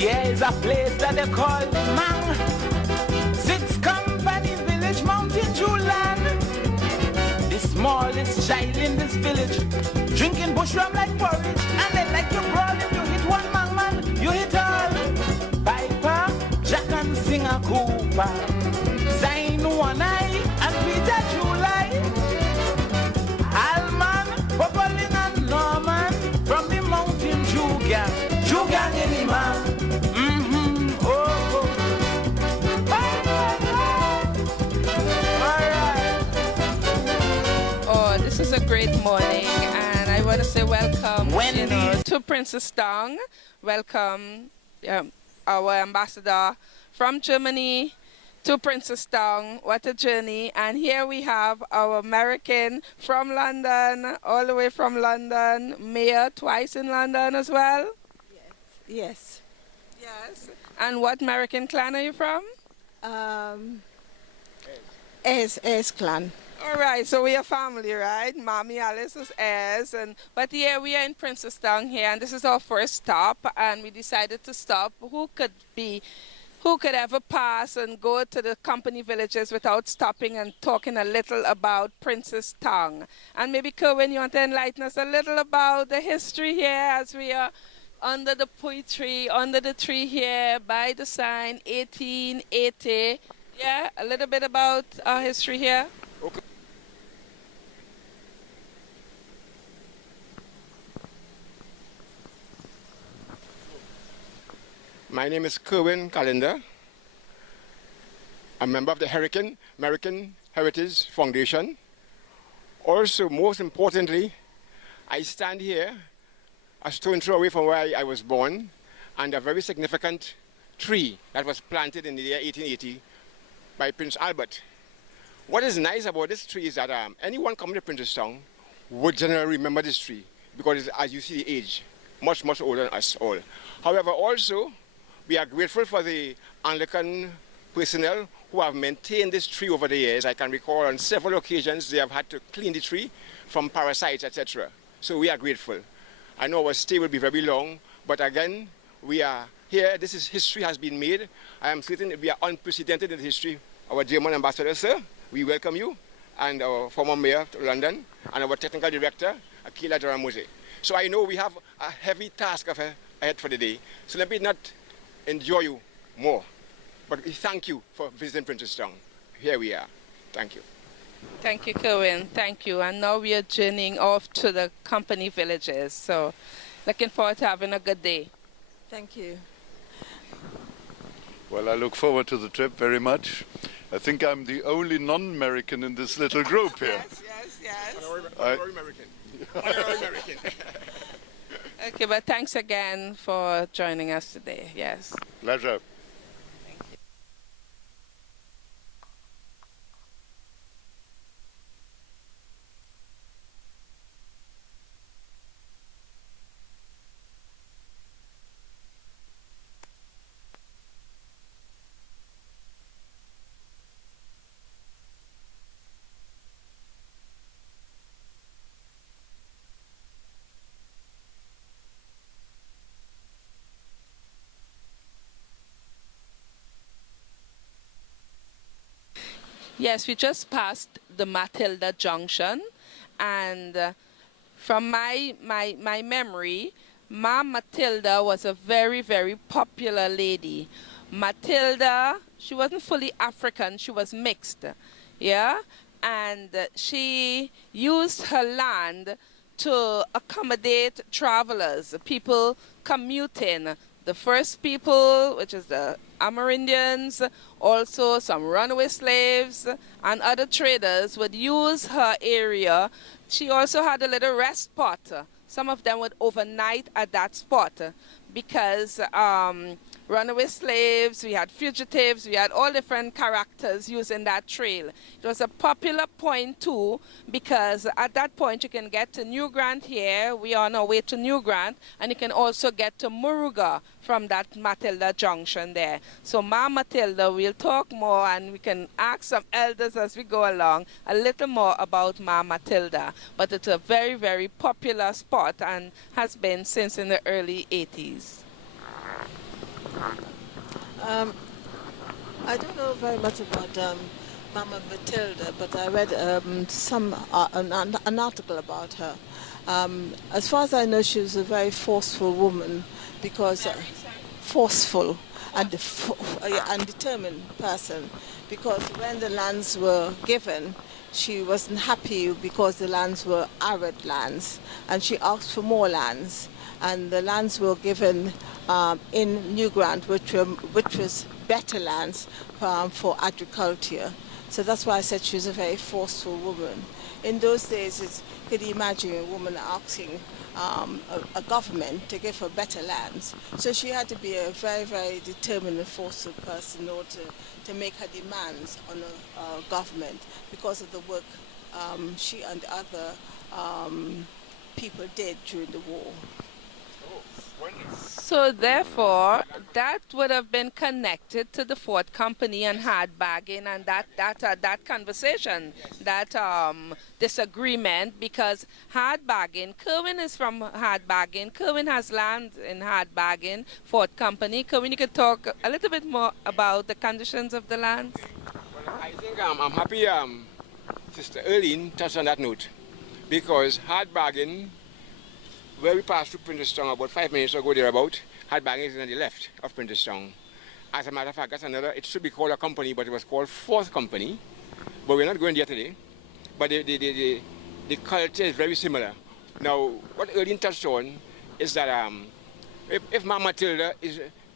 There is a place that they call Mang. Six Company Village, Mountain Dew land. The smallest child in this village, drinking bush rum like porridge. And they like you brawl if you hit one man, man, you hit all. Piper, Jack and Singer Cooper, Zain One Eye and Peter July, Alman, Popolin and Norman from the Mountain Dew gang. Dew gang any man. This is a great morning, and I want to say welcome, to Princess Town. Welcome, our ambassador from Germany to Princess Town. What a journey! And here we have our American from London, all the way from London, mayor twice in London as well. Yes. Yes. And what American clan are you from? S clan. All right, so we are family, right? Mommy Alice is S, but yeah, we are in Princess Town here, and this is our first stop, and we decided to stop. Who could ever pass and go to the company villages without stopping and talking a little about Princess Town? And maybe Kerwin, you want to enlighten us a little about the history here as we are under the poetry, under the tree here by the sign 1880. Yeah, a little bit about our history here. Okay. My name is Kerwin Calendar. I'm a member of the American Heritage Foundation. Also, most importantly, I stand here a stone throw away from where I was born, and a very significant tree that was planted in the year 1880 by Prince Albert. What is nice about this tree is that anyone coming to Princestown would generally remember this tree because, as you see, the age, much, much older than us all. However, also, we are grateful for the Anglican personnel who have maintained this tree over the years. I can recall on several occasions they have had to clean the tree from parasites, etc. So we are grateful. I know our stay will be very long, but again, we are here. History has been made. I am certain we are unprecedented in history. Our German ambassador, sir, we welcome you, and our former mayor of London, and our technical director, Akila Jaramose. So I know we have a heavy task ahead for the day. So let me not enjoy you more, but we thank you for visiting Princestown. Here we are. Thank you. Thank you, Kerwin. Thank you. And now we are journeying off to the company villages. So looking forward to having a good day. Thank you. Well, I look forward to the trip very much. I think I'm the only non-American in this little group here. Yes. Honorary American. Honorary American. Okay, but thanks again for joining us today. Yes. Pleasure. Yes, we just passed the Matilda Junction, and from my memory, Ma Matilda was a very, very popular lady. Matilda, she wasn't fully African, she was mixed, yeah? And she used her land to accommodate travelers, people commuting. The first people, which is the Amerindians, also some runaway slaves and other traders would use her area. She also had a little rest spot. Some of them would overnight at that spot because runaway slaves, we had fugitives, we had all different characters using that trail. It was a popular point too because at that point you can get to New Grant here, we are on our way to New Grant, and you can also get to Muruga from that Matilda Junction there. So Ma Matilda, we'll talk more and we can ask some elders as we go along a little more about Ma Matilda. But it's a very, very popular spot and has been since in the early 80s. I don't know very much about Mama Matilda, but I read an article about her. As far as I know, she was a very forceful woman because forceful and determined person. Because when the lands were given, she wasn't happy because the lands were arid lands, and she asked for more lands. And the lands were given in New Grant, which was better lands for agriculture. So that's why I said she was a very forceful woman. In those days, could you imagine a woman asking a government to give her better lands? So she had to be a very, very determined and forceful person in order to make her demands on a government because of the work she and other people did during the war. So therefore, that would have been connected to the Fort Company and hard bargain and that conversation, that disagreement, because hard bargain, Kerwin is from hard bargain. Kerwin has land in hard bargain, Fort Company. Kerwin, you could talk a little bit more about the conditions of the land? Well, I think I'm happy Sister Erlene touched on that note, because hard bargain, where we passed through Princeton about 5 minutes ago, thereabout, hard bargain is on the left of Princeton. As a matter of fact, that's another, it should be called a company, but it was called Fourth Company. But we're not going there today. But the culture is very similar. Now, what Erlene touched on is that if Mama Matilda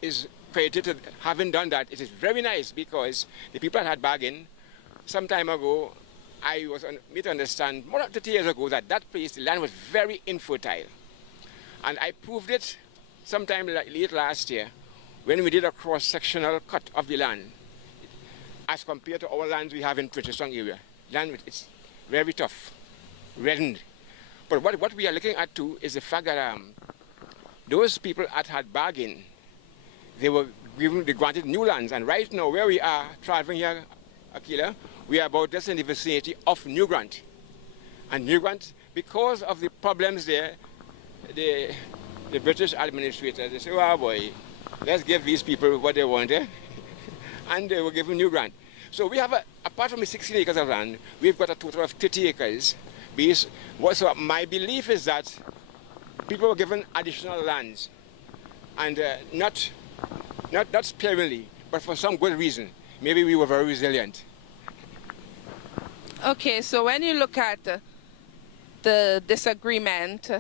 is credited to having done that, it is very nice, because the people that had bargain, some time ago, I was made to understand, more than 30 years ago, that place, the land was very infertile. And I proved it sometime late last year when we did a cross-sectional cut of the land as compared to our lands we have in Princeton area. Land, it's very tough, reddened. But what we are looking at too is the fact that those people that had bargain, they granted new lands. And right now, where we are traveling here, Akila, we are about just in the vicinity of New Grant. And New Grant, because of the problems there, the British administrators, they say, oh boy, let's give these people what they want, eh? And they will give them New Grant. So we have, apart from the 16 acres of land, we've got a total of 30 acres. So my belief is that people were given additional lands, and not sparingly, but for some good reason. Maybe we were very resilient. Okay, so when you look at the disagreement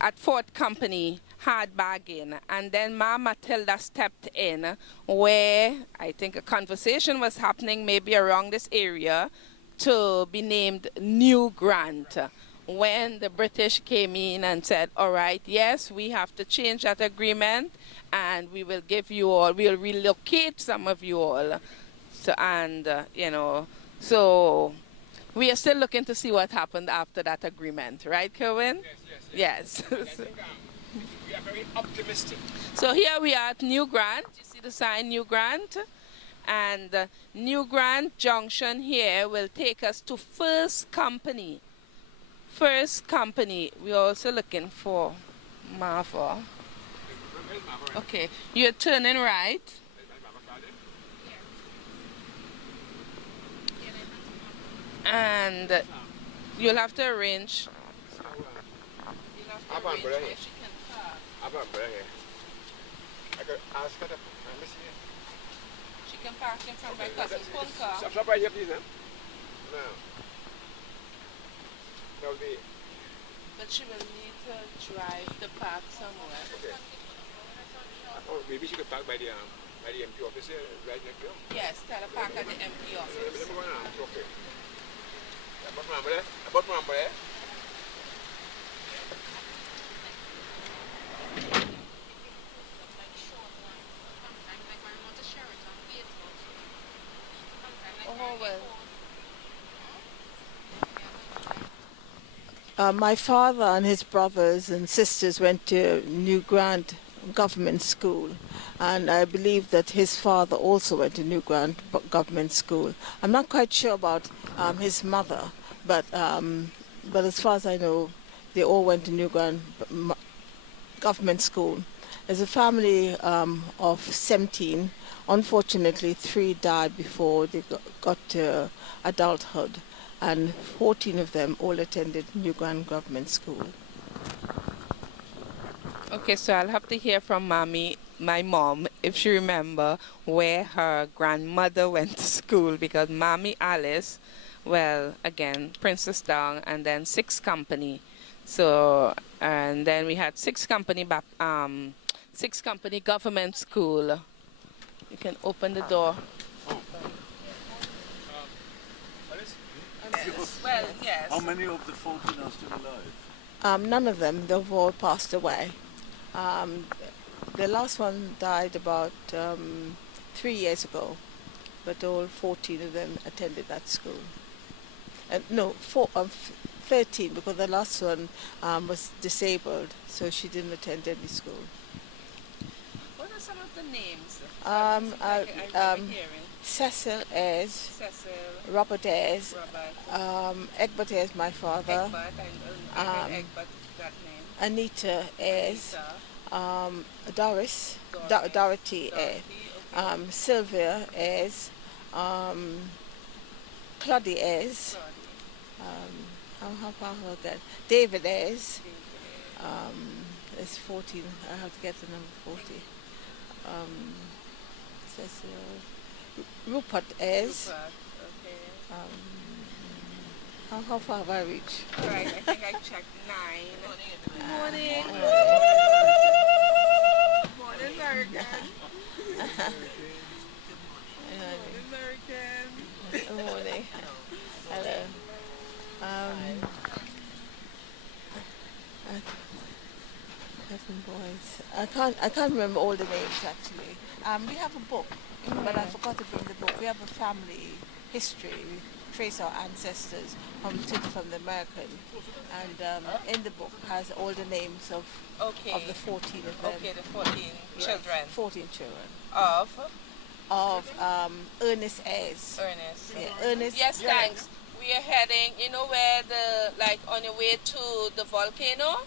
at Fort Company, hard bargain, and then Mama Matilda stepped in, where I think a conversation was happening maybe around this area to be named New Grant, when the British came in and said, all right, yes, we have to change that agreement, and we will give you all, we'll relocate some of you all. So, and, so we are still looking to see what happened after that agreement, right, Kerwin? Yes. I think we are very optimistic. So here we are at New Grant. You see the sign New Grant? And New Grant Junction here will take us to First Company. First Company. We're also looking for Marva. Okay, you're turning right. And you'll have to arrange. I could ask her to, She can park in front of my cousin's phone car. Stop right here, please, eh? No. But she will need to drive the park somewhere. Okay. Or maybe she could park by the MP office here, right next door. Yes, tell her park at the MP office. Okay. About remember, eh? Oh, well. My father and his brothers and sisters went to New Grant Government School, and I believe that his father also went to New Grant Government School. I'm not quite sure about his mother, but as far as I know, they all went to New Grant Government School. There's a family of 17. Unfortunately, 3 died before they got to adulthood, and 14 of them all attended New Grand Government School. Okay, so I'll have to hear from Mommy, my mom, if she remember where her grandmother went to school, because Mommy Alice, well, again, Princess Down, and then 6 Company. So, and then we had 6 Company, 6 Company Government School. You can open the door. Well, yes. How many of the 14 are still alive? None of them, they've all passed away. The last one died about 3 years ago, but all 14 of them attended that school. No, 13, because the last one was disabled, so she didn't attend any school. What are some of the names? I remember hearing. Cecil Ayres, Cecil, Robert Ayres, Robert, Egbert Ayres, my father, Egbert, I heard Egbert, that name. Anita Ayres, Anita, Doris, Doris, Dorothy Ayres, okay. Sylvia Ayres, Claudia Ayres, how far was that? David Ayres, it's 14, I have to get the number 40. Cecil, Rupert Ayres. Rupert, okay. How far have I reached? Right, I think I checked 9. Good morning. Good morning, American. American. Good morning. Hello. Boys. I can't remember all the names actually. We have a book, but I forgot to bring the book. We have a family history. We trace our ancestors from the American, and in the book has all the names of the 14 of them. Okay, the 14 children. 14 children. Of Ernest Ayres. Ernest. Yeah, Ernest. Yes, thanks. We are heading, you know where on your way to the volcano?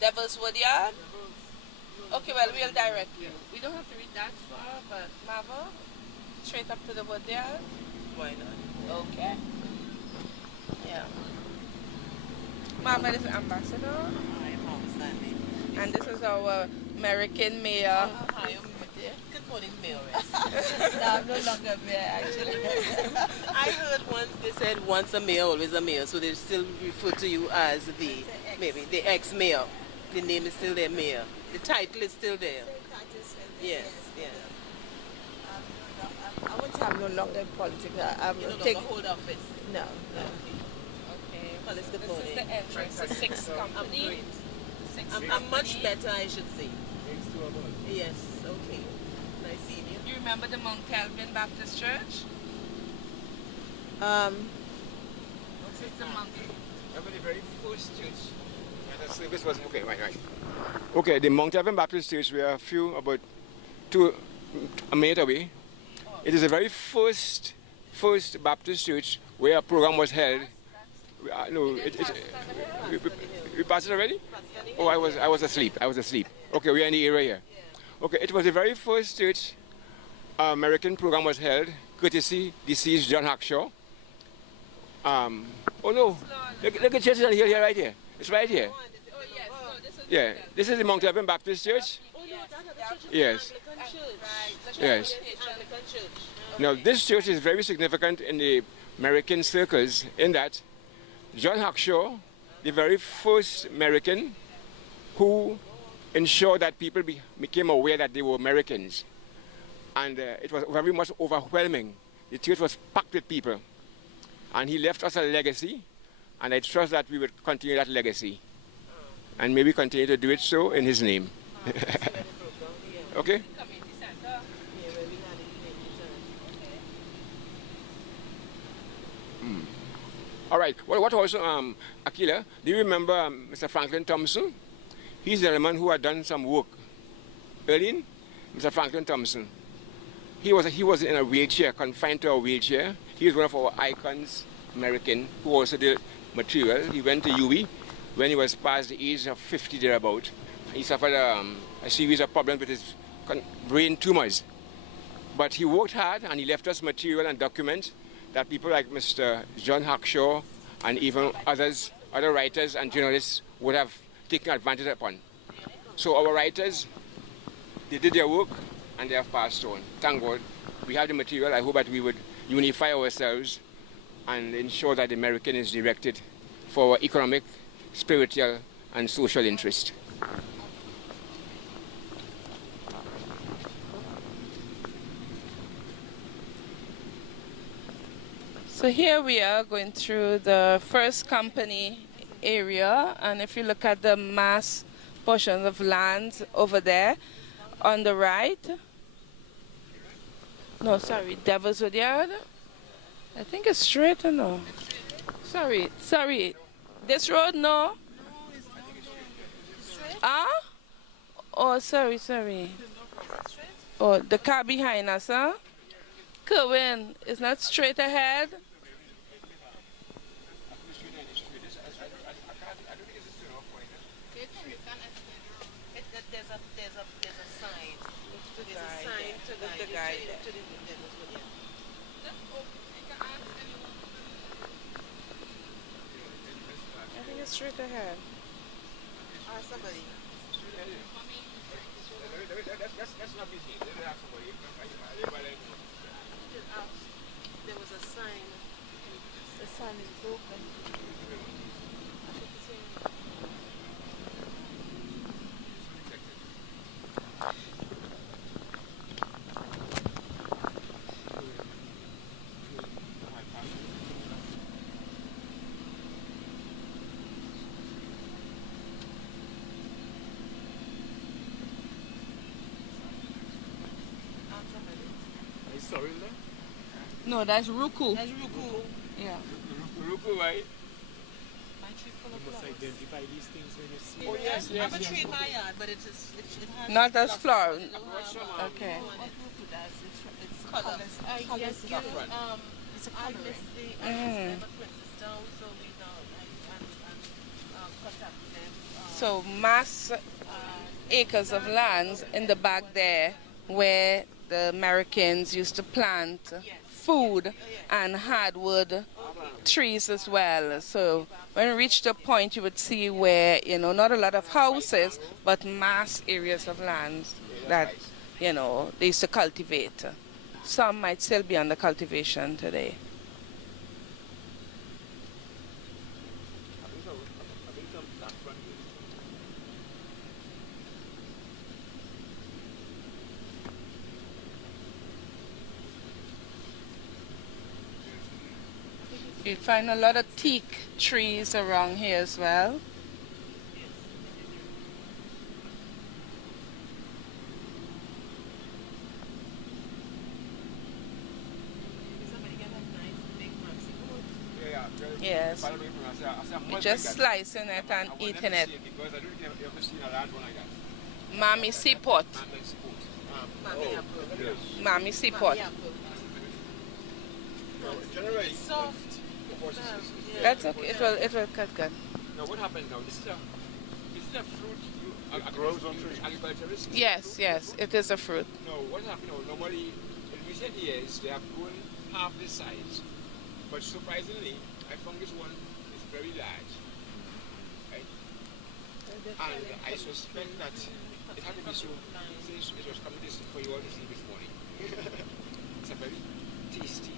Devil's Woodyard? Okay, well, we'll direct you. We don't have to read that far, but Mava, straight up to the woodyard? Why not? Okay. Yeah. Mava is the ambassador. And this is our American mayor. Hi, good morning, Mayoress. No, I'm no longer mayor, actually. I heard once they said once a mayor, always a mayor, so they still refer to you as the ex-mayor. The name is still there, mayor. The title is still there. Yes, yes. I wouldn't say I'm no longer in politics. You no longer hold office? No. Okay. Hollis, good This morning. is the entrance, the 6 Company. I'm much better, I should say. Yes, okay. Nice seeing you. You remember the Mount Calvin Baptist Church? This is the Mount. Remember the very first church? The service was okay, right. Okay, the Mount Calvin Baptist Church, we are about a minute away. It is the very first Baptist church where a program was held. We passed it already? Oh, I was asleep. Okay, we are in the area here. Okay, it was the very first church American program was held, courtesy deceased John Hackshaw. Oh no, look at church here, right here. It's right here. Oh, yes. No, this is Yeah, this is the Mount Calvin Baptist Church. Oh, no, that's Yes. Yes. Now, this church is very significant in the American circles in that John Hackshaw, the very first American who ensured that people became aware that they were Americans. And it was very much overwhelming. The church was packed with people. And he left us a legacy, and I trust that we will continue that legacy. And maybe continue to do it so in his name. Okay? All right. Well, what also, Akila, do you remember Mr. Franklin Thompson? He's the man who had done some work. Earlier, Mr. Franklin Thompson. He was in a wheelchair, confined to a wheelchair. He was one of our icons, American, who also did material. He went to UWI when he was past the age of 50 thereabout, He suffered a series of problems with his brain tumors. But he worked hard and he left us material and documents that people like Mr. John Hackshaw and even other writers and journalists would have taken advantage upon. So our writers, they did their work and they have passed on. Thank God. We have the material. I hope that we would unify ourselves and ensure that the Merikins is directed for our economic, spiritual, and social interest. So here we are going through the first company area, and if you look at the mass portions of land over there on the right, no, sorry, Devil's Wood Yard. I think it's straight or no? Sorry. This road, no? Ah? Oh, sorry. Oh, the car behind us, huh? Kerwin, it's not straight ahead? There's a sign. There's a sign to the guide. I think it's straight ahead. Somebody. That's not busy. There was a sign. The sign is broken. No, that's Ruku. That's Ruku. Yeah. Ruku, right? My tree full of You must flowers. identify these things when you see Oh, them. yes. I have a tree in my yard, but it has Not as flower. Okay. What Ruku does, it's Colors. colors. Yes, Colors it's is a coloring. missed Emma Princess down, so we now contact them. So mass acres of lands in the back there where the Merikins used to plant food and hardwood trees as well. So when we reached a point, you would see where, not a lot of houses, but mass areas of land that, they used to cultivate. Some might still be under cultivation today. You'd find a lot of teak trees around here as well. Yes. You're just slicing it and eating it. Mommy seapot. Mommy seapot. Generally, Soft. That's okay. It will cut good. now what happened now? This is a fruit grows on trees. agriculturist. Yes, it is a fruit. No, what happened now? Normally, in recent years, they have grown half this size. But surprisingly, I found this one is very large. Right? And I suspect that it had to be so since it was coming for you all to see this morning. It's a very tasty.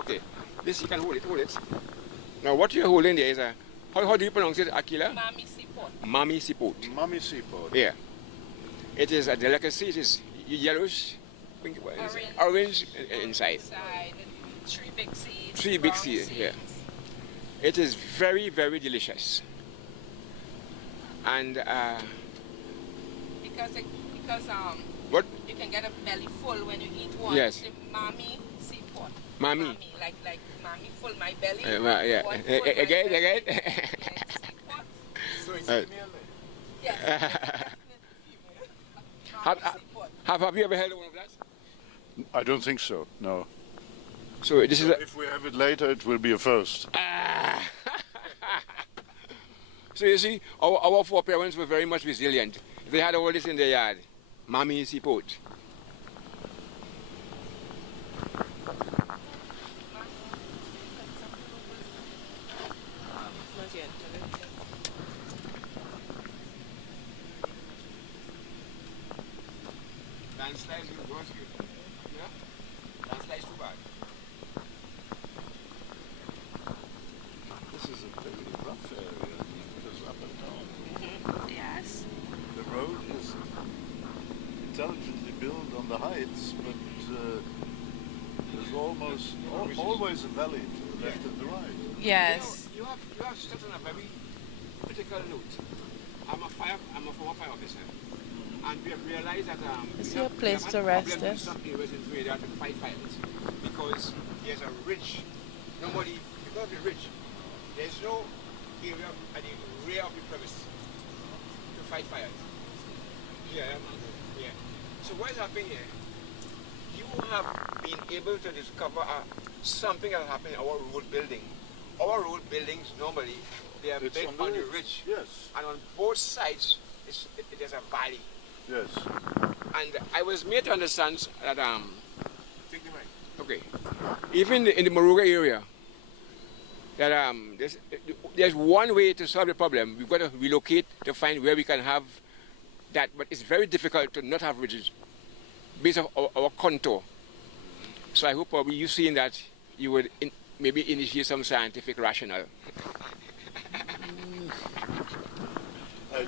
Okay, this you can hold it. Now what you're holding there is a, how do you pronounce it, Akila? Mommy seapot. Mami siput. Mummy seaport. Yeah. It is a delicacy, it is yellowish, orange inside. Three big seeds. Three big seeds, yeah. It is very, very delicious. And Because what? you can get a belly full when you eat one. Yes. Say mommy seapot. Mami. Like mommy full my belly. Yeah. One full my Again. belly. So it's Right. female then? Yes. Have you ever heard of one of that? I don't think so, no. So this is a, If we have it later, it will be a first. ah, So you see, our foreparents were very much resilient. They had all this in their yard. Mommy seaport. Not yet. Landslides was good. Yeah? Landslides too bad. This is a very rough area. It goes up and down. Yes. The road is intelligently built on the heights, but there's always a valley to the left and the right. Yes. You have stood on a very critical note. I'm a former fire officer. And we have realized that Is here a place to rest in us? some areas in Trinidad to fight fires because there's a ridge. Because of the ridge, there's no area at the rear of the premise to fight fires. Yeah. So what is happening here? You have been able to discover something that happened in our road building. Our road buildings normally they are It's built on the ridge. Yes. And on both sides there's a valley. Yes. And I was made to understand that take the mic. Okay. Even in the Moruga area, that there's one way to solve the problem. We've got to relocate to find where we can have that, but it's very difficult to not have ridges based on our contour. So I hope probably you seeing that you would maybe initiate some scientific rationale. I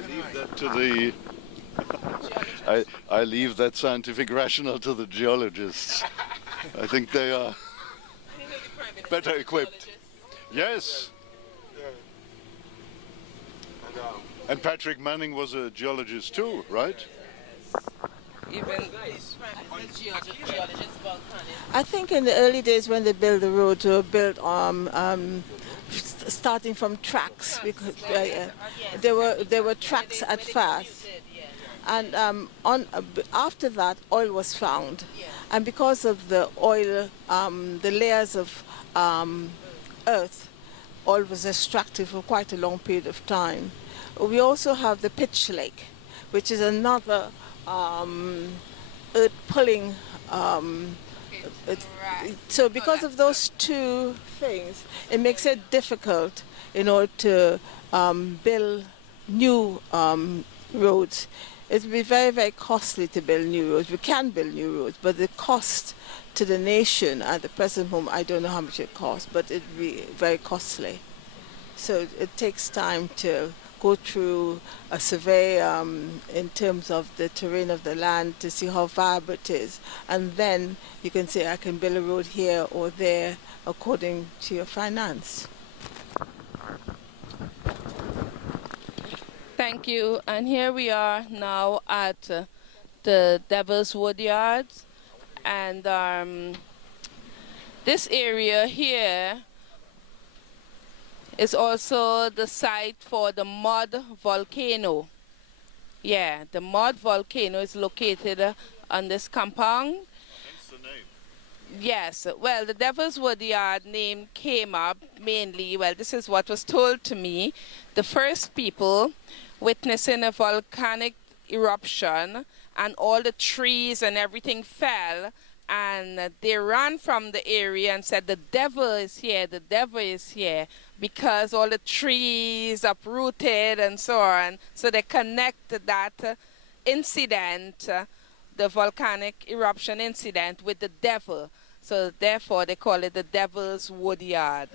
leave that to the. I leave that scientific rationale to the geologists. I think they are better equipped. Yes. And Patrick Manning was a geologist too, right? Even I think in the early days when they built the roads, they were built starting from tracks because there were tracks at first, and after that oil was found, and because of the oil, the layers of earth, oil was extracted for quite a long period of time. We also have the pitch lake, which is another earth pulling. So because of those two things, it makes it difficult in order to build new roads. It will be very, very costly to build new roads. We can build new roads, but the cost to the nation at the present moment, I don't know how much it costs, but it will be very costly. So it takes time to go through a survey in terms of the terrain of the land to see how viable it is. And then you can say, I can build a road here or there according to your finance. Thank you. And here we are now at the Devil's Woodyard. And this area here is also the site for the mud volcano. Yeah, the mud volcano is located on this compound. Hence the name. Yes, well, the Devil's Woodyard name came up mainly, well, this is what was told to me. The first people witnessing a volcanic eruption and all the trees and everything fell, and they ran from the area and said, the devil is here, the devil is here, because all the trees uprooted and so on. So they connected that incident, the volcanic eruption incident, with the devil. So therefore they call it the Devil's Woodyard.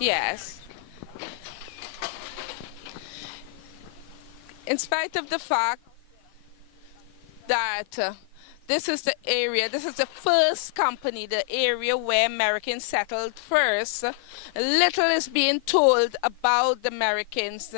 Yes. In spite of the fact that this is the area, this is the first company, the area where Americans settled first. Little is being told about the Americans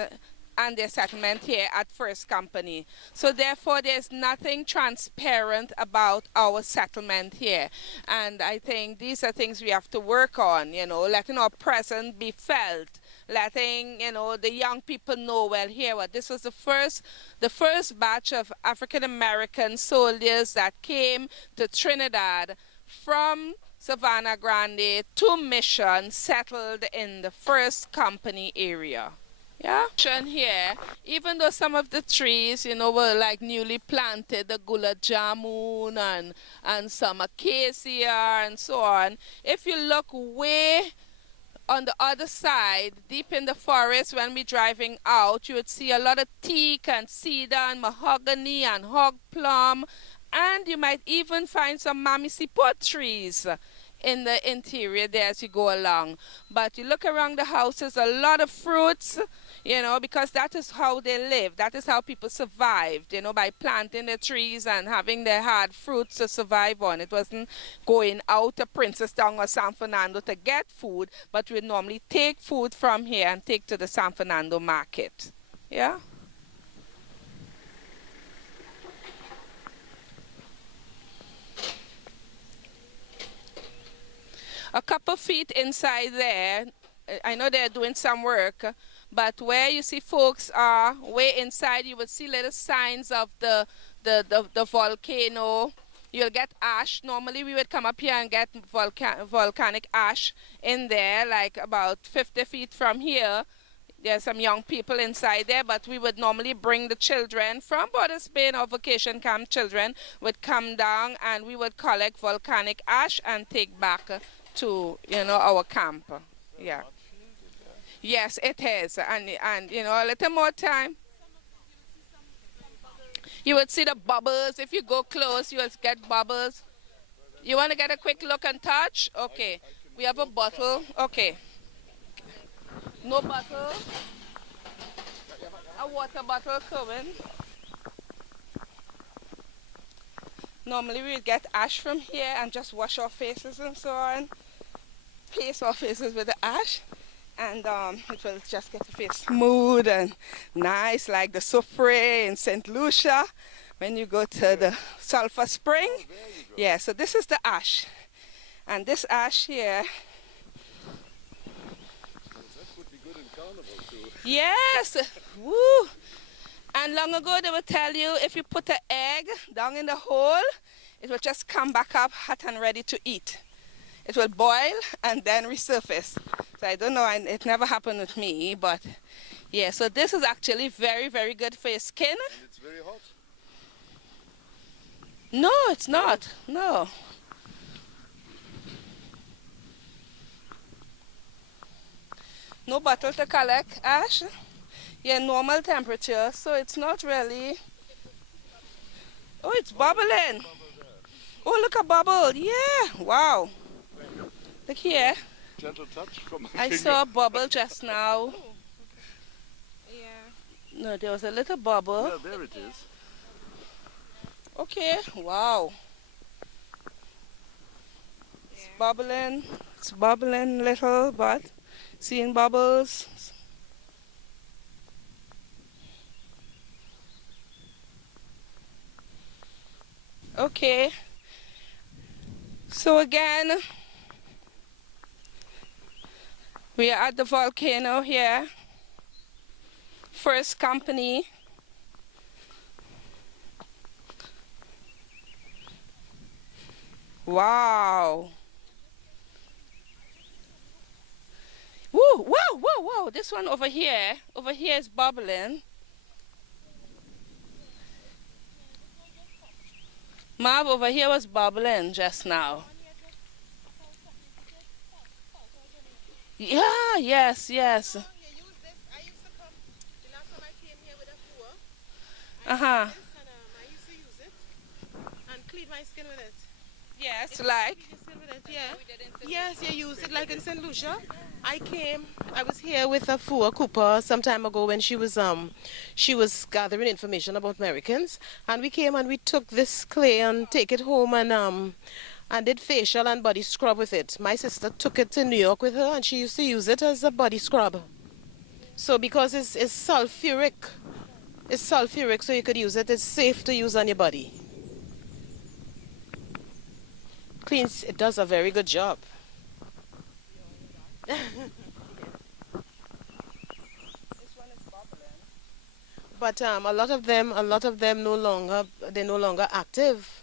and their settlement here at First Company. So therefore there's nothing transparent about our settlement here. And I think these are things we have to work on, you know, letting our presence be felt, letting, you know, the young people know, well, here, well, this was the first batch of African American soldiers that came to Trinidad from Savannah Grande to Mission, settled in the First Company area. Yeah. Here, even though some of the trees, you know, were like newly planted, the gula jamun and some acacia and so on, if you look way on the other side, deep in the forest, when we're driving out, you would see a lot of teak and cedar and mahogany and hog plum, and you might even find some mammy-seaport trees in the interior there as you go along. But you look around the houses, a lot of fruits, you know, because that is how they live. That is how people survived, you know, by planting the trees and having their hard fruits to survive on. It wasn't going out to Princestown or San Fernando to get food, but we'd normally take food from here and take to the San Fernando market. Yeah? A couple feet inside there, I know they're doing some work, but where you see folks are way inside, you will see little signs of the volcano. You'll get ash. Normally we would come up here and get volcanic ash in there, like about 50 feet from here. There's some young people inside there, but we would normally bring the children from Borders Bay, or vacation camp children would come down and we would collect volcanic ash and take back to, you know, our camp. Yeah. Yes, it is. And you know, a little more time. You would see the bubbles. If you go close, you will get bubbles. You want to get a quick look and touch? Okay. We have a bottle. Okay. No bottle. A water bottle coming. Normally we would get ash from here and just wash our faces and so on. Paste our faces with the ash. And it will just get the face smooth and nice, like the soufre in St. Lucia when you go to the sulfur spring. Yeah, so this is the ash. And this ash here. That would be good in carnival too. Yes, woo. And long ago they would tell you if you put an egg down in the hole, it will just come back up hot and ready to eat. It will boil and then resurface. So I don't know, it never happened with me, but yeah, so this is actually very, very good for your skin. And it's very hot. No, it's not. No. No bottle to collect ash. Yeah, normal temperature, so it's not really. Oh, it's bubbling. Oh, look, a bubble. Yeah, wow. Look here. Gentle touch from my I finger. saw a bubble just now. Yeah. No, there was a little bubble. Yeah, there it is. Okay, wow. It's bubbling. It's bubbling little, but seeing bubbles. Okay. So again, we are at the volcano here. First Company. Wow. Woo, whoa, whoa, whoa. This one over here is bubbling. Marv, over here was bubbling just now. Yeah, yes, yes. I used to come, the last time I came here with a tour, Uh-huh. I used to use it and clean my skin with it. Yes, like. Yeah. Yes, you use it like in St. Lucia. I was here with a Fua Cooper some time ago when she was gathering information about Merikins, and we came and we took this clay and take it home and did facial and body scrub with it. My sister took it to New York with her and she used to use it as a body scrub. So because it's sulfuric, so you could use it. It's safe to use on your body. Cleans. It does a very good job. But a lot of them they're no longer active.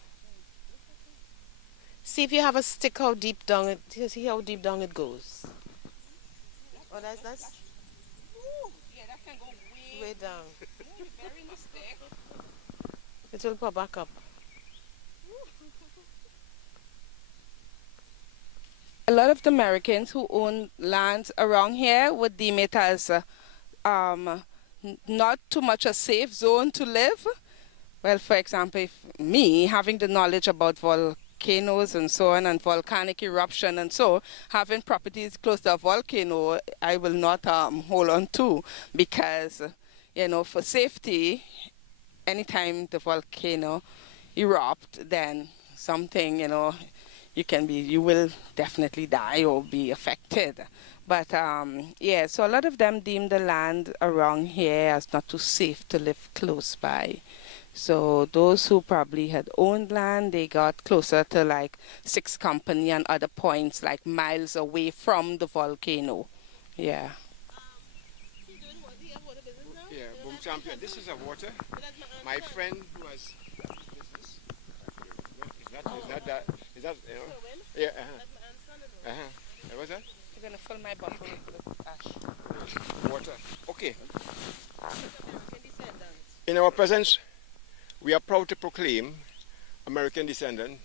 See if you have a stick how deep down it. See how deep down it goes. Oh, that's. Yeah, that can go Way down. very mistake. It will pop back up. A lot of the Americans who own lands around here would deem it as not too much a safe zone to live. Well, for example, if me having the knowledge about volcanoes and so on and volcanic eruption and so, having properties close to a volcano, I will not hold on to because, for safety, anytime the volcano erupt, then something, you will definitely die or be affected. But so a lot of them deem the land around here as not too safe to live close by. So those who probably had owned land, they got closer to like Six Company and other points like miles away from the volcano. Yeah. Yeah, Boom Champion. This is a water. My friend who has business. Is that, Yeah, What's that? You're going to fill my bottle with ash. Water. Okay. In our presence, we are proud to proclaim American descendant.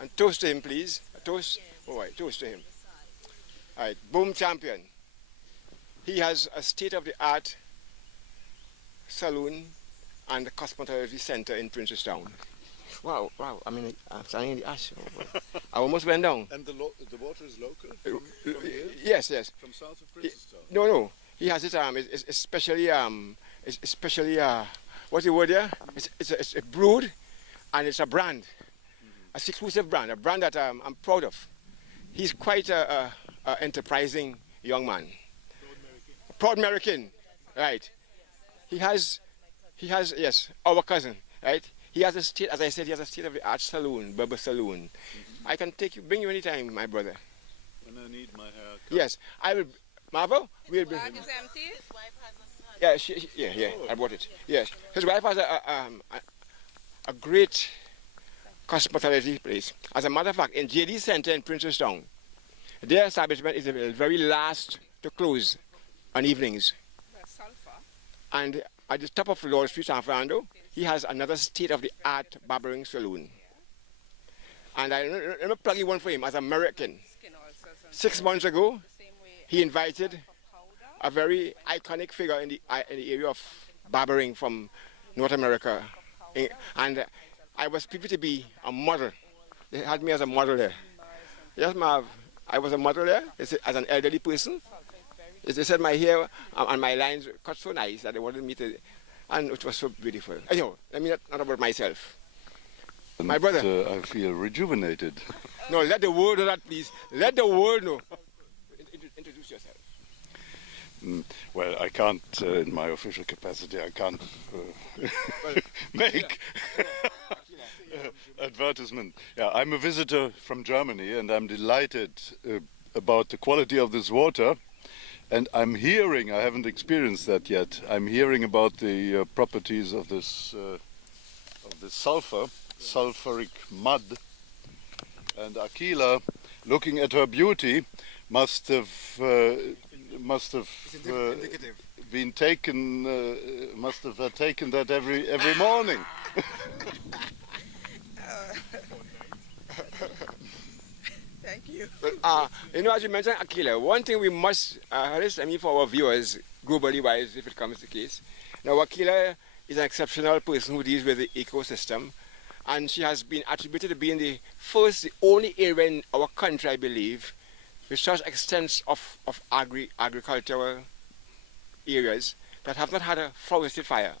And toast to him, please. A toast. All right, toast to him. All right, Boom Champion. He has a state-of-the-art saloon and a cosmetology center in Princestown. Wow. I mean, I'm standing in the ash. I almost went down. And the water is local? From here? Yes. From south of Princestown? No. He has it. It's especially what's the word there? It's a brood, and it's a brand, a exclusive brand, a brand that I'm proud of. He's quite a enterprising young man. Proud American, right? He has yes, our cousin, right? He has as I said, he has a state-of-the-art saloon, barber saloon. I can bring you anytime, my brother. And I need my hair cut. Yes, I will. Marvel, we'll bring Bag him. is empty? Yeah, I bought it. Yes, his wife has a great cosmetology place. As a matter of fact, in JD Center in Princestown, their establishment is the very last to close on evenings. And at the top of Lord Street, San Fernando, he has another state-of-the-art barbering saloon. And let me plug you one for him as an American. 6 months ago, he invited a very iconic figure in the area of barbering from North America. And I was privileged to be a model. They had me as a model there. Yes, Marv, I was a model there as an elderly person. They said my hair and my lines cut so nice that they wanted me to, and it was so beautiful. Anyhow, let me not about myself. My brother. I feel rejuvenated. No, let the world know that, please. Let the world know. Introduce yourself. Well, I can't, in my official capacity, I can't make advertisement. Yeah, I'm a visitor from Germany, and I'm delighted about the quality of this water. And I'm hearing, I haven't experienced that yet, I'm hearing about the properties of this sulfuric mud. And Aquila, looking at her beauty, must have been taken, must have taken that every morning. Thank you. But, as you mentioned, Aquila, one thing we must, for our viewers, globally wise, if it comes to the case. Now, Aquila is an exceptional person who deals with the ecosystem, And she has been attributed to being the only area in our country, I believe, with such extent of agricultural areas that have not had a forested fire,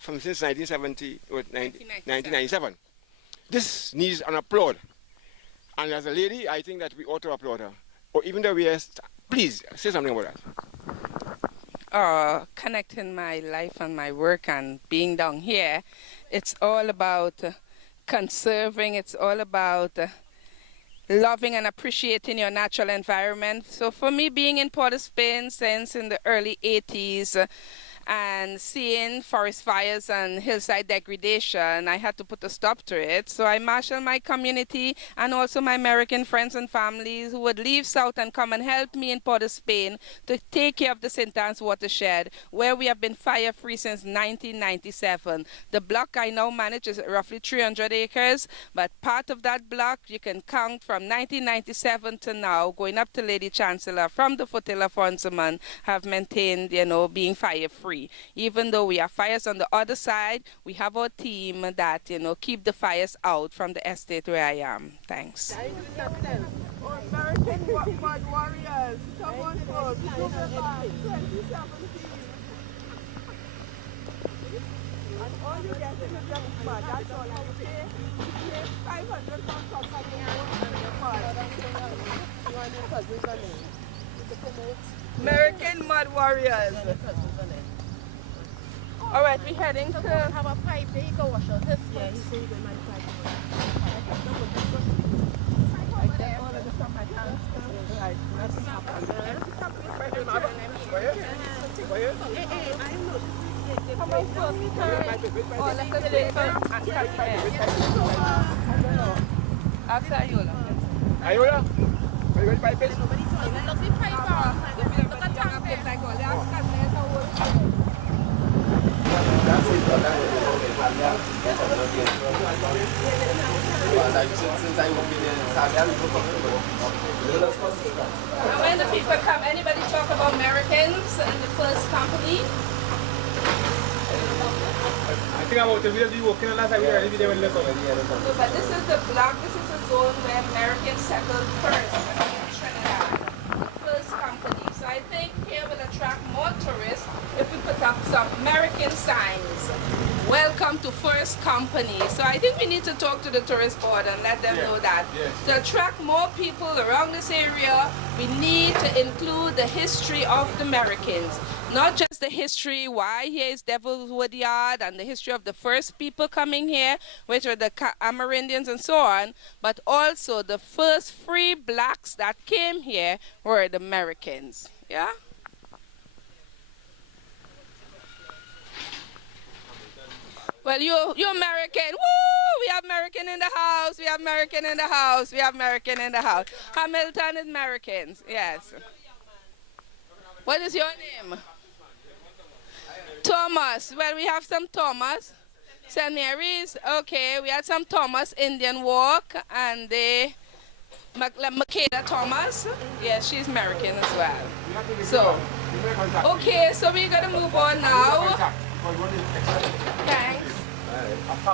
since 1970 or 1997. This needs an applaud. And as a lady, I think that we ought to applaud her. Or even though we are, please say something about that. Connecting my life and my work and being down here, it's all about conserving, it's all about loving and appreciating your natural environment. So for me, being in Port of Spain since in the early 80s, and seeing forest fires and hillside degradation, I had to put a stop to it. So I marshaled my community and also my American friends and families who would leave south and come and help me in Port of Spain to take care of the St. Anne's watershed, where we have been fire-free since 1997. The block I now manage is roughly 300 acres, but part of that block you can count from 1997 to now, going up to Lady Chancellor, from the foothill of Onsuman, have maintained, being fire-free. Even though we have fires on the other side, we have our team that, keep the fires out from the estate where I am. Thanks. American mud warriors, come on, folks. 2017. And all you get is a jump mud. That's all I pay. Pay 500 pounds for something American mud warriors. All right, we're heading to have a pipe there. You can wash your hands. Yeah, he said you might pipe. I get all of this from my hands. Right, nothing happened. Come on, folks. All of the paper and ask Ayola. Ayola? Where you going to pipe it? Look the piper. Look at that. Like all the And when the people come, anybody talk about Merikins and the first company? I think about the video working on last time we already did one lesson. No, but this is the block, this is the zone where Merikins settled first in Trinidad. The first company. So I think here will attract more tourists if we put up some Merikins signs. Welcome to First Company. So I think we need to talk to the tourist board and let them know that. To attract more people around this area, we need to include the history of the Merikins. Not just the history, why here is Devil's Woodyard, and the history of the first people coming here, which are the Amerindians and so on, but also the first free blacks that came here were the Merikins. Yeah? Well, you're American. Woo! We have American in the house. We have American in the house. We have American in the house. Hamilton is Americans. Yes. What is your name? Thomas. Well, we have some Thomas. St. Mary's. Okay, we had some Thomas Indian Walk, and they Makeda Thomas. Yes, she's American as well. So, okay, so we're gonna move on now. Thanks. The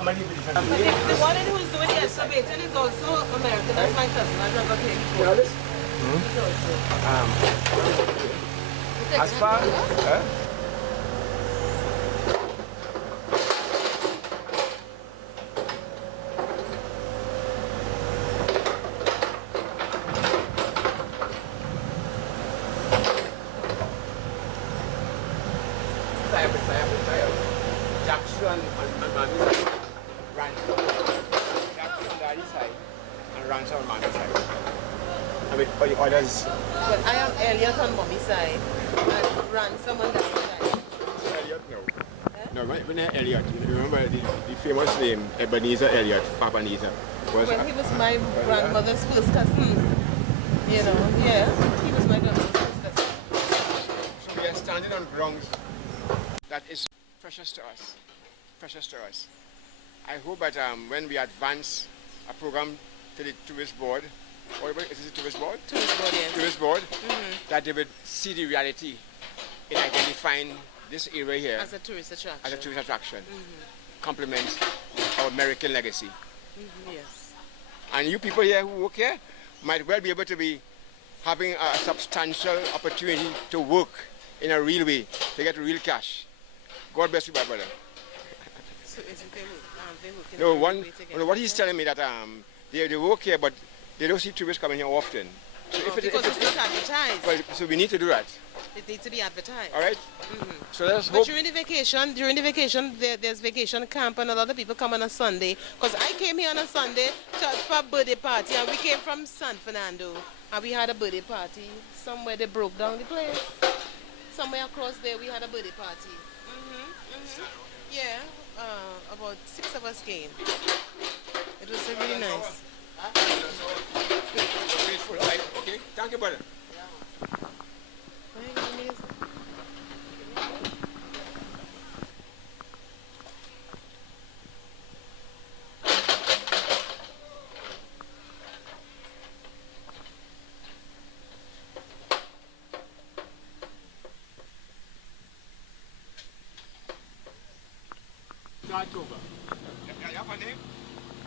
one who's doing the excavating is also American. That's my cousin. I never came before. As far Jackson and Mami Ransom. Jackson on daddy's side and Ransom on Mami's side. I mean, all the others. But I am Elliot on Mommy's side and Ransom on daddy's side. Elliot, no. No, when Elliot, you remember the famous name, Ebenezer Elliot, Papa Neezer. Well, he was my grandmother's first cousin. You know, yeah. He was my grandmother's first cousin. So we are standing on grounds that is precious to us. Precious to us. I hope that when we advance a program to the tourist board, or is it tourist board? Tourist board, yes. Tourist board, that they would see the reality in identifying this area here as a tourist attraction. Compliments our American legacy. Yes. And you people here who work here might well be able to be having a substantial opportunity to work in a real way, to get real cash. God bless you, my brother. So isn't they working No, in a one, way to get no, what he's cash? telling me that they work here, but they don't see tourists coming here often. So Because it's not advertised. well, so we need to do that. It needs to be advertised. All right. So let's But hope. during the vacation, there's vacation camp and a lot of people come on a Sunday. Because I came here on a Sunday for a birthday party and we came from San Fernando and we had a birthday party. Somewhere they broke down the place. Somewhere across there we had a birthday party. Yeah, about 6 of us came. It was really nice. Grateful. All right. Okay. Thank you, brother. Start over. You have a name?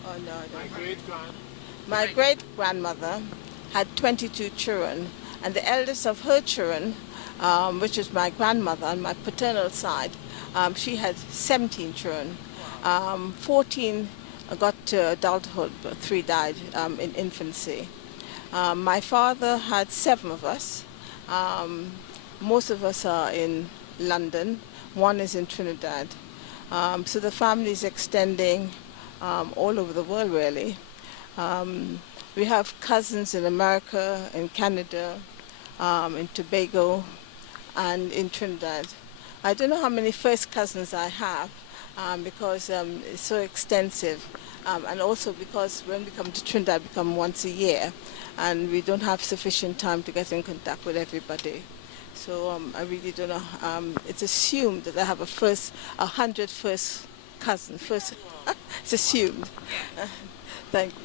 Oh, no, My no. great-grand. My great-grandmother had 22 children, and the eldest of her children, which is my grandmother on my paternal side, she had 17 children. 14 got to adulthood, but 3 died in infancy. My father had 7 of us. Most of us are in London. 1 is in Trinidad. So the family is extending all over the world, really. We have cousins in America, in Canada, in Tobago, and in Trinidad. I don't know how many first cousins I have because it's so extensive. And also because when we come to Trinidad, we come once a year, and we don't have sufficient time to get in contact with everybody. So I really don't know. It's assumed that I have 100 first cousins. It's assumed. Thank you.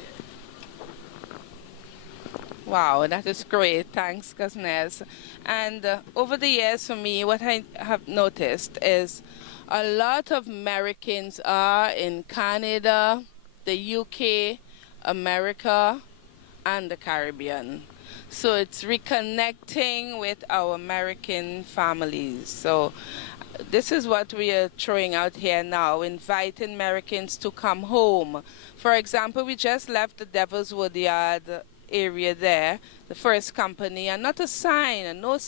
Wow, that is great. Thanks, Cousiness. And over the years, for me, what I have noticed is a lot of Americans are in Canada, the UK, America, and the Caribbean. So it's reconnecting with our American families. So this is what we are throwing out here now, inviting Americans to come home. For example, we just left the Devil's Woodyard area there, the first company, and not a sign, no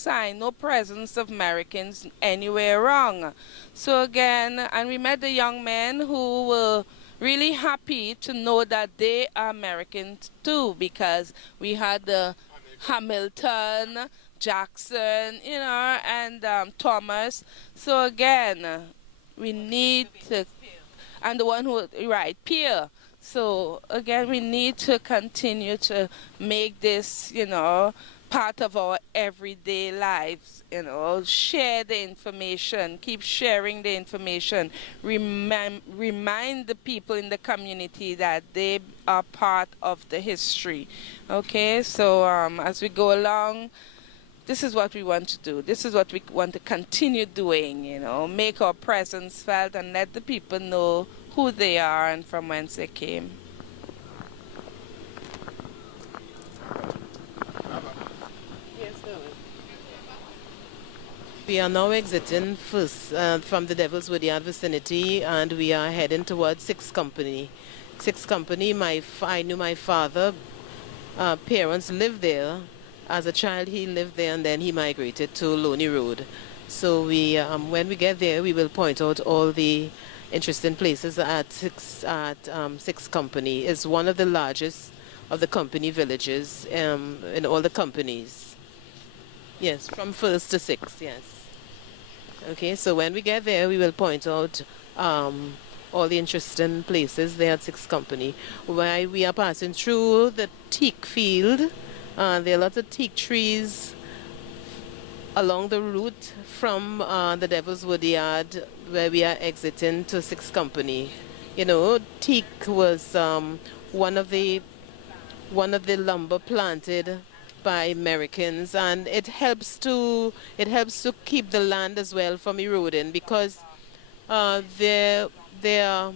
presence of Americans anywhere around. So again, and we met the young men who were really happy to know that they are Americans too, because we had the Hamilton, Jackson, and Thomas. So again, we need to, and the one who, right, Pierre. So again, we need to continue to make this, part of our everyday lives, share the information, keep sharing the information, remind the people in the community that they are part of the history. Okay, so as we go along, this is what we want to do. This is what we want to continue doing, make our presence felt and let the people know who they are and from whence they came. We are now exiting first from the Devil's Woodyard vicinity, and we are heading towards 6 Company. 6 Company, I knew my father, parents lived there. As a child, he lived there, and then he migrated to Loney Road. So we, when we get there, we will point out all the interesting places at 6 Company. It's one of the largest of the company villages in all the companies. Yes, from 1st to 6th, yes. Okay, so when we get there, we will point out all the interesting places there at 6 Company. While we are passing through the teak field, there are lots of teak trees along the route from the Devil's Woodyard, where we are exiting to 6 Company. Teak was one of the lumber planted by Merikins, and it helps to keep the land as well from eroding, because there are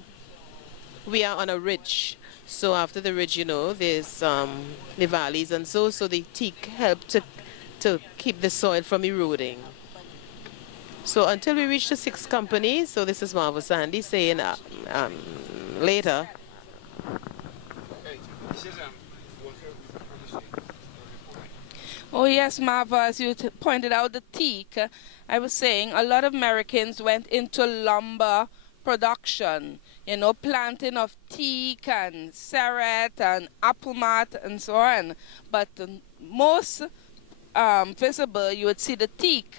we are on a ridge. So after the ridge, you know, there's the valleys and so the teak help to keep the soil from eroding. So until we reach the 6th company, so this is Marva Sandy saying later. Oh yes, Marva, as you pointed out, the teak, I was saying a lot of Americans went into lumber production, you know, planting of teak and serret and apple mat and so on. But most visible, you would see the teak.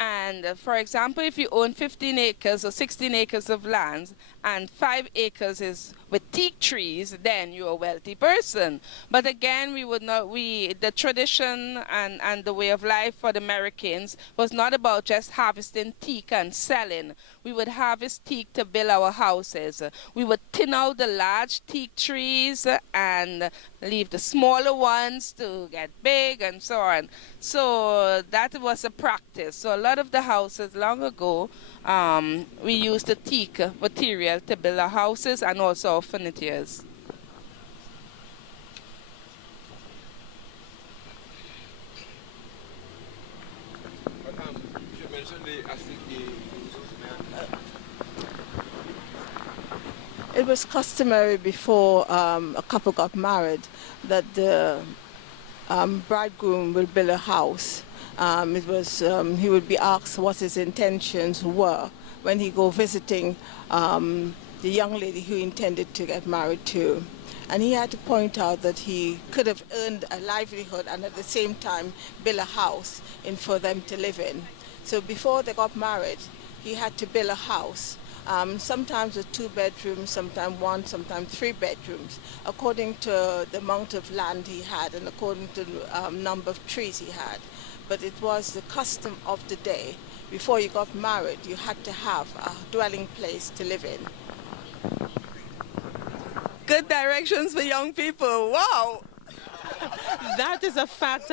And for example, if you own 15 acres or 16 acres of land and 5 acres is with teak trees, then you're a wealthy person. But again, the tradition and the way of life for the Merikins was not about just harvesting teak and selling. We would harvest teak to build our houses. We would thin out the large teak trees and leave the smaller ones to get big and so on. So that was a practice. So a lot of the houses long ago, we used the teak material to build our houses and also our furnitures. It was customary before a couple got married that the bridegroom will build a house. He would be asked what his intentions were when he go visiting the young lady who intended to get married to. And he had to point out that he could have earned a livelihood and at the same time build a house for them to live in. So before they got married, he had to build a house. Sometimes with 2 bedrooms, sometimes 1, sometimes 3 bedrooms, according to the amount of land he had and according to the number of trees he had. But it was the custom of the day. Before you got married, you had to have a dwelling place to live in. Good directions for young people. Wow! That is a fact.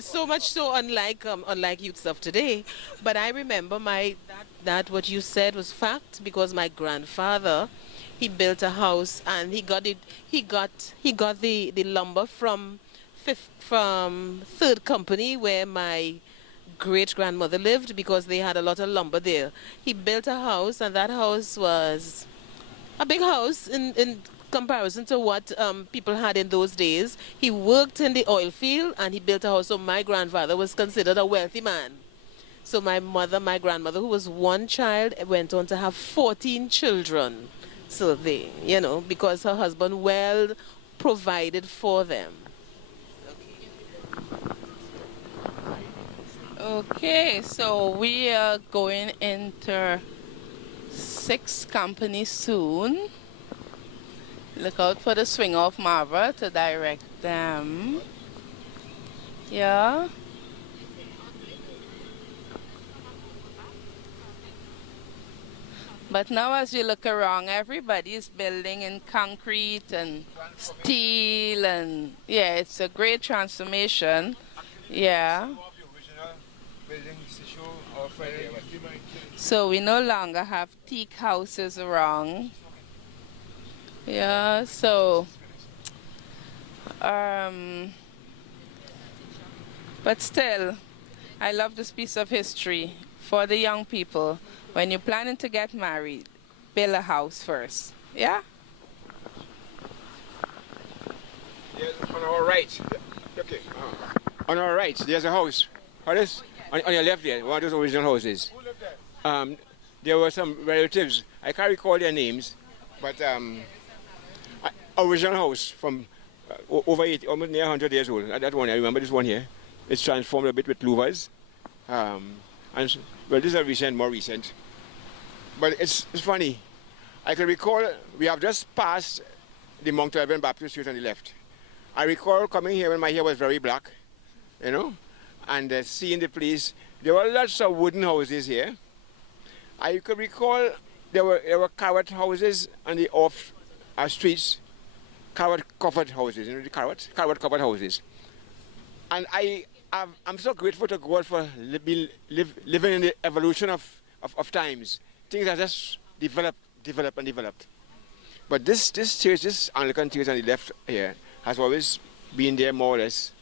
So much so unlike youths of today. But I remember that what you said was fact, because my grandfather, he built a house and he got the lumber from 3rd company where my great grandmother lived, because they had a lot of lumber there. He built a house, and that house was a big house in comparison to what people had in those days. He worked in the oil field and he built a house. So my grandfather was considered a wealthy man. So my grandmother, who was one child, went on to have 14 children. So they, you know, because her husband well provided for them. Okay, so we are going into 6th company soon. Look out for the swing of Marva to direct them. Yeah. But now as you look around, everybody is building in concrete and steel, and yeah, it's a great transformation. Yeah. So we no longer have teak houses around. Yeah, so but still, I love this piece of history for the young people. When you're planning to get married, build a house first. Yeah? Yes, on our right. Okay. On our right, there's a house. Hollis? On your left there, one of those original houses. Who lived there? There were some relatives. I can't recall their names, but original house from over 80, almost near 100 years old. That one, I remember this one here. It's transformed a bit with louvers. Well, this is more recent. But it's funny. I can recall we have just passed the Mount Elvin Baptist Church on the left. I recall coming here when my hair was very black, you know, and seeing the place. There were lots of wooden houses here. I could recall there were carrot houses on the off streets, carrot covered houses, you know, the carrot covered houses. And I'm so grateful to God for living in the evolution of times. Things have just developed developed and developed. But this church, this Anglican church on the left here, has always been there more or less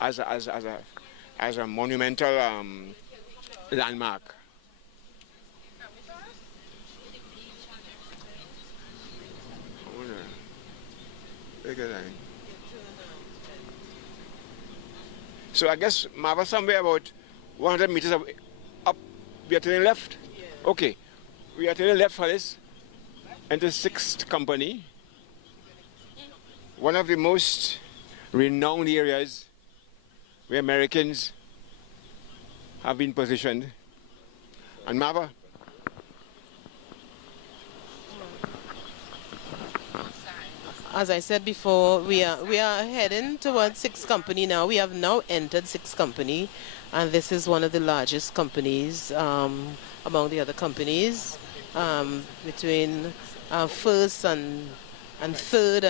as a monumental landmark. So I guess Marva, somewhere about 100 meters up, we are turning left. Okay, we are turning left for this, into 6th Company, one of the most renowned areas where Americans have been positioned. And Marva? As I said before, we are heading towards 6th Company now. We have now entered 6th Company, and this is one of the largest companies among the other companies, between 1st and 3rd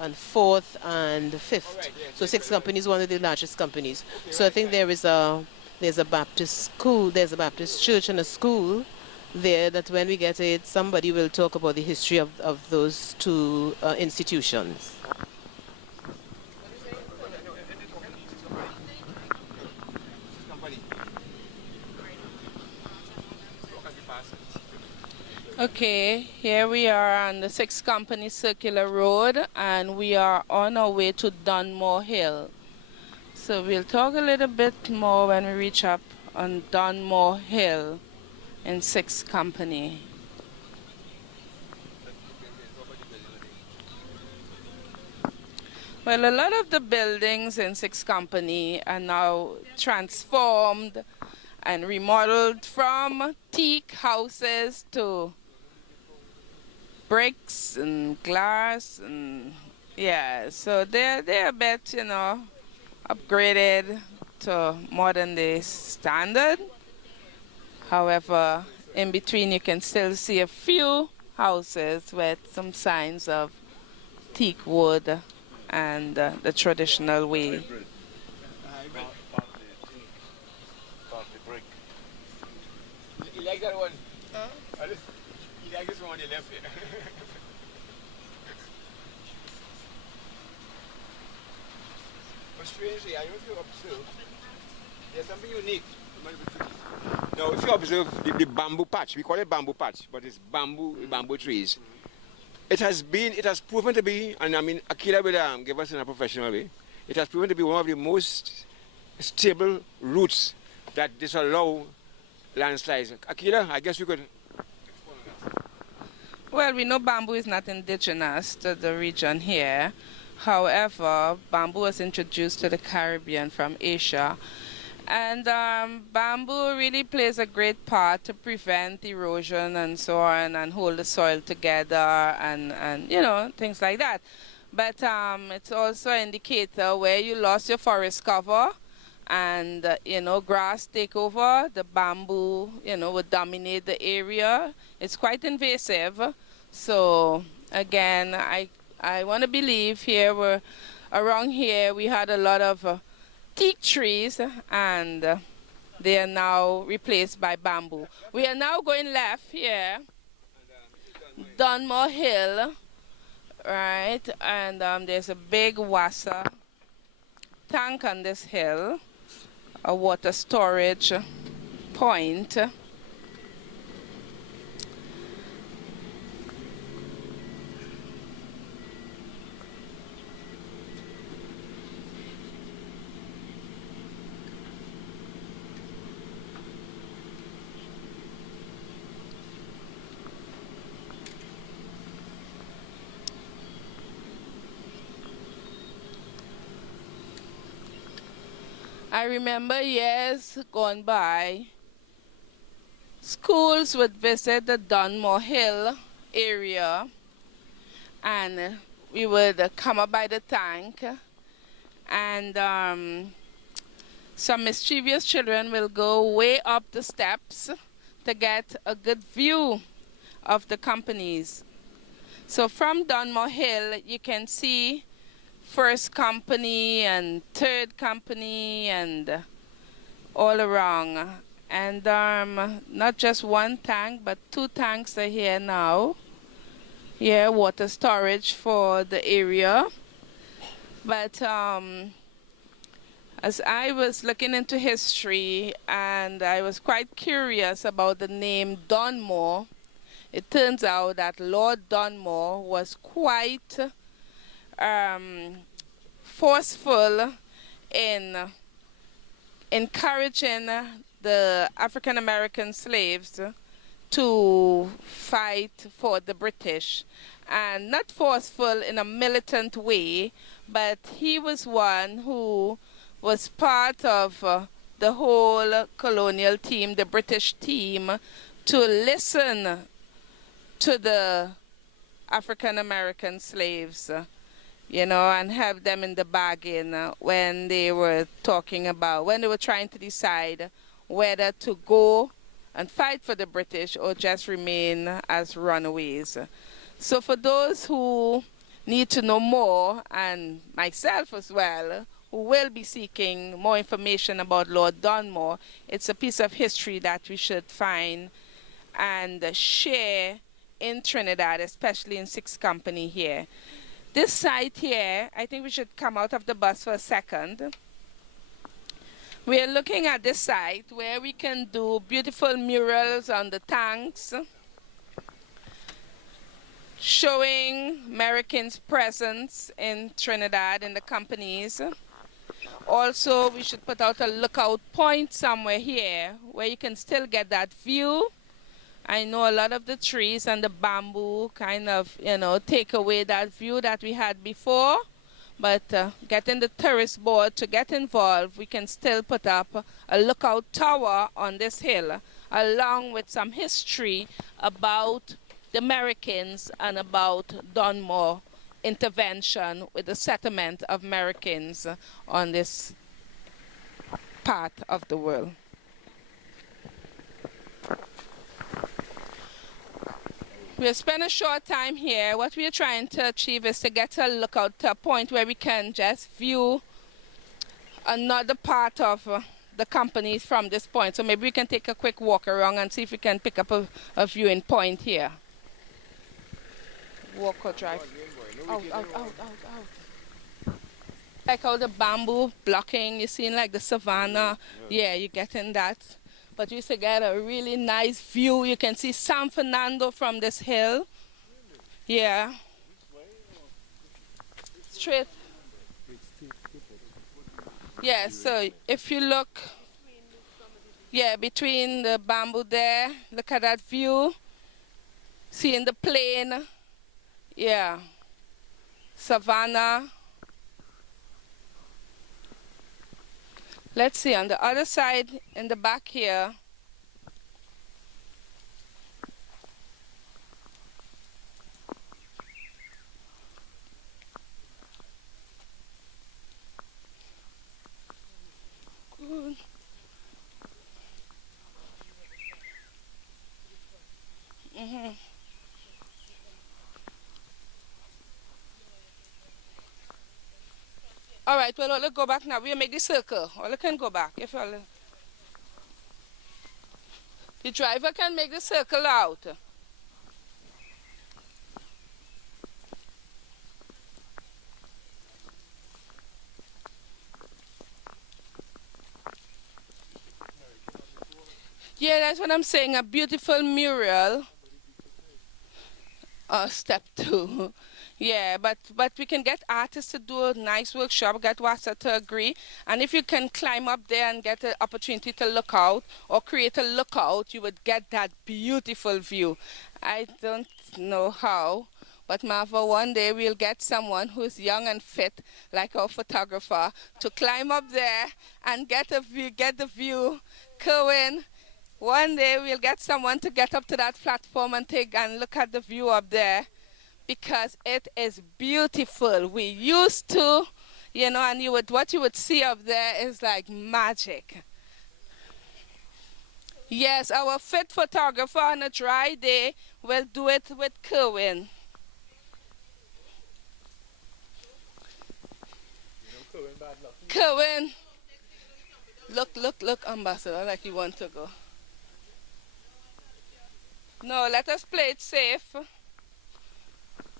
and 4th and 5th. So 6th Company is one of the largest companies. So I think there's a Baptist school, there's a Baptist church and a school there that when we get it, somebody will talk about the history of those two institutions. Okay, here we are on the 6th Company Circular Road, and we are on our way to Dunmore Hill. So we'll talk a little bit more when we reach up on Dunmore Hill in 6th Company. Well, a lot of the buildings in 6th Company are now transformed and remodeled from teak houses to bricks and glass, and yeah, so they're a bit, you know, upgraded to modern day standard. However, in between you can still see a few houses with some signs of teak wood and the traditional way. Partly brick. You like that one? Huh? You like this one on the left here? But strangely, I don't know if you observe, there's something unique. Now, if you observe the bamboo patch, we call it bamboo patch, but it's bamboo trees. It has proven to be, and I mean, Akila will give us in a professional way, it has proven to be one of the most stable roots that disallow landslides. Akila, I guess you could. Well, we know bamboo is not indigenous to the region here. However, bamboo was introduced to the Caribbean from Asia. And bamboo really plays a great part to prevent erosion and so on, and hold the soil together, and you know, things like that. But it's also an indicator where you lost your forest cover and, you know, grass take over, the bamboo, you know, would dominate the area. It's quite invasive. So, again, I want to believe around here we had a lot of teak trees, and they are now replaced by bamboo. We are now going left here, Dunmore Hill, right? And there's a big water tank on this hill, a water storage point. I remember years gone by, schools would visit the Dunmore Hill area, and we would come up by the tank, and some mischievous children will go way up the steps to get a good view of the companies. So from Dunmore Hill, you can see 1st Company and 3rd Company and all around. And not just one tank, but 2 tanks are here now. Yeah, water storage for the area. But as I was looking into history and I was quite curious about the name Dunmore, it turns out that Lord Dunmore was quite forceful in encouraging the African American slaves to fight for the British, and not forceful in a militant way, but he was one who was part of the whole colonial team, the British team, to listen to the African American slaves, and have them in the bargain when they were when they were trying to decide whether to go and fight for the British or just remain as runaways. So for those who need to know more, and myself as well, who will be seeking more information about Lord Dunmore, it's a piece of history that we should find and share in Trinidad, especially in 6th Company here. This site here, I think we should come out of the bus for a second. We are looking at this site where we can do beautiful murals on the tanks, showing Merikins' presence in Trinidad in the companies. Also, we should put out a lookout point somewhere here where you can still get that view. I know a lot of the trees and the bamboo kind of, take away that view that we had before. But getting the tourist board to get involved, we can still put up a lookout tower on this hill, along with some history about the Merikins and about Dunmore intervention with the settlement of Merikins on this part of the world. We'll spend a short time here. What we are trying to achieve is to get a lookout to a point where we can just view another part of the companies from this point. So maybe we can take a quick walk around and see if we can pick up a viewing point here. Walk or drive. Out. Like how the bamboo blocking, you're seeing like the savannah. Yeah, you're getting that. But you used get a really nice view. You can see San Fernando from this hill. Yeah. Straight. Yeah, so if you look, between the bamboo there, look at that view. Seeing the plain. Yeah. Savannah. Let's see, on the other side, in the back here, good. All right, well, let's go back now. We'll make the circle. Or you can go back. If the driver can make the circle out. Yeah, that's what I'm saying. A beautiful mural. Step 2. Yeah, but we can get artists to do a nice workshop, get Wassa to agree. And if you can climb up there and get an opportunity to look out or create a lookout, you would get that beautiful view. I don't know how, but Marva, one day we'll get someone who's young and fit, like our photographer, to climb up there and get the view. Kerwin, one day we'll get someone to get up to that platform and look at the view up there. Because it is beautiful. We used to, and what you would see up there is like magic. Yes, our fit photographer on a dry day will do it with Kerwin. Kerwin, look, Ambassador, like you want to go. No, let us play it safe.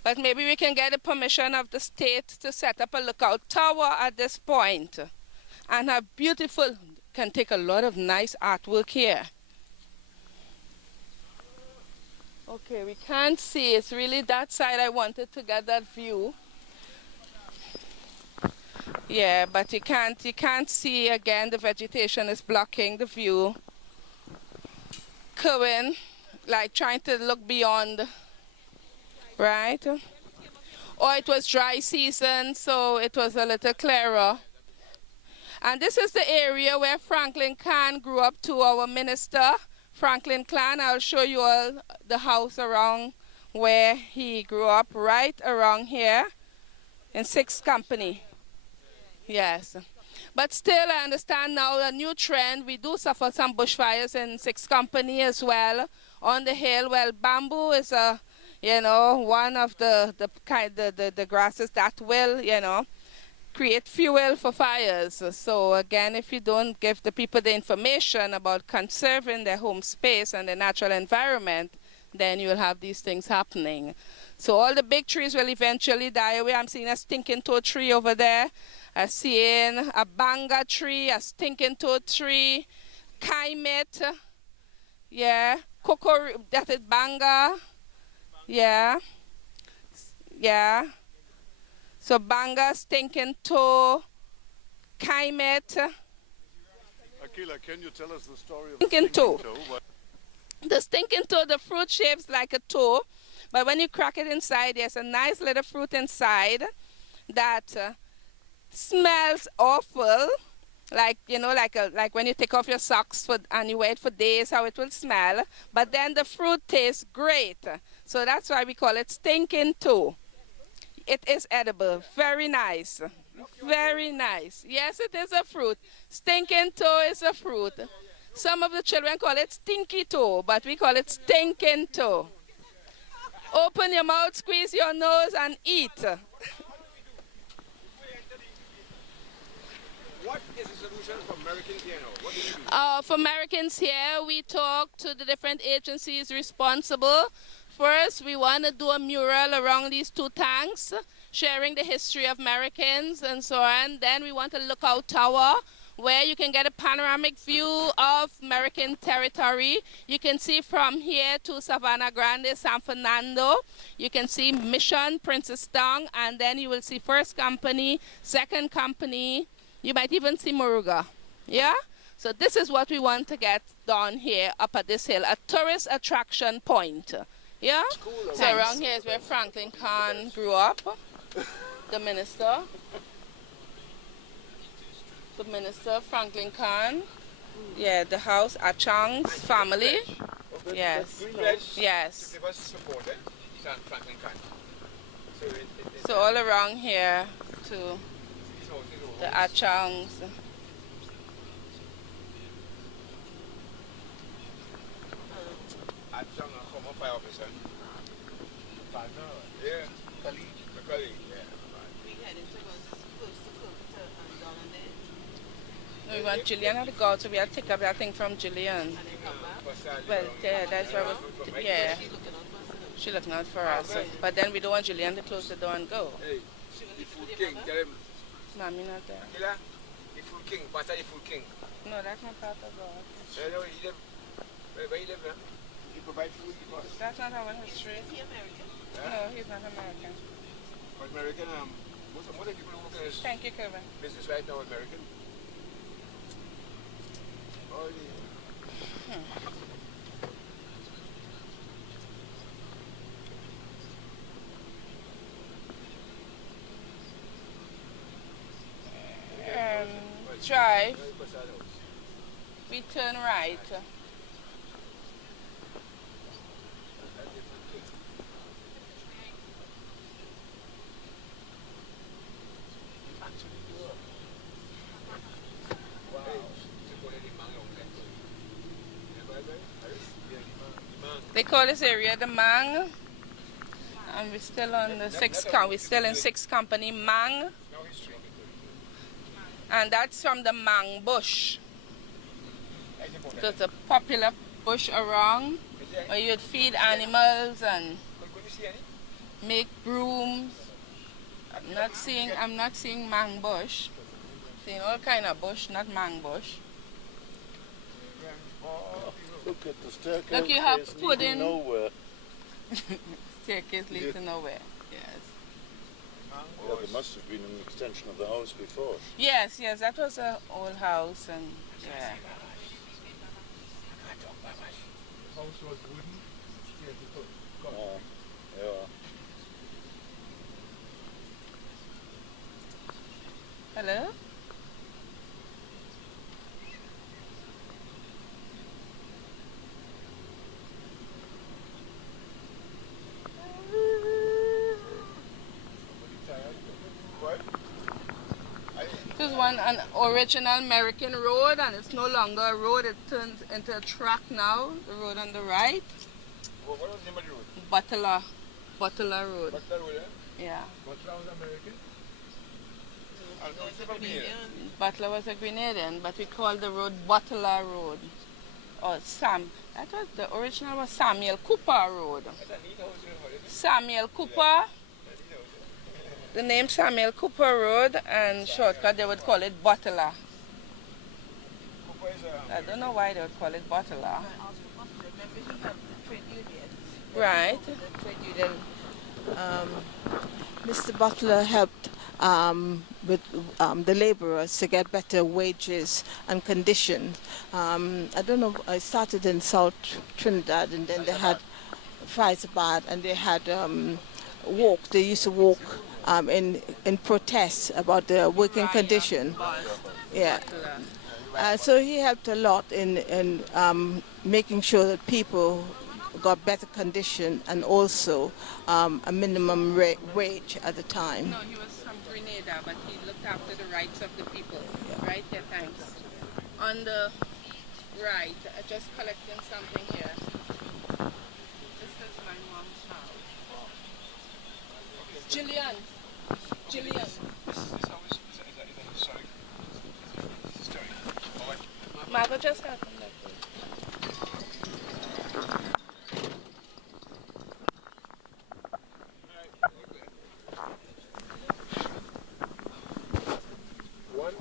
But maybe we can get the permission of the state to set up a lookout tower at this point. And have beautiful, can take a lot of nice artwork here. Okay, we can't see, it's really that side I wanted to get that view. Yeah, but you can't see again, the vegetation is blocking the view. Curving, like trying to look beyond, right? Or it was dry season, so it was a little clearer. And this is the area where Franklin Khan grew up to, our minister, Franklin Khan. I'll show you all the house around where he grew up, right around here in 6th Company. Yes. But still, I understand now a new trend. We do suffer some bushfires in 6th Company as well on the hill. Well, bamboo is a, you know, one of the grasses that will, you know, create fuel for fires. So again, if you don't give the people the information about conserving their home space and the natural environment, then you will have these things happening. So all the big trees will eventually die away. I'm seeing a stinking toe tree over there. I'm seeing a banga tree, a stinking toe tree, kaimet, yeah, cocoa, that is banga, yeah, yeah. So banga, stinking toe, kaimet. Akila, can you tell us the story of Stinking toe. What? The stinking toe, the fruit shapes like a toe, but when you crack it inside, there's a nice little fruit inside that smells awful, like, you know, like when you take off your socks and you wear it for days, how it will smell. But then the fruit tastes great, so that's why we call it stinking toe. It is edible. Very nice. Very nice. Yes, it is a fruit. Stinking toe is a fruit. Some of the children call it stinky toe, but we call it stinking toe. Open your mouth, squeeze your nose, and eat. What is the solution for Merikins here now? What do you do? For Merikins here, we talk to the different agencies responsible. First, we want to do a mural around these 2 tanks, sharing the history of Merikins and so on. Then we want a lookout tower where you can get a panoramic view of Merikin territory. You can see from here to Savannah Grande, San Fernando. You can see Mission, Princess Town, and then you will see 1st Company, 2nd Company. You might even see Moruga. Yeah? So this is what we want to get done here up at this hill, a tourist attraction point. Yeah? So around here is where Franklin Khan grew up, the minister. The minister, Franklin Khan. Yeah, the house, Achang's family. Yes. Yes. Give us support, eh? Franklin Khan. So all around here to the Achang's. Achang, a former fire officer. Yeah. Colleague, yeah. We headed towards close to Clifton and down on there. No, we want Gillian had to go, so we had to take up that thing from Gillian. And then come back. Well, yeah, that's why we, yeah. She's looking out for us. So, but then we don't want Gillian to close the door and go. Hey, the Food King, tell him. Mommy not there. Killer, the Food King, Pastor the Food King. No, that's not part of God. Hello, he live. Where he live, man? He provide food for us. That's not our history. Is he American? No, he's not American. But American, most of the people who work in this Thank you, Kevin. business right now are American. Oh, yeah. Drive. We turn right. They call this area the Mang, and we're still on the 6th company. We're still in 6th Company, Mang, and that's from the Mang bush. So it's a popular bush around where you'd feed animals and. Could you see any? make brooms. I'm not seeing mang bush. Seeing all kind of bush, not mang bush. Look at the staircase. Look, you have leading pudding. nowhere. Staircase leads to nowhere. Yes. Yeah, there must have been an extension of the house before. Yes, that was an old house, and yeah. The house was wooden, stairs to cut. Yeah. Hello? This is an original American road, and it's no longer a road. It turns into a track now. The road on the right. What was the name of the road? Butler Road. Butler Road, Yeah. Butler was American? No, it's never been. Butler was a Grenadian, but we called the road Butler Road. Or that was the original was Samuel Cooper Road. Samuel Cooper. The name Samuel Cooper Road, and shortcut they would call it Butler. I don't know why they would call it Butler. Remember, he had trade union. Right. The trade union. Mr. Butler helped with the laborers to get better wages and condition. I don't know, I started in South Trinidad, and then they had Faizabad, and they had they used to walk in protest about the working condition. Yeah. So he helped a lot in making sure that people got better condition, and also a minimum wage at the time. No, he was from Grenada, but he looked after the rights of the people. Yeah. Right there, thanks. On the right, just collecting something here. This is my mom's house. Jillian. Margot just happened that way.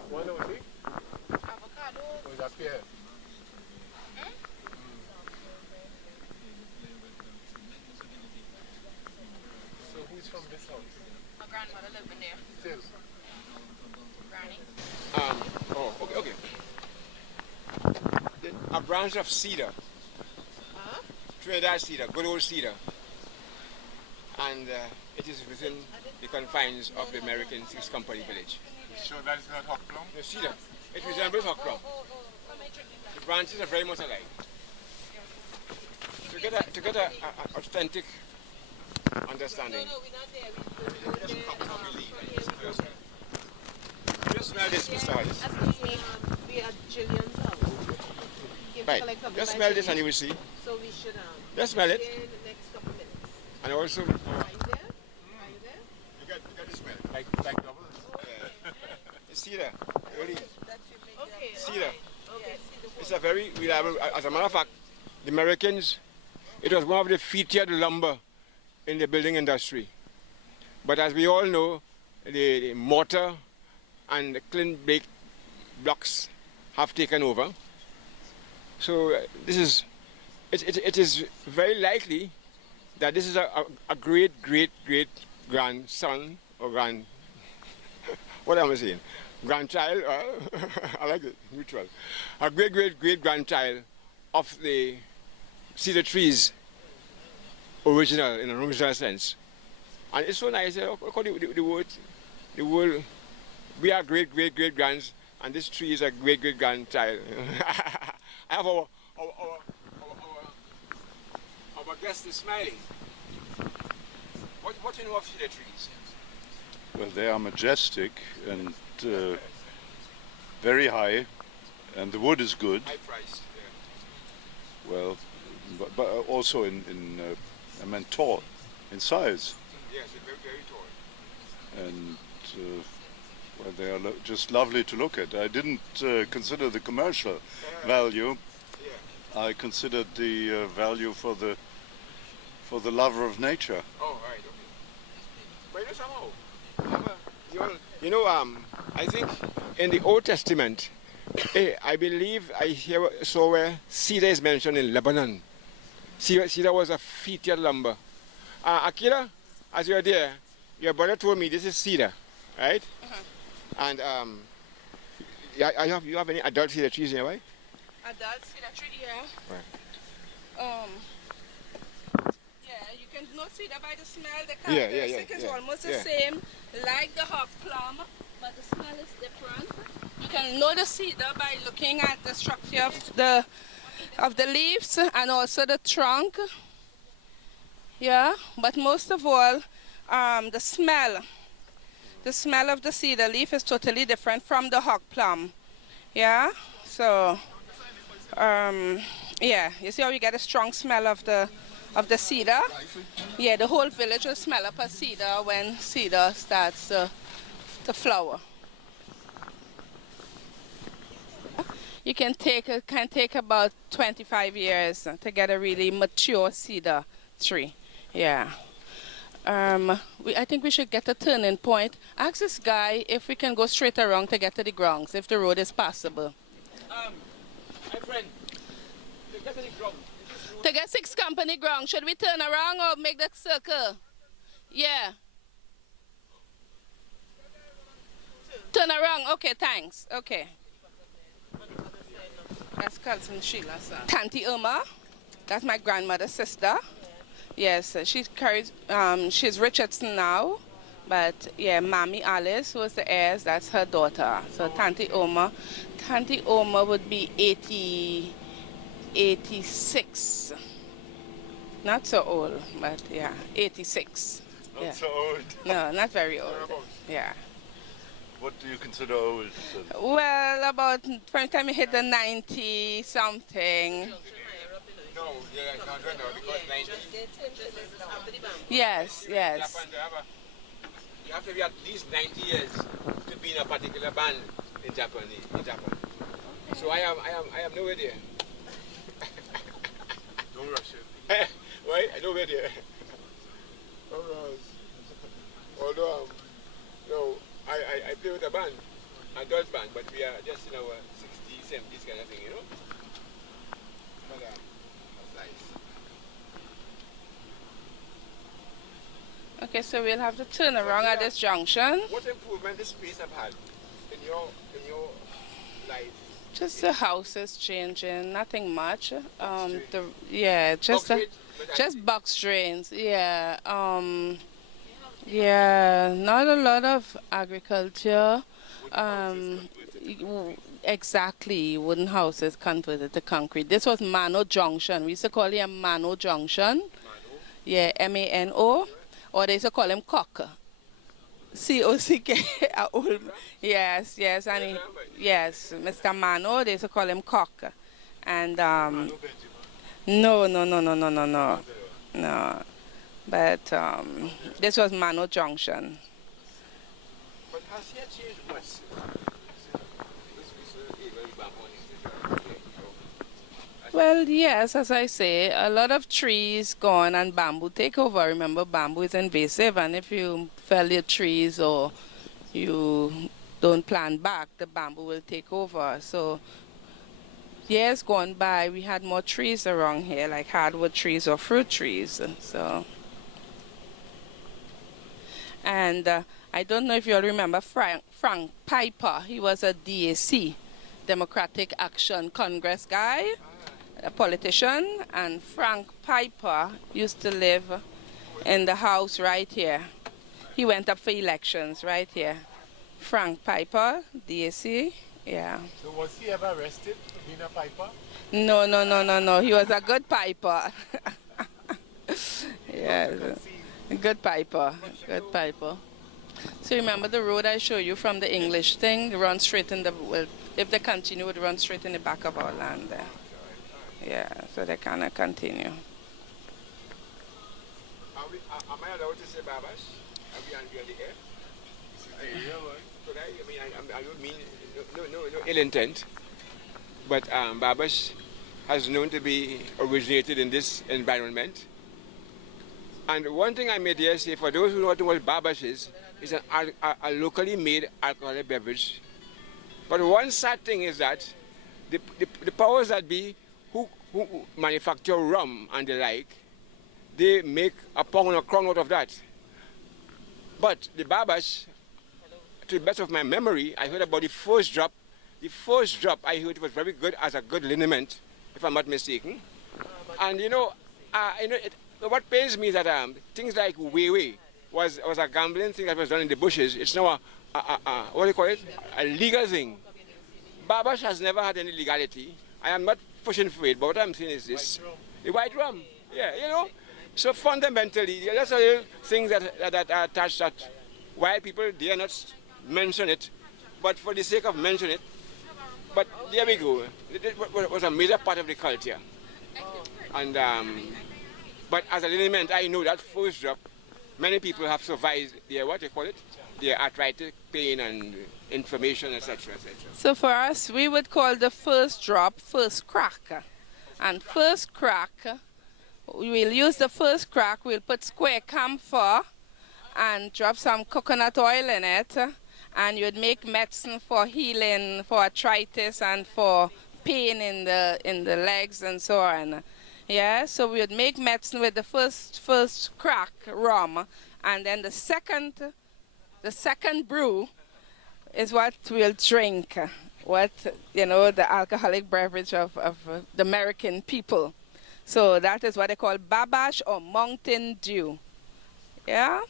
One only? Avocado. Or is that pear? So who's from this house? My grandmother lived in there. Still? Granny. Okay. A branch of cedar. Trinidad cedar, good old cedar. And it is within the confines of the Merikins East Company village. Sure that is not hot plum? The cedar, it resembles hocklum. The branches are very much alike. To get a authentic understanding. Just smell this, Mr. Hollis. We are Jillian's house. Right. Just smell this and you will see. So we should Just smell it. in the next couple minutes. And also, Are you there? you get the smell. Like double? You see that? Really? Okay. See that? Okay. It's a very reliable, as a matter of fact, the Americans, it was one of the featured lumber in the building industry. But as we all know, the mortar and the clean baked blocks have taken over. So it is very likely that this is a great grandson or what am I saying? Grandchild, I like it, neutral. A great grandchild of the cedar trees original, in an original sense. And it's so nice, the word, we are great grands, and this tree is a great grandchild. I have our guest is smiling. What do you know of cedar trees? Well, they are majestic and very high, and the wood is good. High priced, yeah. Well, but also I meant tall in size. Yes, very tall. And well, they are just lovely to look at. I didn't consider the commercial value. Yeah. I considered the value for the lover of nature. Oh, right, okay. You know, I think in the Old Testament, I believe I saw where cedar is mentioned in Lebanon. Cedar was a feature lumber. Akira, as you're there, your brother told me this is cedar, right? And you have any adult cedar trees nearby? Adult cedar tree, yeah. Right. Yeah, you can not see that by the smell. The characteristic is almost the same, like the hog plum, but the smell is different. You can know the cedar by looking at the structure of the leaves and also the trunk. Yeah, but most of all, the smell of the cedar leaf is totally different from the hog plum. Yeah, so yeah, you see how you get a strong smell of the cedar? Yeah, the whole village will smell up a cedar when cedar starts to flower. You can take about 25 years to get a really mature cedar tree. Yeah. I think we should get a turning point. Ask this guy if we can go straight around to get to the grounds, if the road is passable. My friend, to get to the ground. To get 6 Company ground, should we turn around or make that circle? Yeah. Turn around. Okay, thanks. Okay. That's cousin Sheila, sir. Tanti Irma, that's my grandmother's sister. Yes, she's Richardson now, but yeah, Mommy Alice, who was the heirs, that's her daughter. So Tanti Irma would be 86. Not so old, but yeah, 86. Not so old. No, not very old. Yeah. What do you consider old? Well, about from the time you hit the 90 something. No, because 90. Yes. You have to be at least 90 years to be in a particular band in Japan. So I am nowhere there. Don't rush it. Right? I nowhere there. Although no, I play with a band, adult band, but we are just in our 60s, 70s kind of thing, you know. But that's nice. Okay, so we'll have to turn around at this junction. What improvement this place have had in your life? Just the houses changing, nothing much. Just box drains. Yeah. Yeah, not a lot of agriculture. Exactly, wooden houses converted to concrete. This was Mano Junction. We used to call it Mano Junction. Yeah, M-A-N-O. Or they used to call him Cock. C-O-C-K. Yes, and yes, Mr. Mano, they used to call him Cock. And no. But this was Mano Junction. But has he changed much? Well, yes, as I say, a lot of trees gone and bamboo take over. Remember, bamboo is invasive, and if you fell your trees or you don't plant back, the bamboo will take over. So years gone by, we had more trees around here, like hardwood trees or fruit trees. So, and I don't know if you all remember Frank Piper. He was a DAC, Democratic Action Congress guy, a politician, and Frank Piper used to live in the house right here. He went up for elections right here. Frank Piper, DAC, yeah. So was he ever arrested for being a piper? No. He was a good piper. Yeah, good piper. So remember the road I showed you from the English thing? Run straight in the, well, if they continue, it would run straight in the back of our land there. Yeah, so they cannot continue. Am I allowed to say Babash? Are we on the air? Could I mean, I don't mean no ill intent, but Babash has known to be originated in this environment. And one thing I may dare say, for those who don't know what Babash is a locally made alcoholic beverage. But one sad thing is that the powers that be who manufacture rum and the like, they make a pound or crown out of that. But the Babash, to the best of my memory, I heard about the first drop. The first drop I heard was very good as a good liniment, if I'm not mistaken. And what pains me is that things like Wei was a gambling thing that was done in the bushes. It's now what do you call it? A legal thing. Babash has never had any legality. I am not pushing for it, but what I'm saying is this. The white rum. Yeah, you know. So fundamentally, there's a little things that are attached that white people dare not mention it, but for the sake of mentioning it. But there we go. It was a major part of the culture. And but as a liniment, I know that first drop, many people have survived their, what they call it, their arthritic pain and inflammation, etc., etc. So for us, we would call the first drop first crack. And first crack, we'll use the first crack, we'll put square camphor and drop some coconut oil in it, and you'd make medicine for healing, for arthritis and for pain in the legs and so on. Yeah, so we would make medicine with the first crack rum, and then the second brew is what we'll drink, what, you know, the alcoholic beverage of the American people. So that is what they call Babash or Mountain Dew. Yeah?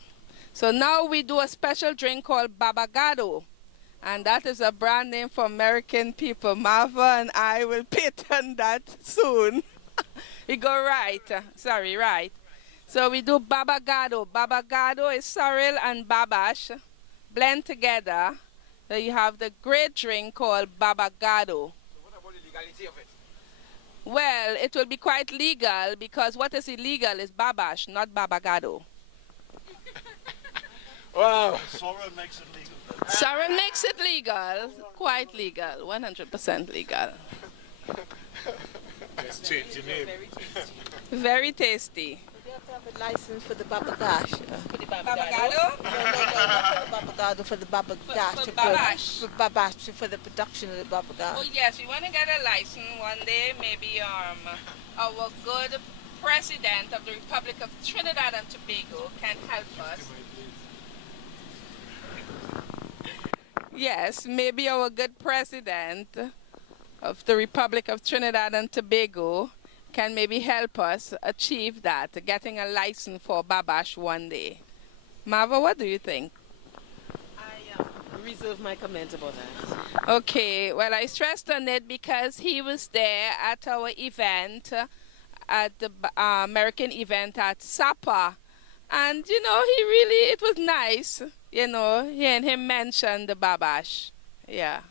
So now we do a special drink called Babagado, and that is a brand name for American people. Marva and I will patent that soon. We go right. Right. So we do Babagado. Babagado is sorrel and Babash blend together. So you have the great drink called Babagado. So what about the legality of it? Well, it will be quite legal because what is illegal is Babash, not Babagado. Wow. Sorrel makes it legal. Sorrel makes it legal, quite legal, 100% legal. Just change the name. Very tasty. You have to have a license for the babagash. For the Babagado? No, for the babagash. For Babash. For Babash, for the production of the babagash. Oh yes, we want to get a license one day. Maybe our good president of the Republic of Trinidad and Tobago can help us. Yes, maybe our good president of the Republic of Trinidad and Tobago can maybe help us achieve that, getting a license for Babash one day. Marva, what do you think? I reserve my comment about that. Okay, well, I stressed on it because he was there at our event, at the American event at Sapa. And, you know, it was nice, you know, hearing him mention the Babash. Yeah.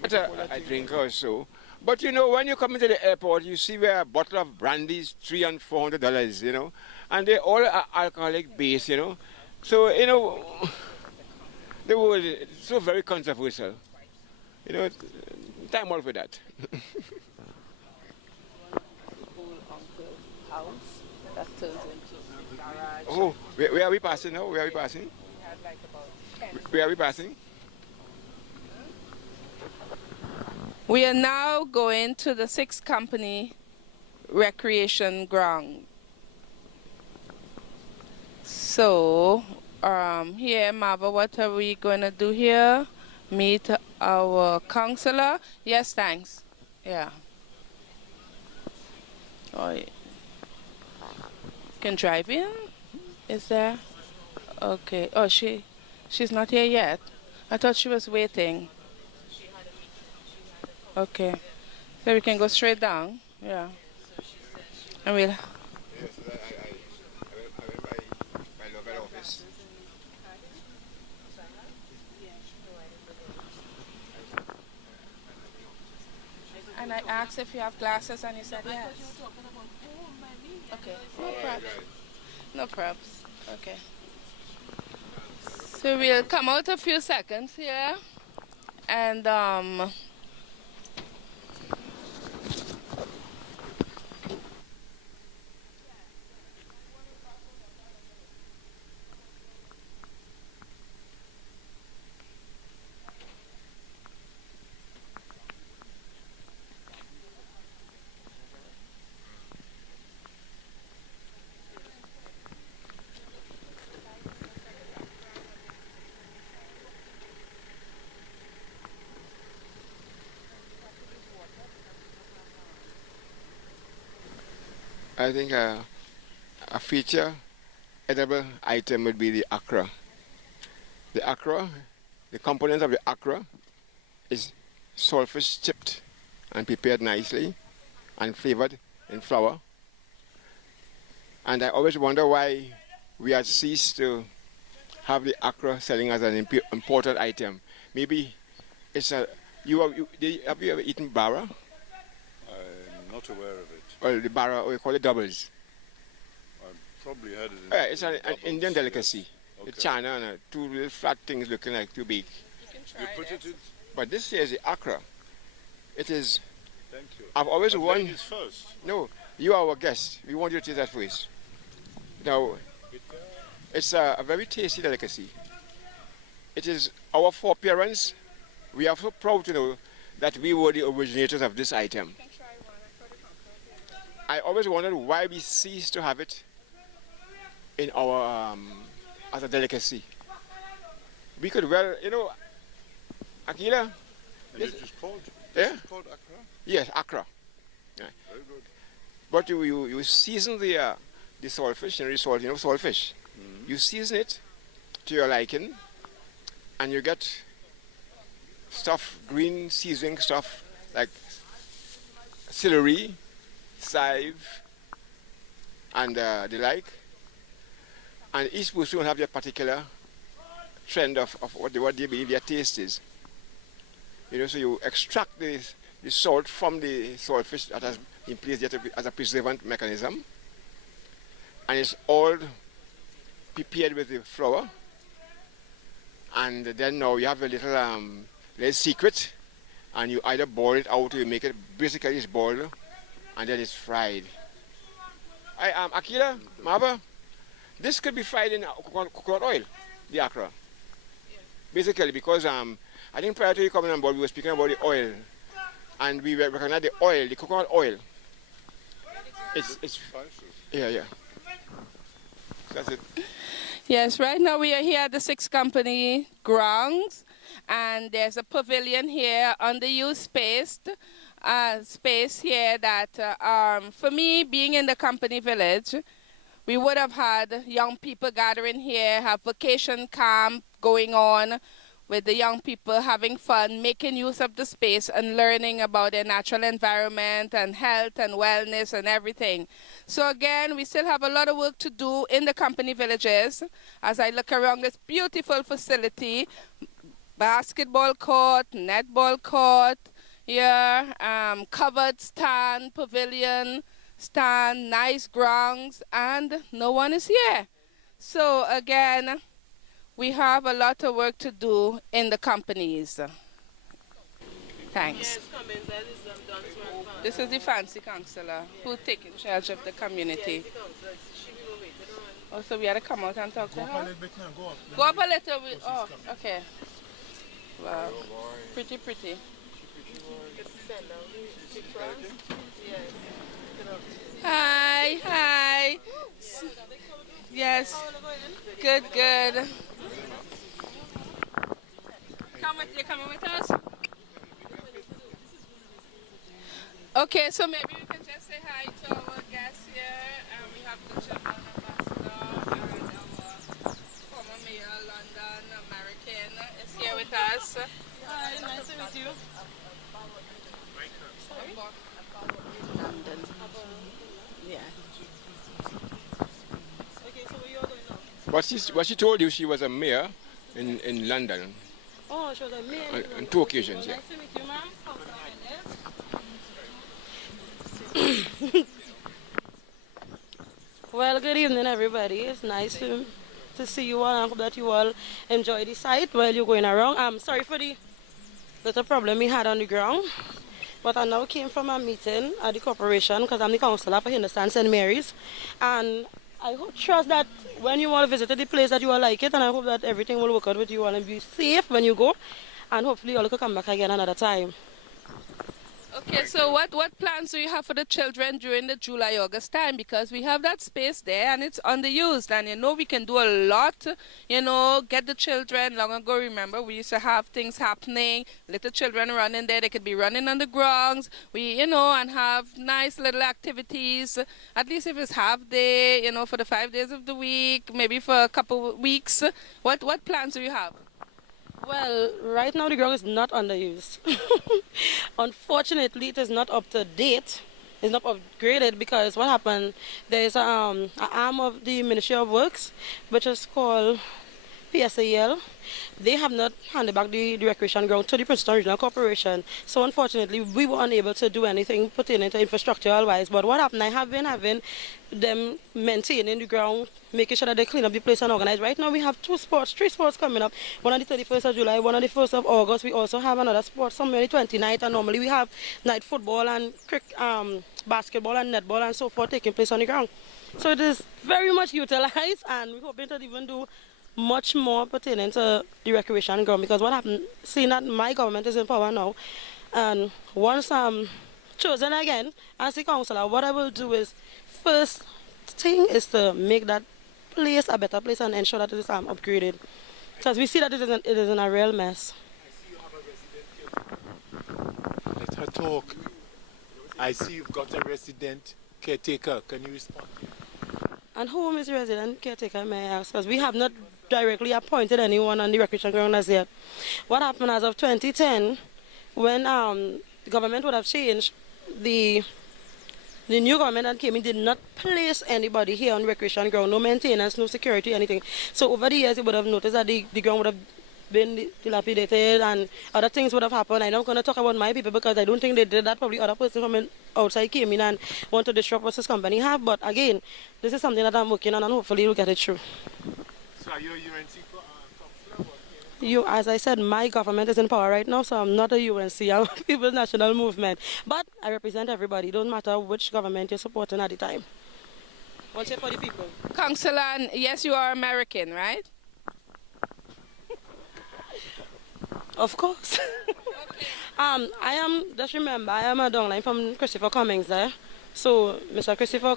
But a drink or so. But you know, when you come into the airport, you see where a bottle of brandy is $300 and $400, you know, and they all are alcoholic based, you know. So you know, the world is so very controversial. You know, time out for that. That turns into garage. Oh, where are we passing now? Where are we passing? We had like about 10. Where are we passing? We are now going to the 6th Company Recreation Ground. So, here, Marva, what are we going to do here? Meet our counselor? Yes, thanks. Yeah. Oh, yeah. Can drive in? Is there? Okay. Oh, she's not here yet. I thought she was waiting. Okay. So we can go straight down. Yeah. And we'll. Yes, I went by local office. And I asked if you have glasses, and you said yes. Okay. No props. No props. Okay. So we'll come out a few seconds here, and I think a feature edible item would be the akra. The akra, the components of the akra is saltfish chipped and prepared nicely and flavored in flour. And I always wonder why we had ceased to have the akra selling as an imported item. Maybe it's a, have you ever eaten bara? I'm not aware of it. Well, the bara, or we call it doubles. I've probably had it in It's an Indian delicacy. Yeah. The chana and two little flat things looking like too big. You put it in. But this here is the akra. It is, Thank you. I've always But wondered. ladies first. No, you are our guest. We want you to taste that first. Now, it's a very tasty delicacy. It is our foreparents. We are so proud to know that we were the originators of this item. I always wondered why we ceased to have it in our as a delicacy. We could well, Akila. And it is called. Yeah? Is it called akra? Yes, akra. Very good. But you season the saltfish, saltfish. Mm-hmm. You season it to your liking, and you get stuff, green seasoning stuff like celery, chive, and the like. And each person will have their particular trend of what they believe their taste is. So you extract the salt from the saltfish that has been placed there as a preservant mechanism. And it's all prepared with the flour. And then now you have a little secret. And you either boil it out or you make it, basically it's boiled, and then it's fried. Akila, Maba, this could be fried in coconut oil, the akra. Basically, because I think prior to you coming on board, we were speaking about the oil. And we recognize the oil, the coconut oil. It's yeah. That's it. Yes, right now we are here at the 6th Company grounds, and there's a pavilion here, underused space here that, for me, being in the company village, we would have had young people gathering here, have vacation camp going on with the young people having fun, making use of the space and learning about their natural environment and health and wellness and everything. So again, we still have a lot of work to do in the company villages. As I look around this beautiful facility, basketball court, netball court, here, covered stand, pavilion, stand, nice grounds, and no one is here. So again, we have a lot of work to do in the companies. Thanks. This is the fancy counselor who takes charge of the community. Oh, so we had to come out and talk to her? Go up a little bit. Oh, okay. Wow. Pretty. Hi. Yes. Good. You're coming with us? Okay, so maybe we can just say hi to our guests here. We have the children ambassador and our former mayor of London, Merikins, is here with us. Hi, nice to meet you. London. Yeah. Okay, so where you all going now? What she told you, she was a mayor in London Oh, she was a mayor. on 2 occasions, yeah. Nice to meet you, ma'am. Well, good evening, everybody. It's nice to see you all. I hope that you all enjoy the site while you're going around. I'm sorry for the little problem we had on the ground, but I now came from a meeting at the corporation because I'm the councillor for Hindustan St. Mary's, and I trust that when you all visit the place that you all like it, and I hope that everything will work out with you all and be safe when you go, and hopefully you all can come back again another time. Okay, so what plans do you have for the children during the July-August time? Because we have that space there and it's underused, and you know we can do a lot, you know, get the children. Long ago, remember, we used to have things happening, little children running there, they could be running on the grounds, you know, and have nice little activities, at least if it's half day, you know, for the 5 days of the week, maybe for a couple of weeks. What plans do you have? Well, right now the ground is not underused. Unfortunately, it is not up to date. It's not upgraded because what happened, there is an arm of the Ministry of Works, which is called PSAL. They have not handed back the recreation ground to the Princeton Regional Corporation. So unfortunately, we were unable to do anything pertaining to infrastructural wise. But what happened, I have been having them maintaining the ground, making sure that they clean up the place and organize. Right now we have three sports coming up. One on the 31st of July, one on the 1st of August. We also have another sport somewhere on the 29th. And normally we have night football and basketball and netball and so forth taking place on the ground. So it is very much utilized, and we're hoping to even do much more pertaining to the recreation ground, because what happened, seeing that my government is in power now, and once I'm chosen again as the councillor, what I will do is, first thing is to make that place a better place and ensure that it is upgraded, because we see that it is in a real mess. Let her talk. I see you've got a resident caretaker. Can you respond? And whom is the resident caretaker, may I ask? Because we have not directly appointed anyone on the recreation ground as yet. What happened as of 2010, when the government would have changed, the new government that came in did not place anybody here on recreation ground, no maintenance, no security, anything. So over the years, you would have noticed that the ground would have been dilapidated and other things would have happened. I'm not going to talk about my people because I don't think they did that. Probably other person from outside came in and want to disrupt what this company have. But again, this is something that I'm working on, and hopefully we'll get it through. So are you a UNC councillor? As I said, my government is in power right now, so I'm not a UNC. I'm a People's National Movement. But I represent everybody. It don't matter which government you're supporting at the time. What's it for the people? Councillor, yes, you are American, right? Of course. I am, just remember, I am a downline from Christopher Cummings there. So, Mr. Christopher,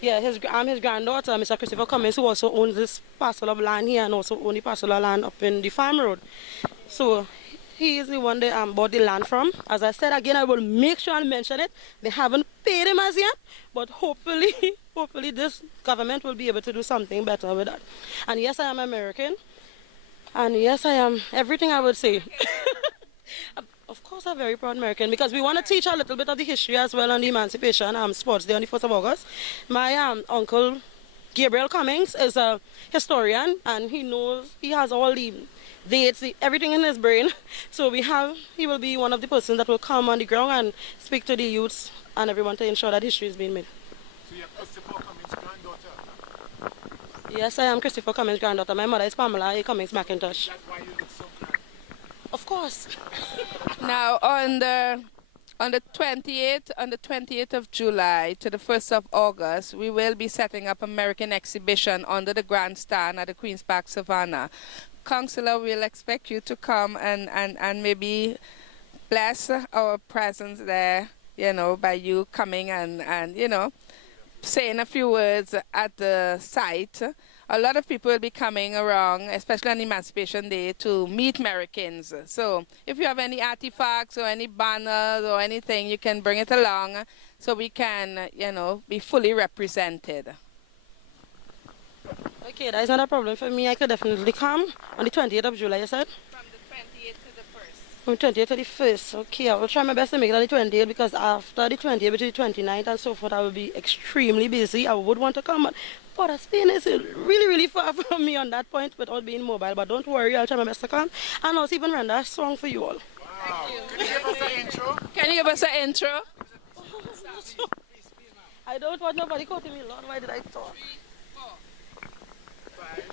yeah, I'm his granddaughter, Mr. Christopher Cummings, who also owns this parcel of land here and also owns the parcel of land up in the farm road. So, he is the one that bought the land from. As I said again, I will make sure and mention it. They haven't paid him as yet, but hopefully this government will be able to do something better with that. And yes, I am American. And yes, I am everything I would say. Of course, I'm very proud American, because we want to teach a little bit of the history as well on the Emancipation Sports Day on the 1st of August. My uncle, Gabriel Cummings, is a historian, and he has all the dates, everything in his brain. So he will be one of the persons that will come on the ground and speak to the youths and everyone to ensure that history is being made. So you're Christopher Cummings' granddaughter? Yes, I am Christopher Cummings' granddaughter. My mother is Pamela A. Cummings McIntosh. That's why you look so grand. Of course. Now, on the 28th of July to the 1st of August, we will be setting up American exhibition under the grandstand at the Queen's Park Savannah. Councillor, we'll expect you to come and maybe bless our presence there, you know, by you coming and you know, saying a few words at the site. A lot of people will be coming around, especially on Emancipation Day, to meet Merikins. So if you have any artifacts or any banners or anything, you can bring it along so we can, you know, be fully represented. Okay, that is not a problem for me. I could definitely come on the 28th of July, you said? From the 28th to the 1st. From 28th to the 1st. Okay, I will try my best to make it on the 28th, because after the 28th to the 29th and so forth, I will be extremely busy. I would want to come, but Spain is really, really far from me on that point without being mobile. But don't worry, I'll try my best to come. And I'll even render a song for you all. Wow. Can you give us an intro? Can you give us an intro? I don't want nobody quoting me, Lord. Why did I talk? 3, 4, 5.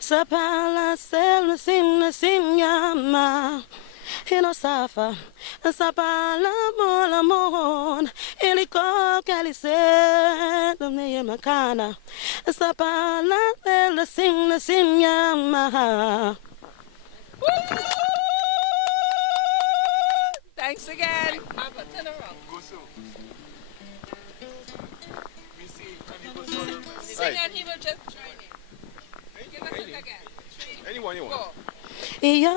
Sapala sel sin yama hino safa sapala mola mon iliko kalise domne makana sapala sel sin yama. Thanks again. Mama, turn around. Go so. We see when you go so. Sing and he will just join in. Give us it again. Anyone. Go. Yon,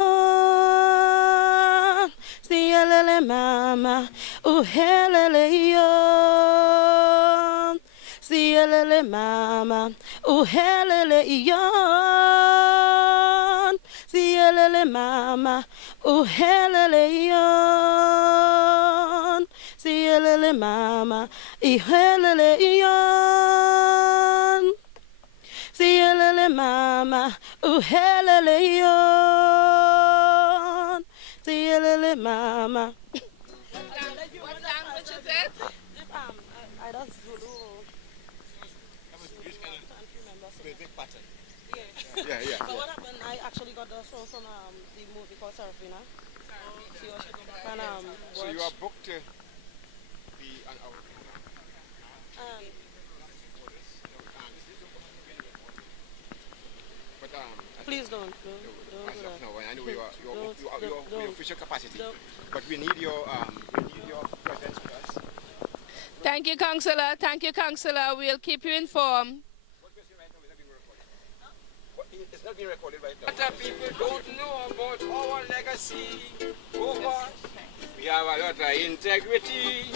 siyelele mama, uhelele yon. Siyelele mama, uhelele yon. Siyelele mama, uhelele yon. Siyelele mama, ihelele yon. Siyelele mama, uhelele yon. Siyelele mama. What language is it? I don't Zulu. Yeah. So what happened? I actually got the song from the movie called Serafina. So you should go back and So watch. you are booked to be an hour. But Please don't as do of that. now, I know your Don't. official capacity, Don't. but we need your presence with us. Thank you, Councillor. Thank you, Councillor. We'll keep you informed. It's not being recorded right now. What people don't know about our legacy. Oh God, we have a lot of integrity.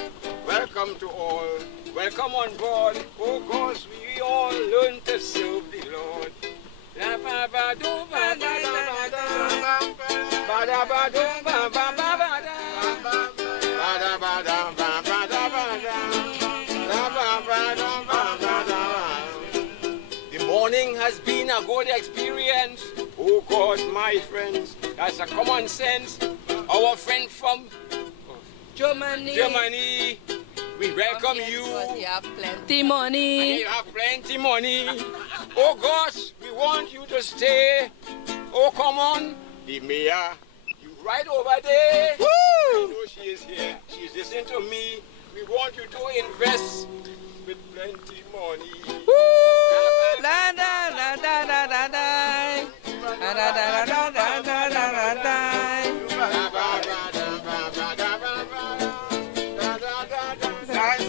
Welcome to all. Welcome on board. Oh God, we all learn to serve the Lord. La ba ba do ba da da ba da. Ba da ba do ba ba ba ba da. Ba da ba da ba ba da ba da. La ba ba do ba ba da. The morning has been a good experience. Oh God, my friends, that's a common sense. Our friend from Germany, we welcome you. You have plenty money. And you have plenty money. Oh gosh, we want you to stay. Oh, come on. The mayor, you right over there. Woo! I know she is here. She's listening to me. We want you to invest with plenty money. Woo! La da da da da da da. Da da da da da da da da da.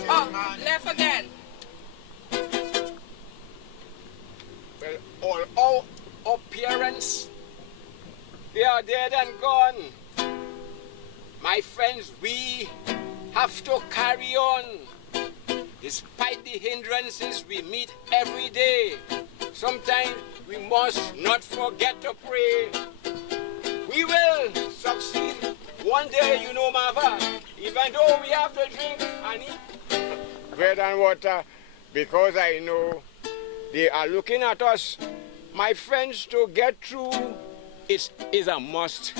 Oh, left again. Well, all our parents, they are dead and gone. My friends, we have to carry on. Despite the hindrances we meet every day, sometimes we must not forget to pray. We will succeed one day, you know, Mava, even though we have to drink and eat bread and water, because I know they are looking at us. My friends, to get through, it is a must.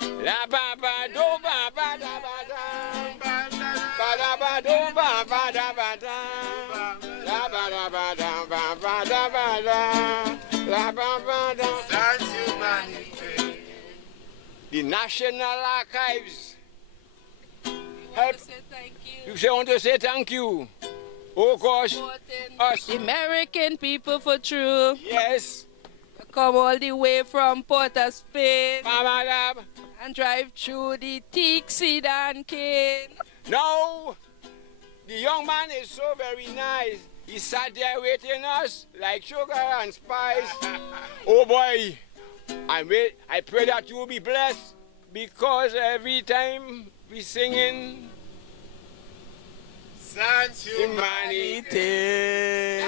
La ba ba do ba ba da ba da. Ba da ba do ba ba da ba da. La ba da ba da ba ba da ba da. La ba ba da. That's humanity. The National Archives help. You say want to say thank you. Oh gosh, us. The American people for true. Yes. Come all the way from Port of Spain Ba-ba-da. and drive through the teak sedan cane. No, the young man is so very nice. He sat there waiting us like sugar and spice. Oh boy, I pray that you will be blessed, because every time we singing Sans humanity.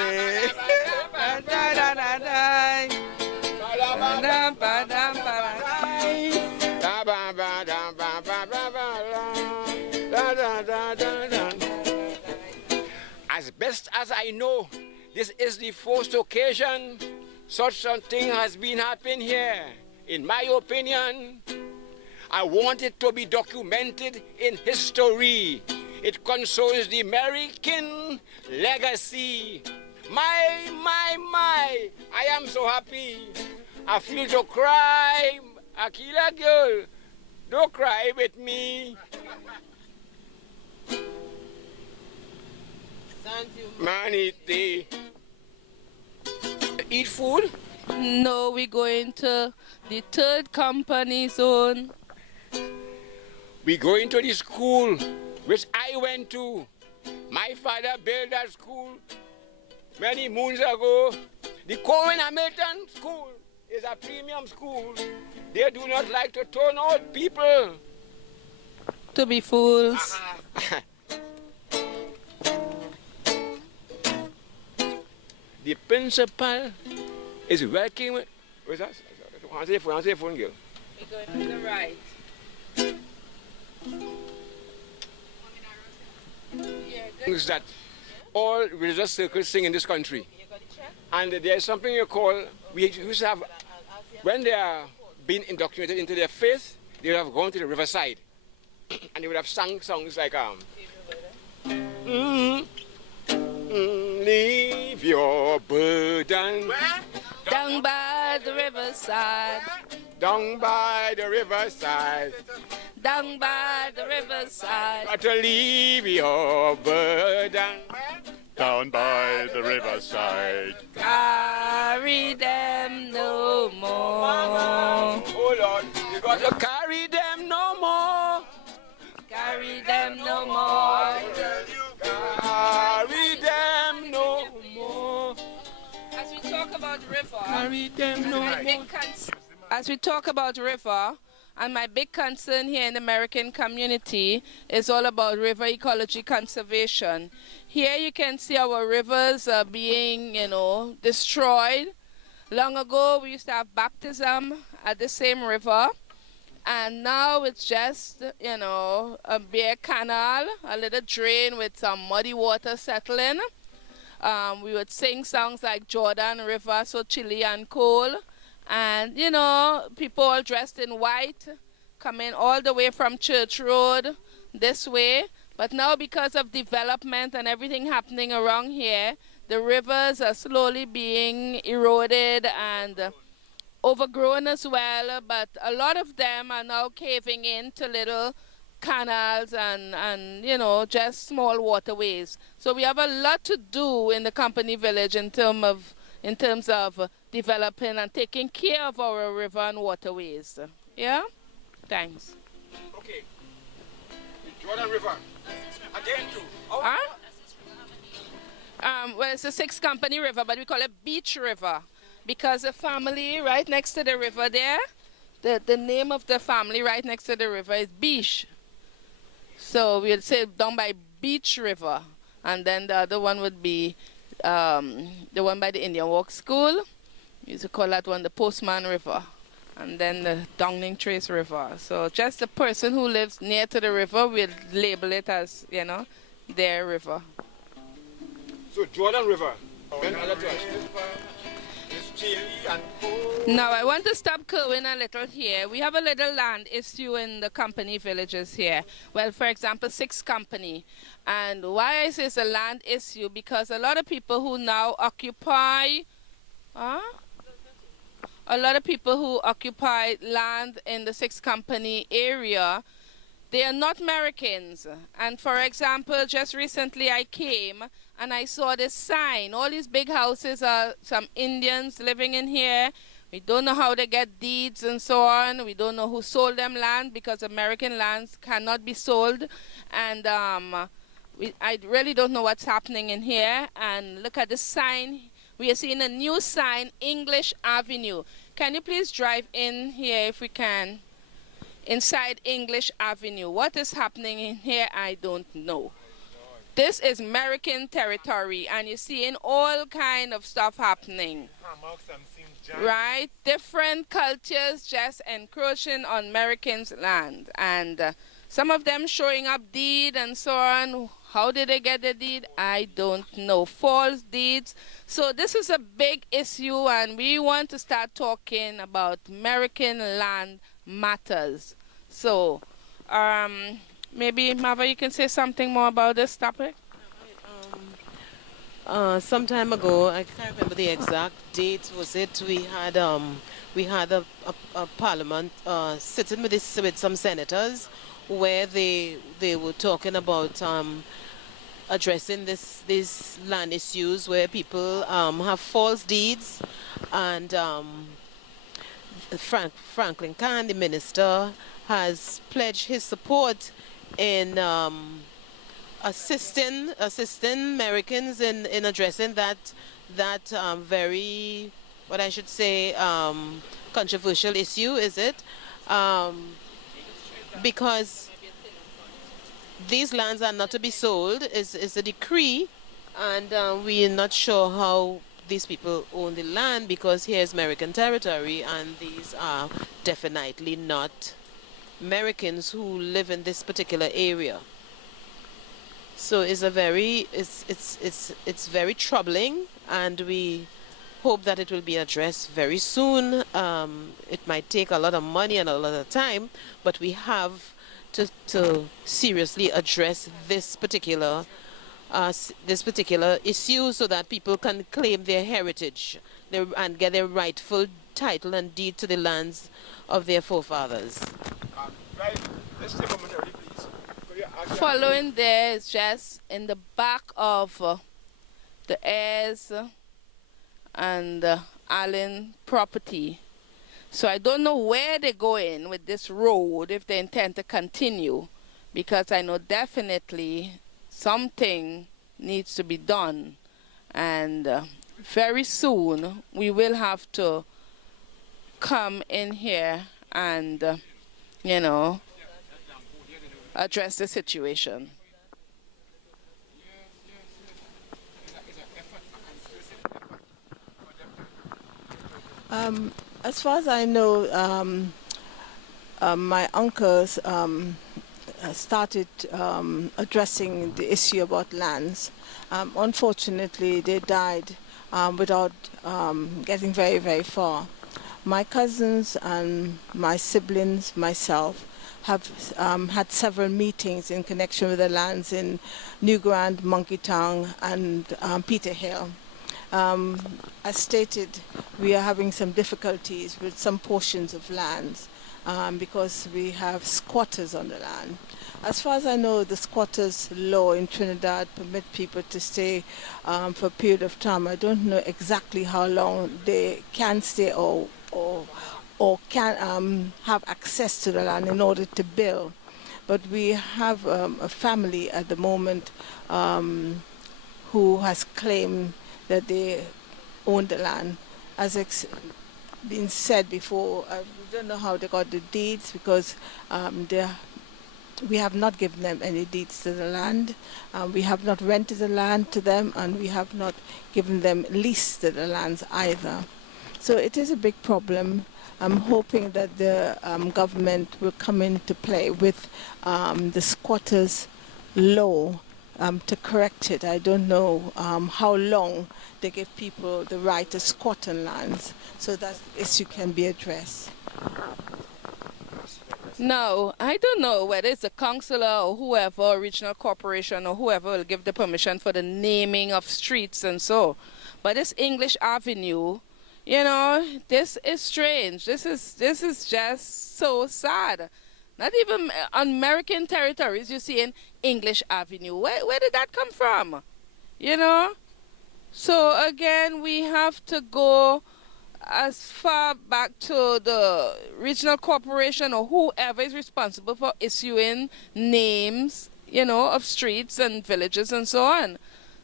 As best as I know, this is the first occasion such a thing has been happening here. In my opinion, I want it to be documented in history. It concerns the American legacy. My, I am so happy. I feel to cry. Akila girl, don't cry with me. Humanity. Eat food? No, we're going to the third company zone. We go into the school which I went to. My father built that school many moons ago. The Cohen Hamilton School is a premium school. They do not like to turn out people to be fools. The principal is working with... What's that? Answer your phone, girl. We're going to the right. Things that all religious circles sing in this country. And there's something you call... We used to have... When they are being indoctrinated into their faith, they would have gone to the riverside. And they would have sung songs like... leave your burden down by the riverside. Down by the riverside. Down by the riverside. Got to leave your burden down by the riverside. Carry them no more. Oh Lord, you got to carry them no more. Carry them no more. Carry them no more. As we talk about river, carry them no more. As we talk about river, and my big concern here in the American community is all about river ecology conservation. Here you can see our rivers are being, destroyed. Long ago we used to have baptism at the same river. And now it's just, a bare canal, a little drain with some muddy water settling. We would sing songs like Jordan River, so chilly and cold. And, people all dressed in white, coming all the way from Church Road this way. But now because of development and everything happening around here, the rivers are slowly being eroded and overgrown as well, but a lot of them are now caving into little canals and just small waterways. So we have a lot to do in the company village in terms of developing and taking care of our river and waterways. Yeah? Thanks. Okay. Jordan River. Again too. Oh. Huh? Well, it's a 6 company river, but we call it Beach River. Because the family right next to the river there, the name of the family right next to the river is Beach. So we would say down by Beach River. And then the other one would be the one by the Indian Walk School. We used to call that one the Postman River. And then the Downing Trace River. So just the person who lives near to the river, we'll label it as, their river. So Jordan River. Now I want to stop Kerwin a little here. We have a little land issue in the company villages here. Well, for example, 6 company. And why I say it's a land issue? Because a lot of people who now occupy, land in the 6 company area, they are not Merikins. And for example, just recently I came and I saw this sign. All these big houses are some Indians living in here. We don't know how they get deeds and so on. We don't know who sold them land because American lands cannot be sold. And I really don't know what's happening in here. And look at the sign. We are seeing a new sign, English Avenue. Can you please drive in here if we can? Inside English Avenue. What is happening in here, I don't know. This is American territory, and you're seeing all kind of stuff happening. Right? Different cultures just encroaching on Americans' land. And some of them showing up deed and so on. How did they get the deed? I don't know. False deeds. So this is a big issue, and we want to start talking about American land matters. So, maybe, Mava, you can say something more about this topic? Some time ago, I can't remember the exact date, was it? We had a parliament sitting with some senators where they were talking about addressing these land issues where people have false deeds and Franklin Khan, the minister, has pledged his support in assisting Americans in addressing that very, what I should say, controversial issue, is it? Because these lands are not to be sold is a decree, and we are not sure how these people own the land, because here is American territory and these are definitely not Americans who live in this particular area. So it's a very it's very troubling, and we hope that it will be addressed very soon. It might take a lot of money and a lot of time, but we have to seriously address this particular issue, so that people can claim their heritage and get their rightful title and deed to the lands of their forefathers. Right, let's take a moment, please. Following there is just in the back of the heirs and Allen property. So I don't know where they're going with this road, if they intend to continue, because I know definitely something needs to be done, and very soon we will have to come in here and address the situation. As far as I know, my uncles started addressing the issue about lands. Unfortunately, they died without getting very, very far. My cousins and my siblings, myself, have had several meetings in connection with the lands in New Grand, Monkey Town, and Peter Hill. As stated, we are having some difficulties with some portions of lands because we have squatters on the land. As far as I know, the squatters law in Trinidad permit people to stay for a period of time. I don't know exactly how long they can stay or can have access to the land in order to build. But we have a family at the moment who has claimed that they own the land. As been said before, we don't know how they got the deeds, because we have not given them any deeds to the land. We have not rented the land to them, and we have not given them lease to the lands either. So it is a big problem. I'm hoping that the government will come into play with the squatters' law to correct it. I don't know how long they give people the right to squat on lands, so that issue can be addressed. No, I don't know whether it's a councillor or whoever, regional corporation or whoever will give the permission for the naming of streets and so. But this English Avenue, this is strange. This is just so sad. Not even on American territories, you see in English Avenue. Where did that come from? So again, we have to go as far back to the regional corporation or whoever is responsible for issuing names, of streets and villages and so on.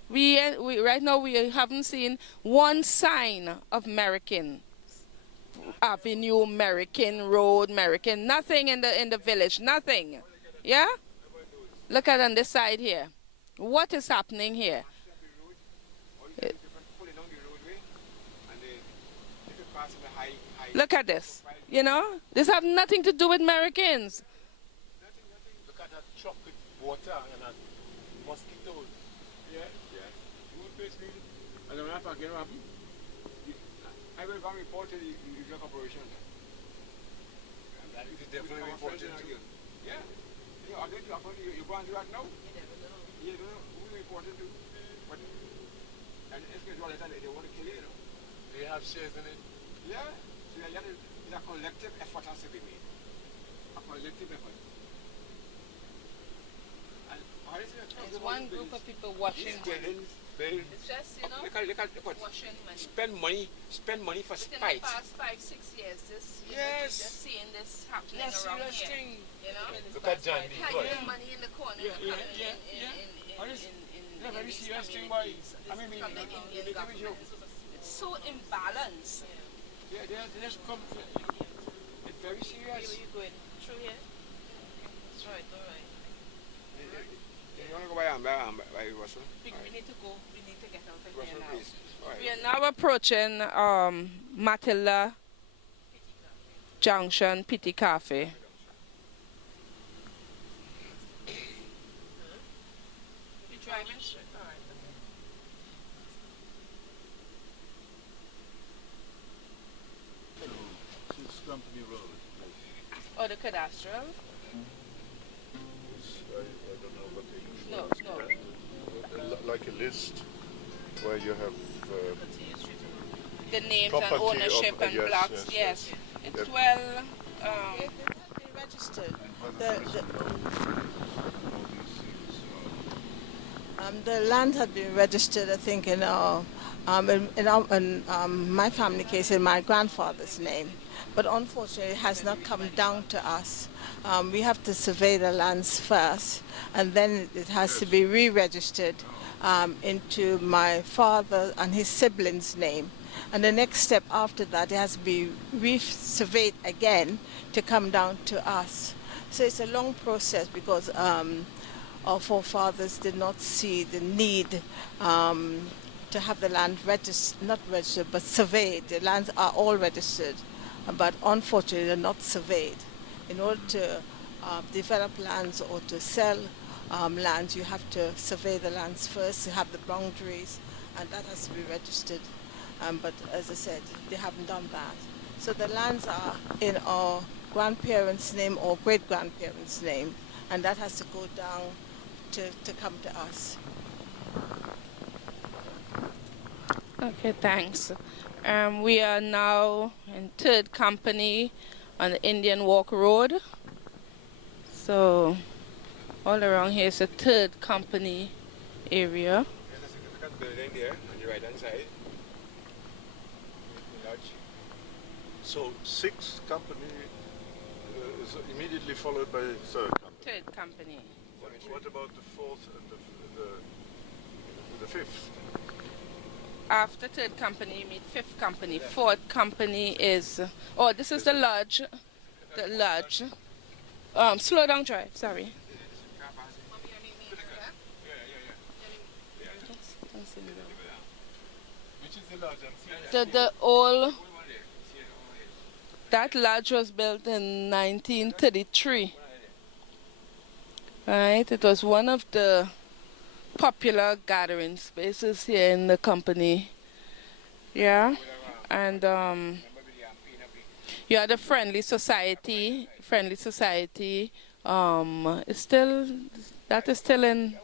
We right now we haven't seen one sign of Merikins Avenue, Merikin Road, Merikin, nothing in the village, nothing. Yeah? Look at on this side here. What is happening here? Look at this. This have nothing to do with Merikins. Look at that truck with water and that mosquitoes. Yeah. As a matter of fact, I will go and report to the regional corporation. And that is definitely reported to. Yeah. You go and do that now? You don't know who you reported to. But, and it's going to they want to kill you, They have shares in it? Yeah. So it's a collective effort has to be made. A collective effort. And Hollis It's one group of people washing money. It's just, you know, spend money for within spite. the past 5-6 years, this, Yes. just seeing this happening Yes, around serious here. thing. You know? Look at John B. Hiding money in the corner Yeah, coming yeah, in very these serious thing, communities. boy. I mean, From the Indian government. It's so imbalanced. Yeah, they just come. It's very serious. Where you going? Through here? That's right, all right. You want to go by Russell? We need to go. We need to get out of Russell, here now. please. All right. We are now approaching Matilda Junction Pity Cafe. You're driving straight? All right. It's Company Road. Oh, the cadastral? I don't know what they use. No. Like a list where you have The names property and ownership of- and yes, blocks, yes, yes. yes. It's Yep. well, It has been registered. The land had been registered, I think, in my family case, in my grandfather's name. But unfortunately, it has not come down to us. We have to survey the lands first, and then it has to be re-registered into my father and his siblings' name. And the next step after that, it has to be re-surveyed again to come down to us. So it's a long process because our forefathers did not see the need to have the land not registered, but surveyed. The lands are all registered, but unfortunately they're not surveyed. In order to develop lands or to sell lands, you have to survey the lands first, to have the boundaries, and that has to be registered. But as I said, they haven't done that. So the lands are in our grandparents' name or great-grandparents' name, and that has to go down to come to us. Okay, thanks. We are now in Third Company on the Indian Walk Road. So all around here is a Third Company area. There's a significant building there on the right-hand side. Lodge. So Sixth Company is immediately followed by Third Company. Third Company. What about the fourth and the fifth? After Third Company, you meet Fifth Company. Fourth Company is... Oh, this is the lodge. The lodge. Slow down, drive. Sorry. Which is the lodge? The old... That lodge was built in 1933. Right? It was one of the popular gathering spaces here in the company. Yeah. And yeah, the Friendly Society. Friendly Society. Is still, that is still in.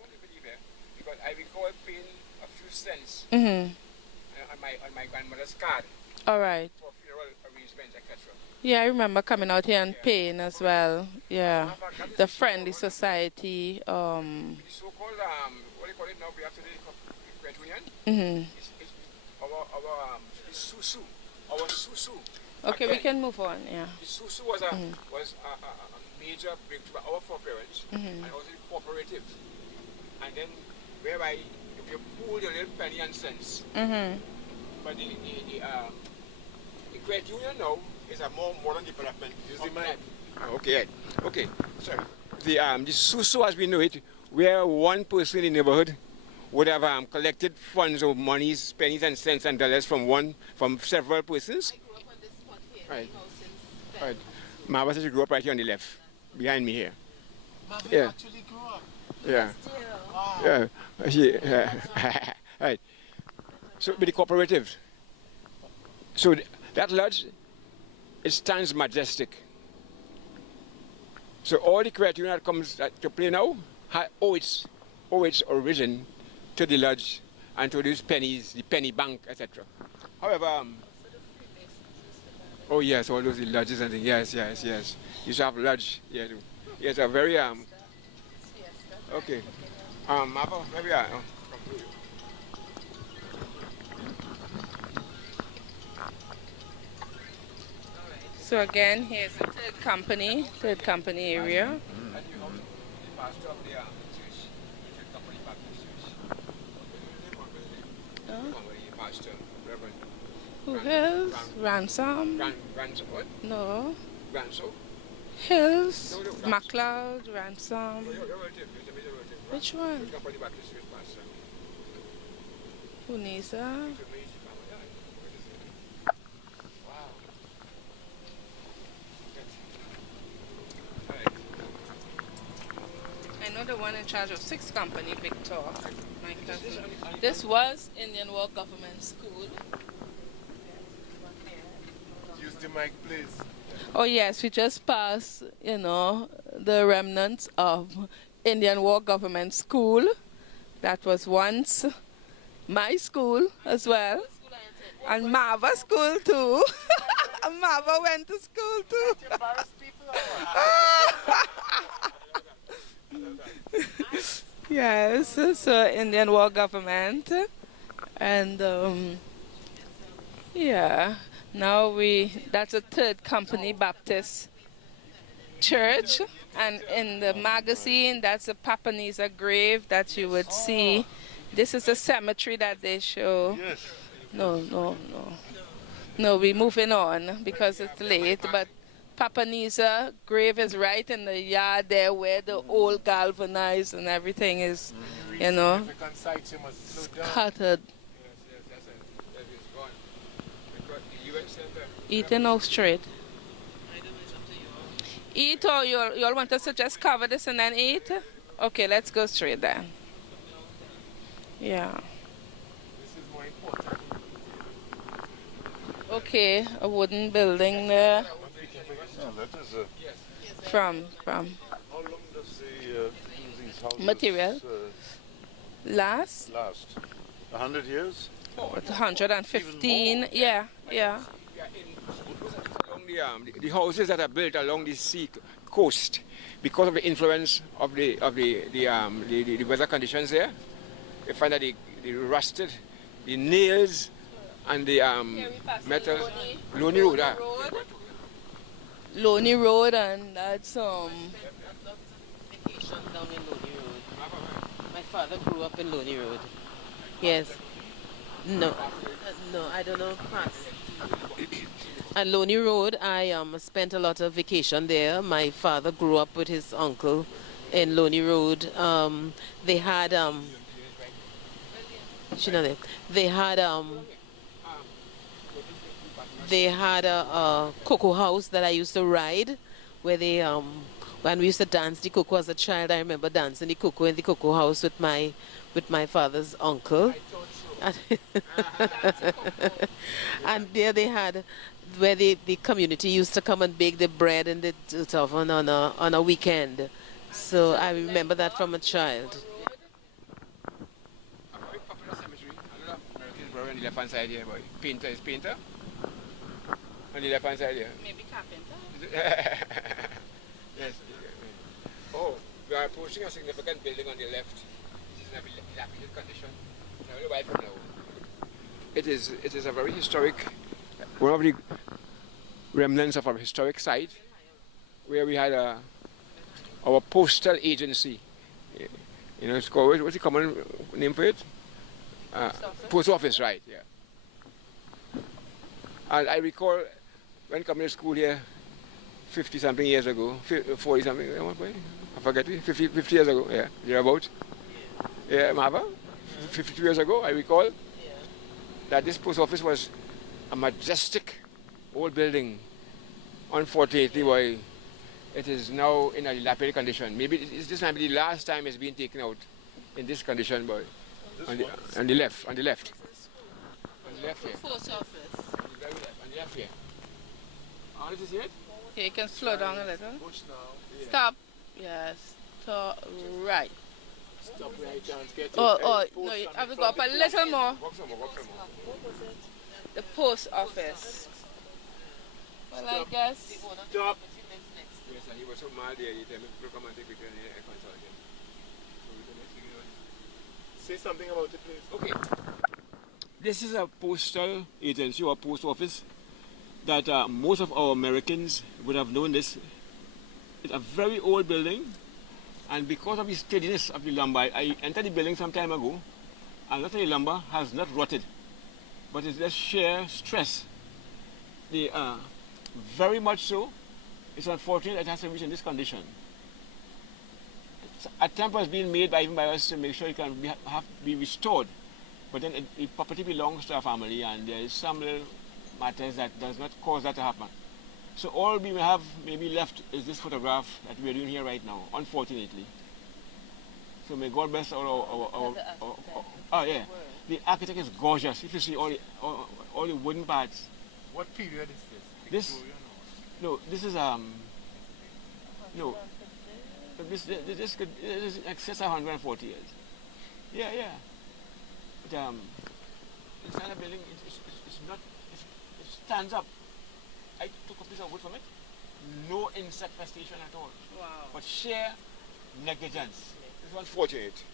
Because I recall paying a few cents Mm-hmm. on my grandmother's card All right. for funeral arrangements, etc. Yeah, I remember coming out here and paying as well. Yeah. The Friendly Society. The so-called, what do you call it now, we have today, the credit union. Mm-hmm. It's our Susu. Our Susu. Okay, we can move on. Yeah. The Susu was a major breakthrough by our foreparents and also the cooperative. And then whereby you pool your little penny and cents. Mm-hmm. But the credit union now is a more modern development. Okay, okay. Sorry. The Susu as we know it, where one person in the neighborhood would have collected funds or monies, pennies and cents and dollars from several persons. I grew up on this spot here. Right. Since Right. Marva says she grew up right here on the left, behind me here. Marvin Yeah. actually grew up. Yeah. Wow. Yeah. She, right. So, with the cooperative. So, that lodge, it stands majestic. So, all the criteria that comes to play now owe its origin to the lodge and to these pennies, the penny bank, etc. However, oh yes, all those lodges and things. Yes. You should have lodge. Yeah, too. Yes, a very okay. Mapa, where we are? Oh, come through you. So again, here's the third company area. And you also the pastor of the church, the company Baptist church. The pastor, Reverend. Who Hills? Ransom? Ransom, what? No. Ransom? Hills? No, Ransom. MacLeod? Ransom? Your relative, your major relative. Which one? The company Baptist church pastor. Hunisa? I know the one in charge of 6th Company, Victor, my cousin. This was Indian War Government School. Use the mic, please. Oh yes, we just passed, the remnants of Indian War Government School. That was once my school as well. And Marva school too. Marva went to school too. Yes, so Indian War Government. And yeah, now that's a 3rd Company Baptist Church. And in the magazine, that's a Papanisa grave that you would see. This is a cemetery that they show. Yes. No, we're moving on because it's late. But Papanisa grave is right in the yard there where the old galvanized and everything is, scattered. Eating out straight. Eat, or you all want us to just cover this and then eat? Okay, let's go straight then. Yeah. Okay, a wooden building there. Yeah, that is From how long does these houses material last 100 years? 115. Yeah. Along the houses that are built along the sea coast, because of the influence of the weather conditions there, you find that the rusted, the nails and the metal. Lonely Road. Lonely Road, and that's Vacation down in Lonely Road. My father grew up in Lonely Road. Yes. No, I don't know past. At Lonely Road, I spent a lot of vacation there. My father grew up with his uncle in Lonely Road. They had a cocoa house that I used to ride, where they when we used to dance the cocoa as a child. I remember dancing the cocoa in the cocoa house with my father's uncle. And there they had where the community used to come and bake the bread in the oven on a weekend. So I remember that from a child. A very popular cemetery. Merikins brother on the left hand side here, boy. Painter is painter. On the left hand side here. maybe carpenter. Yes. Oh, we are approaching a significant building on the left. It is in a dilapidated condition. Now, a little while from now. It is a very historic, one of the remnants of our historic site, where we had our postal agency. It's called, what's the common name for it? Post office, right? Yeah. And I recall when coming to school here 50 something years ago, 40 something, I forget it, 50 years ago, yeah, thereabout. Yeah, Marva? 52 years ago, I recall that this post office was a majestic old building. Unfortunately, boy, it is now in a dilapidated condition. Maybe this might be the last time it's been taken out in this condition, boy. On the left. On the left here. Post office. On the left here. Oh, this is it? Okay, you can slow down a little. Push now. Yeah. Stop. Yes. Stop. Right. Stop where I can't get it. No, Post you on have the to go up a front. little more. Walk some more. The post office. Well, I guess. Stop. Yes, and he was so mad there, he told me to come and take picture and consult him. So we Say something about the place. Okay. This is a postal agency or post office that most of our Americans would have known this. It's a very old building, and because of the steadiness of the lumber, I entered the building some time ago, and a lot of the lumber has not rotted, but it's just sheer stress. Very much so. It's unfortunate it has to reach in this condition. Attempt was being made even by us to make sure it can be restored, but then the property belongs to our family, and there is some little matters that does not cause that to happen. So all we may have maybe left is this photograph that we are doing here right now, unfortunately. So may God bless our oh yeah, the architect is gorgeous. If you see all the wooden parts. What period is this? This no, this is no. This is excess of 140 years. Yeah. But this kind of building, it's not. It stands up. I took a piece of wood from it. No insect infestation at all. Wow. But sheer negligence. It's unfortunate.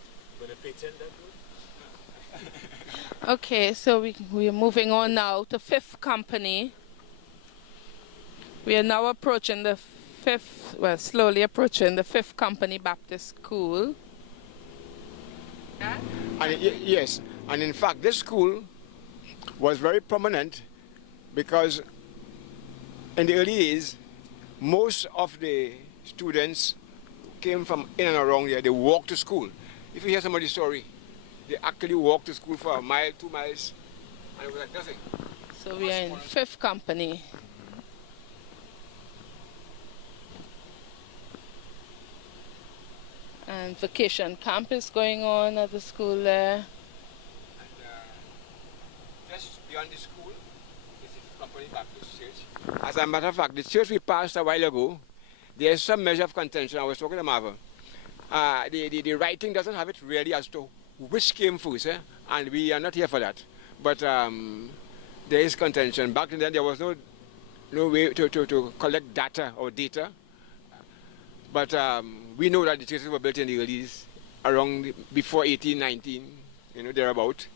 Gonna patent that wood? Okay, so we are moving on now to Fifth Company. We are now approaching the slowly approaching the Fifth Company Baptist School. And yes, and in fact, this school was very prominent because in the early days, most of the students came from in and around here. They walked to school. If you hear somebody's story, they actually walked to school for a mile, 2 miles, and it was like nothing. So we are in Fifth Company. And vacation camp is going on at the school there. And just beyond the school is the Company Baptist Church. As a matter of fact, the church we passed a while ago, there is some measure of contention. I was talking to Marva. The writing doesn't have it really as to which came first, and we are not here for that. But there is contention. Back then there was no way to collect data. But we know that the churches were built in the early around before 1819, thereabout.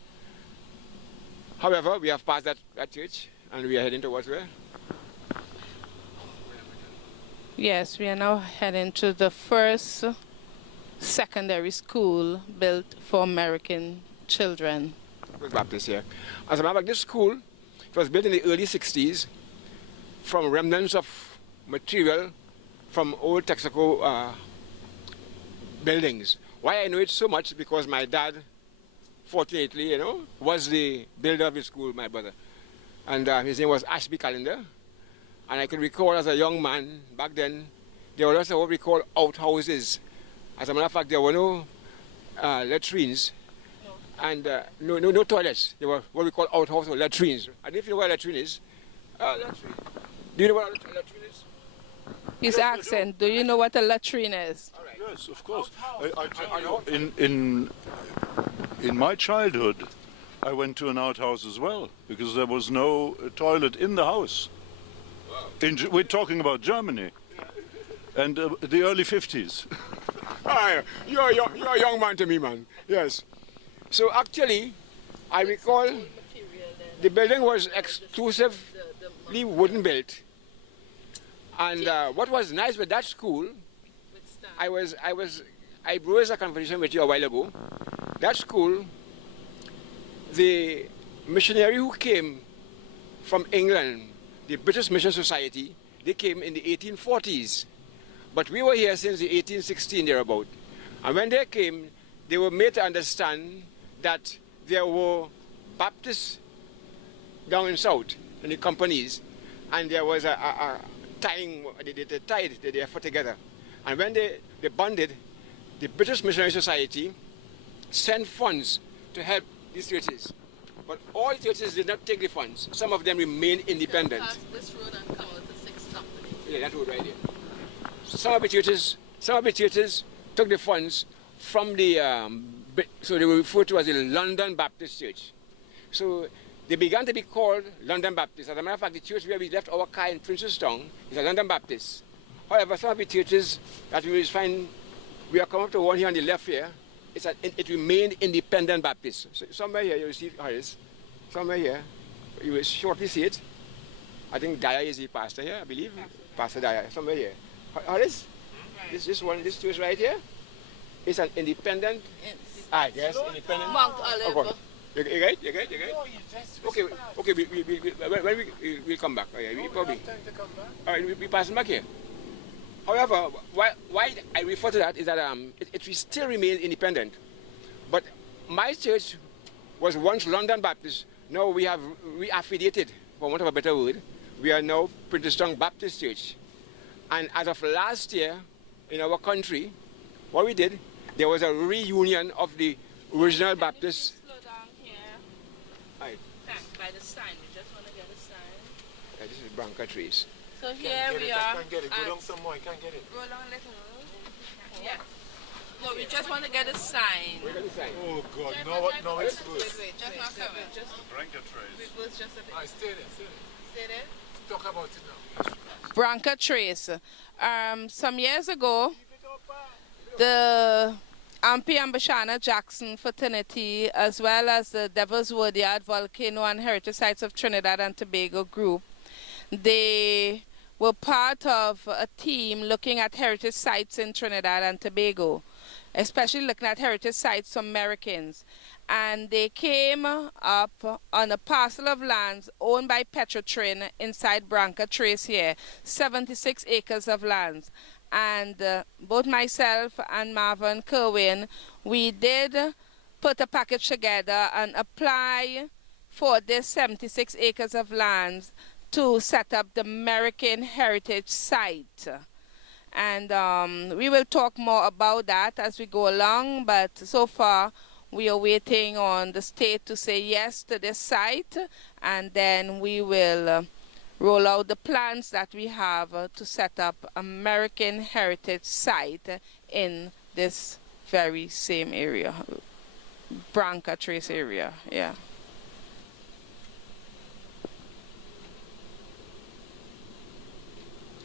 However, we have passed that church and we are heading towards where? Yes, we are now heading to the first secondary school built for American children. Baptist here. As a matter of fact, this school was built in the early 60s from remnants of material from old Texaco buildings. Why I know it so much because my dad, fortunately, was the builder of the school, my brother. And his name was Ashby Callender. And I can recall as a young man, back then, there were also what we call outhouses. As a matter of fact, there were no latrines and no toilets. They were what we call outhouses or latrines. And if you know what a latrine is, latrine. Do you know what a latrine is? His accent. Do you know what a latrine is? All right. Yes, of course. In my childhood, I went to an outhouse as well because there was no toilet in the house. We're talking about Germany and the early 50s. You're a young man to me, man. Yes. So actually, I recall the building was exclusively wooden built. And what was nice with that school, I rose a conversation with you a while ago. That school, the missionary who came from England, the British Mission Society, they came in the 1840s. But we were here since the 1816 thereabout. And when they came, they were made to understand that there were Baptists down in south in the companies, and there was a tying, they tied their foot together. And when they bonded, the British Missionary Society sent funds to help these churches. But all churches did not take the funds. Some of them remained independent. Pass this road and come out to Sixth Company. Yeah, that road right there. Some of the churches took the funds from the, so they were referred to as the London Baptist Church. So they began to be called London Baptist. As a matter of fact, the church where we left our car in Princestown is a London Baptist. However, some of the churches that we will find, we are coming up to one here on the left here, it remained independent Baptist. So somewhere here you will see Hollis. Somewhere here you will shortly see it. I think Dyer is the pastor here, I believe. Pastor Dyer, somewhere here. Hollis, this church right here, it's an independent. Yes, independent. Mount Olive. You right? Okay, when we'll come back. We probably. All right, we passing back here. However, why I refer to that is that it still remains independent. But my church was once London Baptist. Now we have reaffiliated, for want of a better word. We are now Princeton Baptist Church. And as of last year, in our country, what we did, there was a reunion of the original Baptist. Slow down here. Right. Thanks, by the sign. We just want to get a sign. Yeah, this is Branca Trees. So here we are. I can't get it. Go down some more. I can't get it. Roll on a little. Yeah. No, we just want to get a sign. Where is the sign? Oh God! No, it's worse. Wait, just not coming. Just Branca Trace. reverse just a bit. I stay there. Stay there. Talk about it now. Branca Trace. Some years ago, the Ampy and Bashana Jackson fraternity, as well as the Devil's Woodyard Volcano and Heritage Sites of Trinidad and Tobago group, they were part of a team looking at heritage sites in Trinidad and Tobago, especially looking at heritage sites from Merikins. And they came up on a parcel of lands owned by Petrotrin inside Branca Trace here, 76 acres of lands. And both myself and Marvin Kerwin, we did put a package together and apply for this 76 acres of lands to set up the Merikins Heritage Site. And we will talk more about that as we go along, but so far we are waiting on the state to say yes to this site, and then we will roll out the plans that we have to set up a Merikins Heritage Site in this very same area, Branca Trace area, yeah.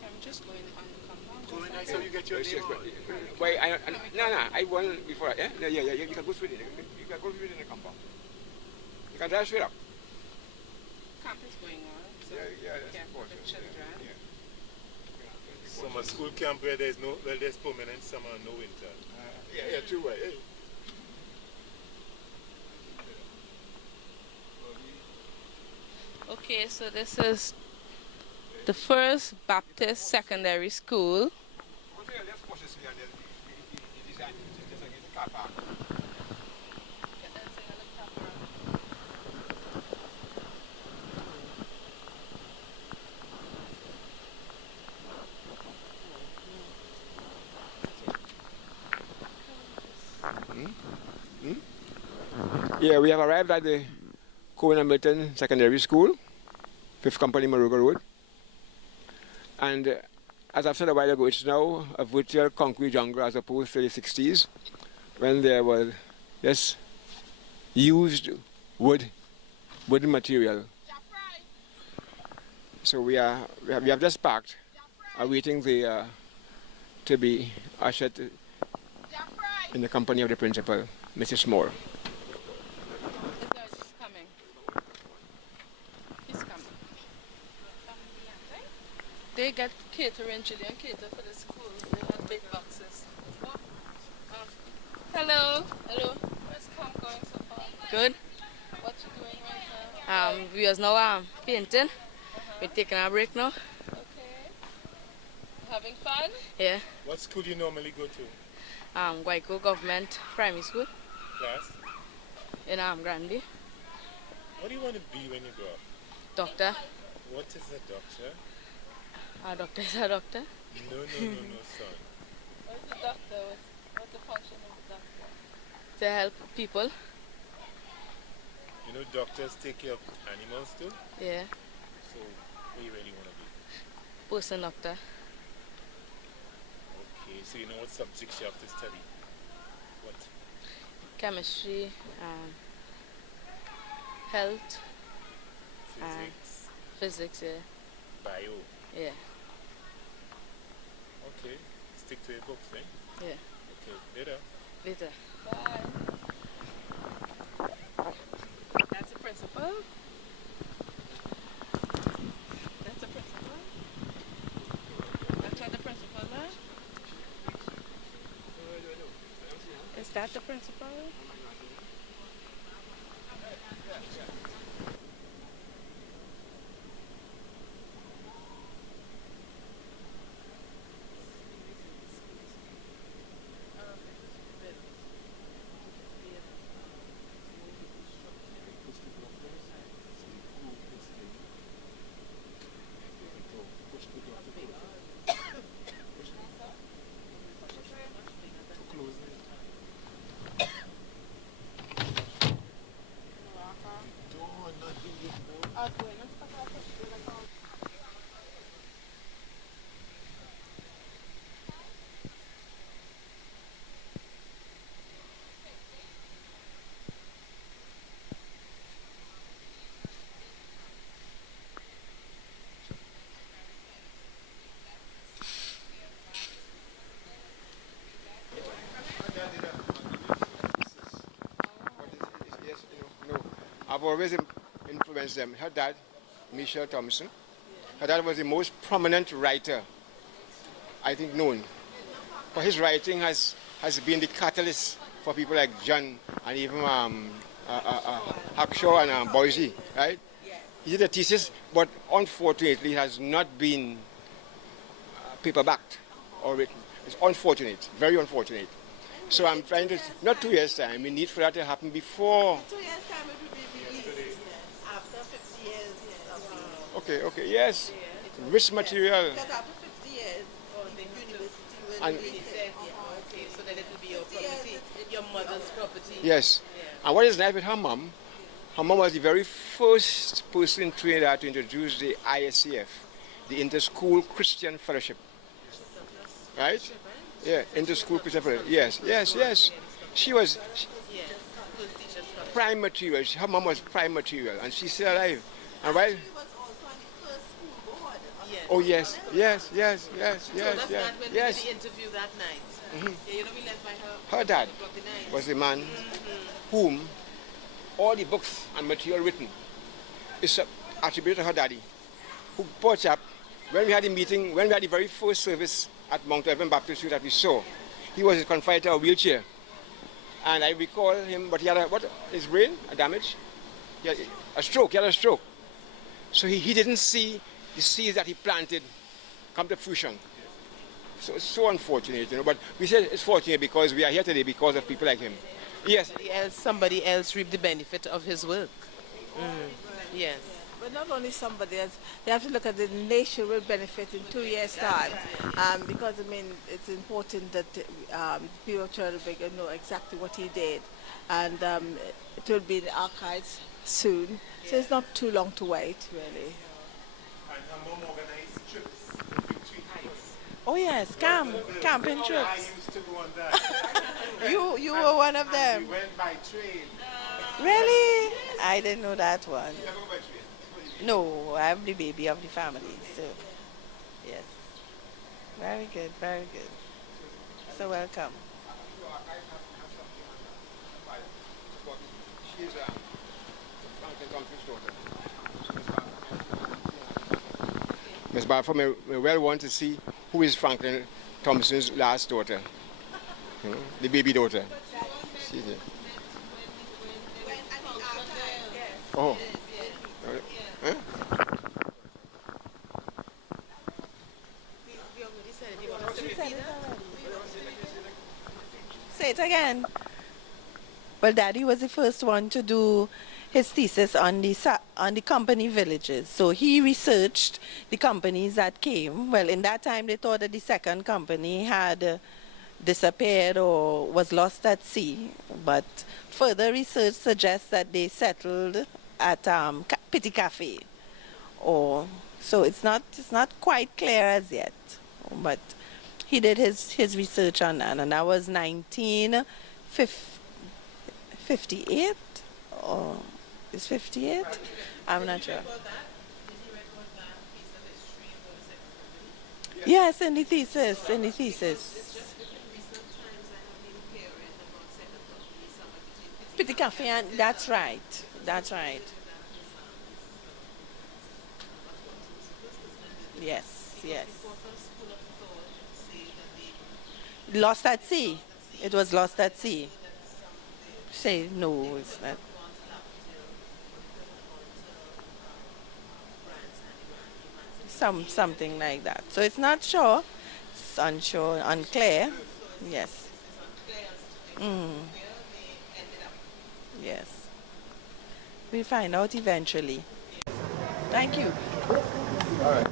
I'm just going on the compound. Go in there so you get your name on. Wait, I won before. Yeah, you can go straight in. You can go straight in the compound. You can drive straight up. Camp is going on. So That's care for important. the children. Summer school camp where there's permanent summer and no winter. True way. Hey. Okay, so this is the First Baptist Secondary School. Yeah, we have arrived at the Cohen and Milton Secondary School, 5th Company, Maruga Road. And as I've said a while ago, it's now a virtual concrete jungle as opposed to the 60s, when there was just used wooden material. So we have just parked, awaiting to be ushered in the company of the principal, Mrs. Moore. He's coming. He's coming. They get catering, children cater for the school. They have big boxes. Hello. Hello. Where's camp going so far? Good. What you doing right now? We was now painting. We're taking a break now. Okay. Having fun? Yeah. What school do you normally go to? Guayco Government Primary School Class? in Granby. What do you want to be when you grow up? Doctor. What is a doctor? A doctor is a doctor. No, son. What's the doctor? What's the function of the doctor? To help people. You know doctors take care of animals too? Yeah. So what do you really want to be? Person doctor. Okay, so you know what subjects you have to study? What? Chemistry, health, Physics? physics, yeah. Bio? Yeah. Okay. Stick to your books, eh? Yeah. Okay, later. Later. That's the principal. That's the principal. That's what the principal is. Is that the principal? I've always influenced them. Her dad, Michelle Thompson, her dad was the most prominent writer, I think, known. But his writing has been the catalyst for people like John and even Hackshaw and Boise, right? He did a thesis, but unfortunately it has not been paperbacked or written. It's unfortunate, very unfortunate. So I'm trying to, not 2 years' time, we need for that to happen before. 2 years' time it will be released. After 50 years of Okay, yes. Rich material. Because after 50 years, the university will And- release it. Okay, so then it will be your property, your mother's property. Yes. And what is nice with her mom was the very first person in Trinidad to introduce the ISCF, the Inter-School Christian Fellowship. Right? Yeah, Inter-School Christian Fellowship. Yes. She was prime material. Her mom was prime material, and she's still alive. And while, She was also on the first school board. oh yes. So that's that when we did the interview that night. Yeah, you know, we left by her. Her dad o'clock the night. was the man whom all the books and material written is attributed to her daddy, who brought up, when we had the meeting, when we had the very first service at Mount Evan Baptist Church that we saw, he was confined to a wheelchair. And I recall him, but he had his brain, a damage? He had a stroke. So he didn't see the seeds that he planted come to fruition. So it's so unfortunate, but we said it's fortunate because we are here today because of people like him. Yes. Somebody else reaped the benefit of his work. Yes. But not only somebody else, you have to look at the nation will benefit in 2 years' time. Because, it's important that people try to know exactly what he did. And it will be in the archives soon. So it's not too long to wait, really. And her mom organized trips to Victory Heights. Oh yes, camping trips. I used to go on that. You were one of them. We went by train. Really? I didn't know that one. No, I'm the baby of the family, so yes. Very good, very good. So welcome. She's Franklin Thompson's daughter. Miss Barfour may well want to see who is Franklin Thompson's last daughter, the baby daughter. She's here. Oh. Huh? Say it again. Well, Daddy was the first one to do his thesis on the company villages. So he researched the companies that came. Well, in that time, they thought that the second company had disappeared or was lost at sea. But further research suggests that they settled at Petit Cafe. So it's not quite clear as yet. But he did his research on that, and that was 1958 or is 58? I'm not sure. Yes, in the thesis. Petit Cafe, and that's right. That's right. Yes, yes. Lost at sea. It was lost at sea. Say no, it's not. Something like that. So it's not sure. It's unsure, unclear. Yes. Mm. Yes. We'll find out eventually. Thank you. All right.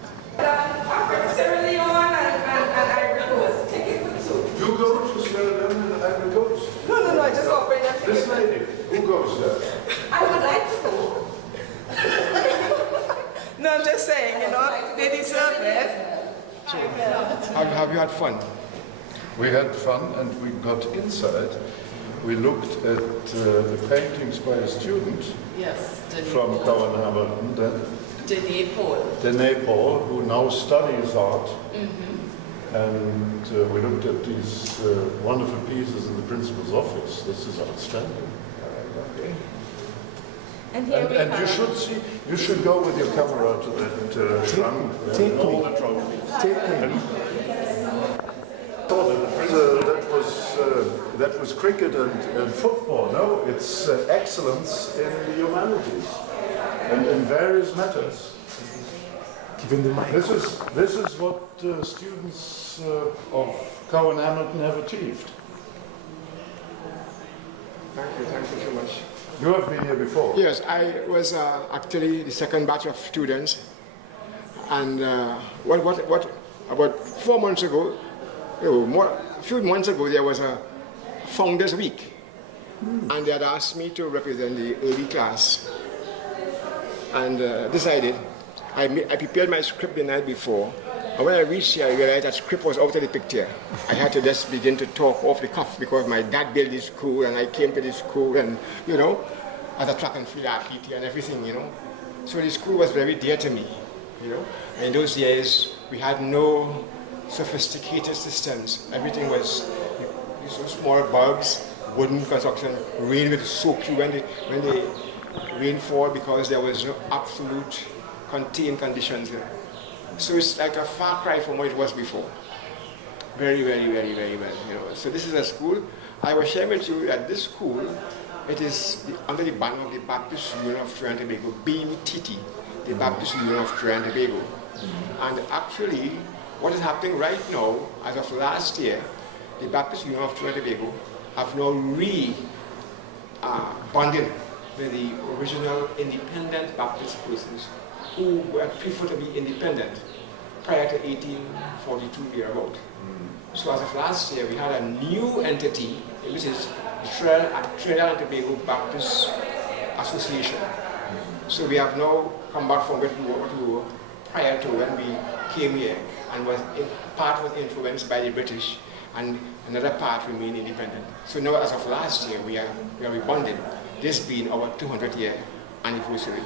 Sierra Leone and Ivory Coast. Tickets for the two. You go to Sierra Leone and Ivory Coast? No, I just offered that ticket. This lady, who goes there? I would like to go. No, I'm just saying, they deserve it. So, have you had fun? We had fun and we got inside. We looked at the paintings by a student from Cowan Hamilton, Dene Paul, who now studies art. And we looked at these wonderful pieces in the principal's office. This is outstanding. And here we and you should go with your camera to that trunk and all the trophies. That was cricket and football. No, it's excellence in the humanities and in various matters. This is what students of Cowan Hamilton have achieved. Thank you so much. You have been here before? Yes, I was actually the second batch of students. And about 4 months ago, a few months ago, there was a Founders Week. And they had asked me to represent the early class. And decided, I prepared my script the night before. And when I reached here, I realized that script was out of the picture. I had to just begin to talk off the cuff because my dad built this school and I came to this school and, as a track and field athlete and everything, So the school was very dear to me, In those years, we had no sophisticated systems. Everything was so small bulbs, wooden construction. Rain would soak you when the rain fall because there was no absolute contained conditions there. So it's like a far cry from what it was before. Very, very, very, very well. So this is a school. I was sharing with you that this school, it is under the banner of the Baptist Union of Trinidad and Tobago, BUTT, the Baptist Union of Trinidad and Tobago. And actually, what is happening right now, as of last year, the Baptist Union of Trinidad and Tobago have now bonded with the original independent Baptist persons who were preferred to be independent prior to 1842 thereabout. So as of last year, we had a new entity, which is the Trinidad and Tobago Baptist Association. So we have now come back from what we were prior to when we came here, and part was influenced by the British, and another part remained independent. So now, as of last year, we are rebonded, this being our 200th year anniversary.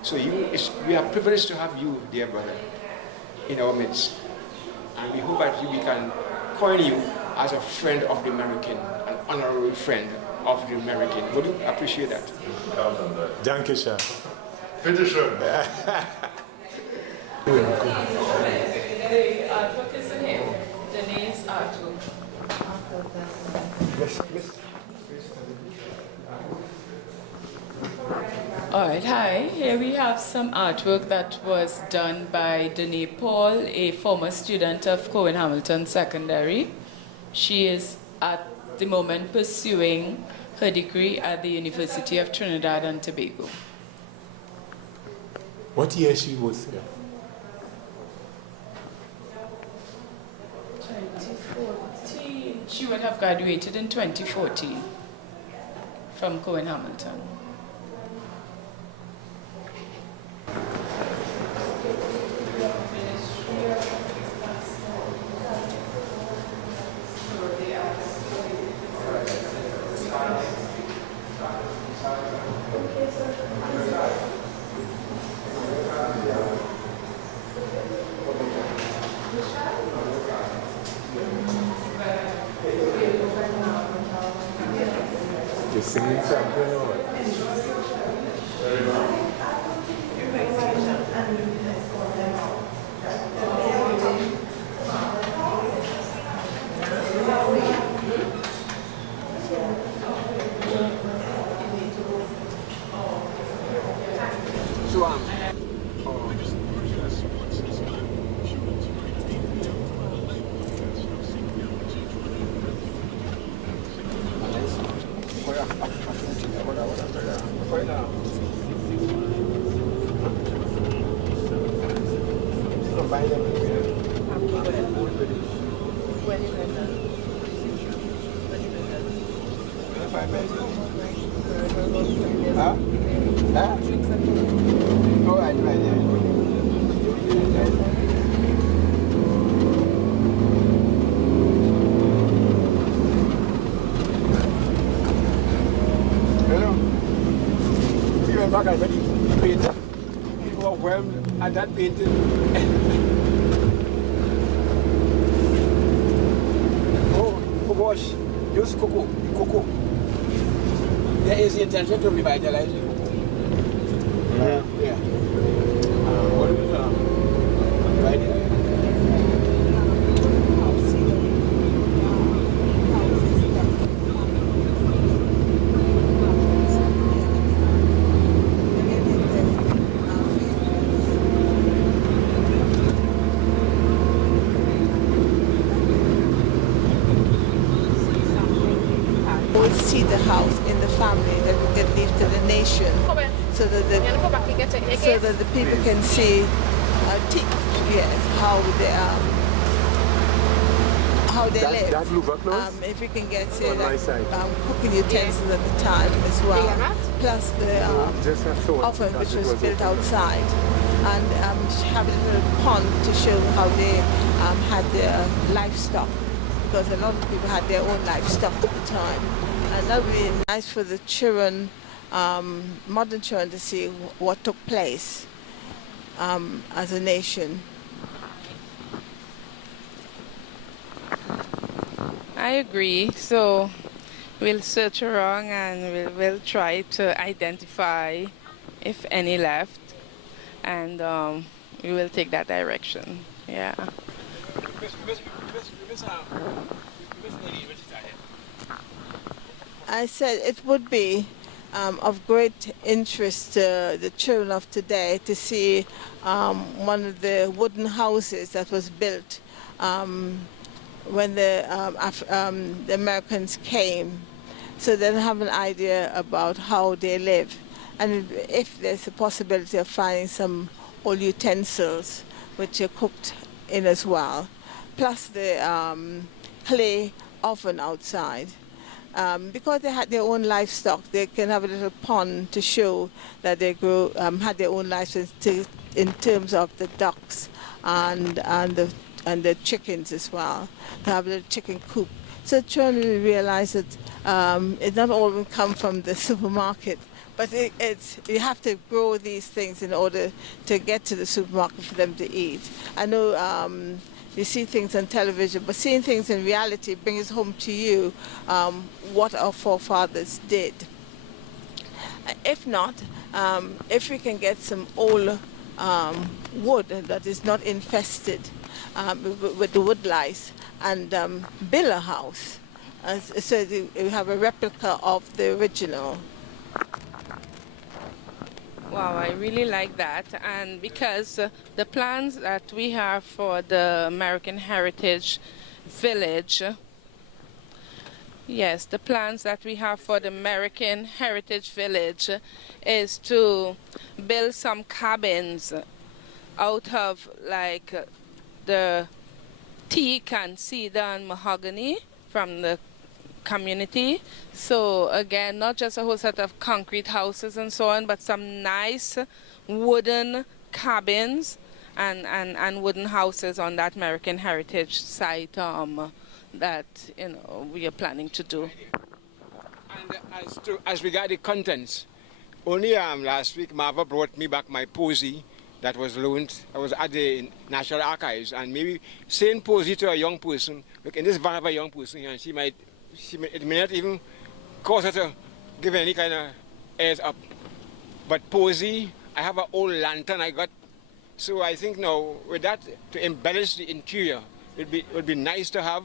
So we are privileged to have you, dear brother, in our midst. And we hope that we can coin you as a friend of the American, an honorary friend of the American. Would you appreciate that? Danke schön. Bitte schön. The artwork is in here. Danae's artwork. Yes. All right, hi. Here we have some artwork that was done by Danae Paul, a former student of Cowan Hamilton Secondary. She is at the moment pursuing her degree at the University of Trinidad and Tobago. What year she was here? 2014. She would have graduated in 2014 from Cowan Hamilton. You singing champion or what? At that painting. Oh gosh, use cocoa. There is the intention to revitalize the cocoa. Yeah. What is right here? See the house in the family that we can leave to the nation, so that the people can see, how they live. That Louvre close? If we can get cooking utensils at the time as well, plus the oven which was built outside, and have a little pond to show how they had their livestock, because a lot of people had their own livestock at the time. And that would be nice for the children, modern children, to see what took place as a nation. I agree. So we'll search around and we'll try to identify if any left, and we will take that direction. Yeah. I said it would be of great interest to the children of today to see one of the wooden houses that was built when the Americans came, so they'll have an idea about how they live, and if there's a possibility of finding some old utensils which are cooked in as well, plus the clay oven outside. Because they had their own livestock, they can have a little pond to show that they had their own livestock in terms of the ducks and the chickens as well. To have a little chicken coop. So children will realize that it not all will come from the supermarket, but you have to grow these things in order to get to the supermarket for them to eat. I know you see things on television, but seeing things in reality brings home to you what our forefathers did. If not, if we can get some old wood that is not infested with the wood lice and build a house, so you have a replica of the original. Wow, I really like that, and because the plans that we have for the American Heritage Village, yes, the plans that we have for the American Heritage Village is to build some cabins out of like the teak and cedar and mahogany from the community. So again, not just a whole set of concrete houses and so on, but some nice wooden cabins and wooden houses on that American Heritage site that we are planning to do. And as regard the contents, only last week Marva brought me back my posy that was loaned. I was at the National Archives, and maybe saying posy to a young person, look, in this van of a young person, and it may not even cause her to give any kind of airs up. But Posey, I have an old lantern I got. So I think now with that, to embellish the interior, it would be nice to have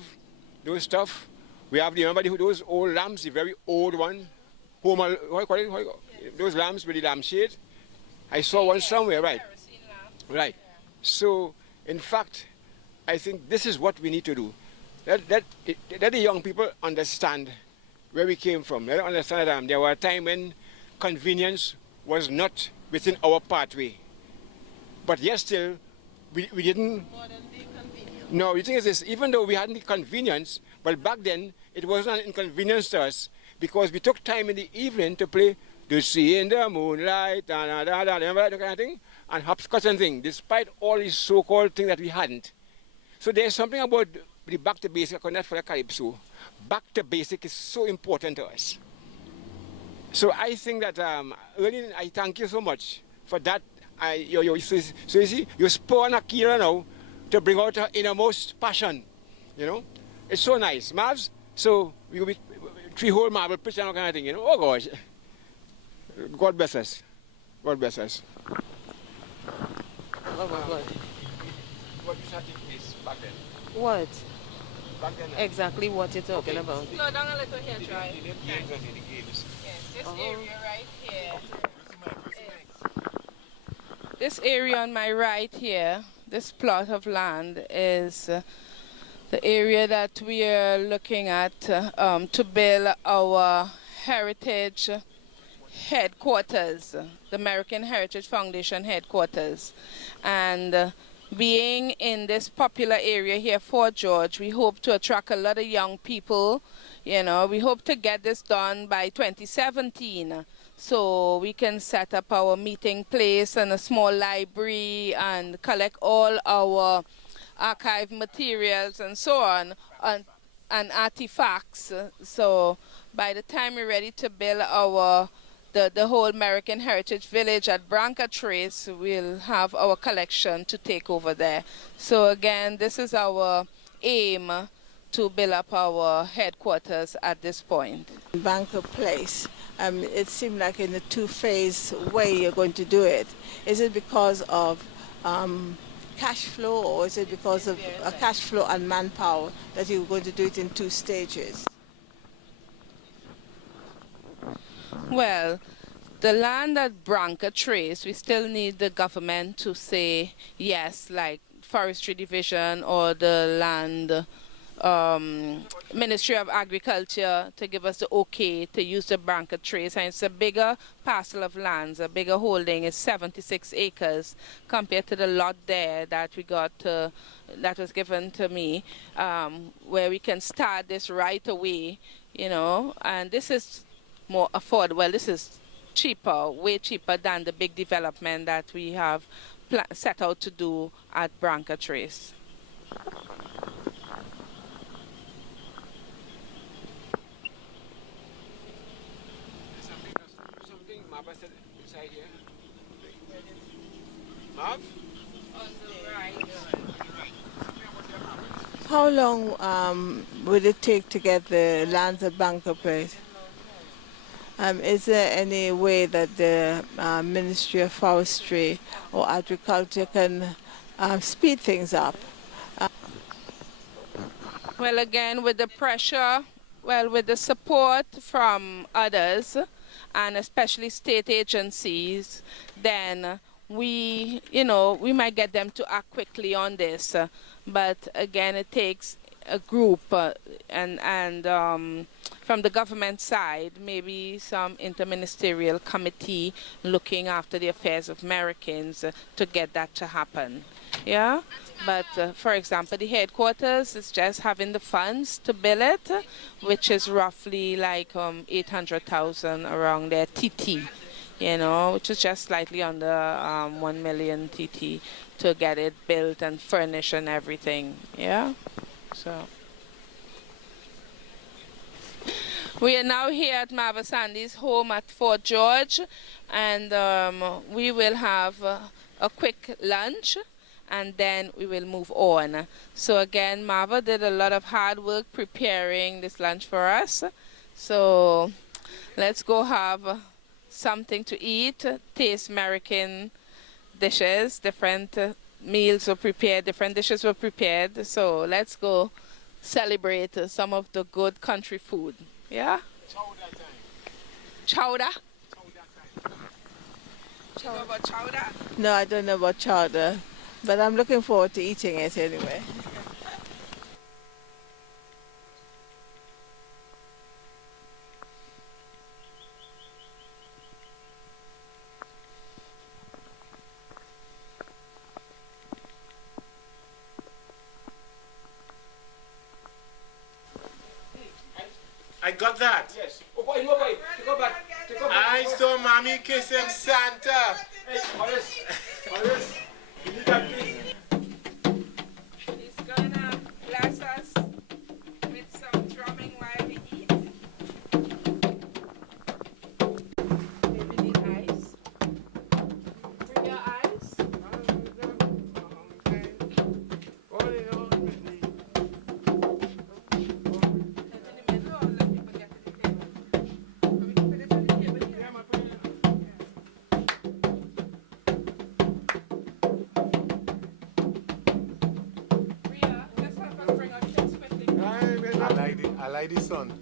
those stuff. We have, remember those old lamps, the very old one, those lamps with the lampshade. I saw one somewhere, right? Right. So, in fact, I think this is what we need to do. Let the young people understand where we came from. Let them understand that there were a time when convenience was not within our pathway. But yet still, we didn't... No, the thing is this, even though we had the convenience, but back then, it wasn't an inconvenience to us because we took time in the evening to play The Sea in the Moonlight, remember that kind of thing? And hopscotch and thing, despite all these so-called things that we hadn't. So there's something about the back to basic, not for the Calypso. Back to basic is so important to us. So I think that, Ernie, I thank you so much for that. So you see, you spur on Akira now to bring out her innermost passion, you know. It's so nice. Mavs, so we will be 3 whole marble pitch and all kind of thing, you know. Oh gosh. God bless us. God bless us. Oh my God. What used to take place back then? What? Back then. Exactly what you're talking about. Slow down a little here, try. The games and the games. Yes, this area right here. This area on my right here, this plot of land is the area that we are looking at to build our heritage headquarters, the American Heritage Foundation headquarters. And being in this popular area here, Fort George, we hope to attract a lot of young people. You know, we hope to get this done by 2017. So we can set up our meeting place and a small library and collect all our archive materials and so on and artifacts. So by the time we're ready to build our the whole American Heritage Village at Branca Trace, we'll have our collection to take over there. So again, this is our aim to build up our headquarters at this point. Branca Place, it seemed like in a 2-phase way you're going to do it. Is it because of cash flow, or is it because of cash flow and manpower that you're going to do it in 2 stages? Well, the land at Branca Trace, we still need the government to say yes, like Forestry Division or the land Ministry of Agriculture to give us the okay to use the Branca Trace. And it's a bigger parcel of lands, a bigger holding. Is 76 acres compared to the lot there that we got that was given to me, where we can start this right away, you know. And this is more affordable. Well, this is cheaper, way cheaper than the big development that we have set out to do at Branca Trace. Inside here. Marv? On the right. How long would it take to get the lands at Branca Place? Is there any way that the Ministry of Forestry or Agriculture can speed things up? Well, again, with the pressure, well, with the support from others, and especially state agencies, then we might get them to act quickly on this. But again, it takes a group and from the government side, maybe some interministerial committee looking after the affairs of Merikins to get that to happen. Yeah, but for example, the headquarters is just having the funds to build it, which is roughly like 800,000 around there, TT, you know, which is just slightly under 1 million TT to get it built and furnished and everything. Yeah, so. We are now here at Marva Sandy's home at Fort George, and we will have a quick lunch, and then we will move on. So again, Marva did a lot of hard work preparing this lunch for us. So Let's go have something to eat, taste American dishes. Different meals were prepared, different dishes were prepared. So let's go celebrate some of the good country food. Yeah? Chowder? You know about chowder? No, I don't know about chowder, but I'm looking forward to eating it anyway. I got that. Yes. Oh boy, no boy. Go back. Go back. I saw mommy kissing Santa. Hey, Hollis. Hollis. You need that, please. He's gonna bless us with some drumming while we eat. Maybe need ice. Bring your ice. I like the sun.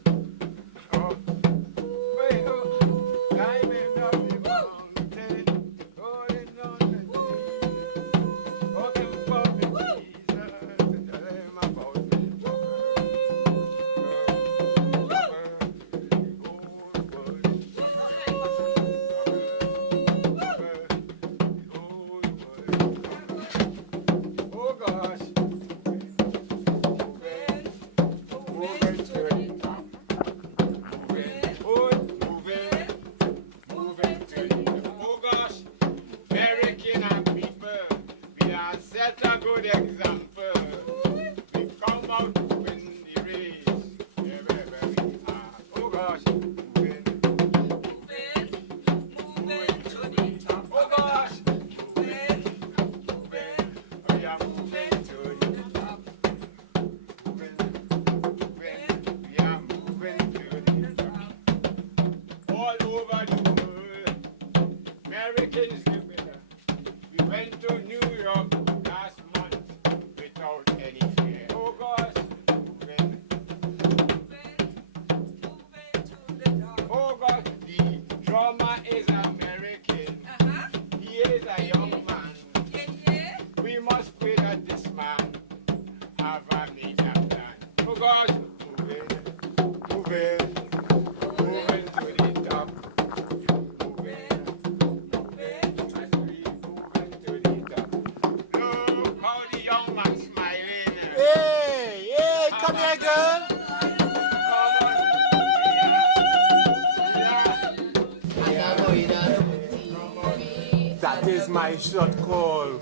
Merikins, we went to New York last month without any fear. Oh gosh. Oh God, the drummer is American. He is a young man. We must pray that this man have a major plan. Oh God, moving to the top. Come here, girl. That is my shot call.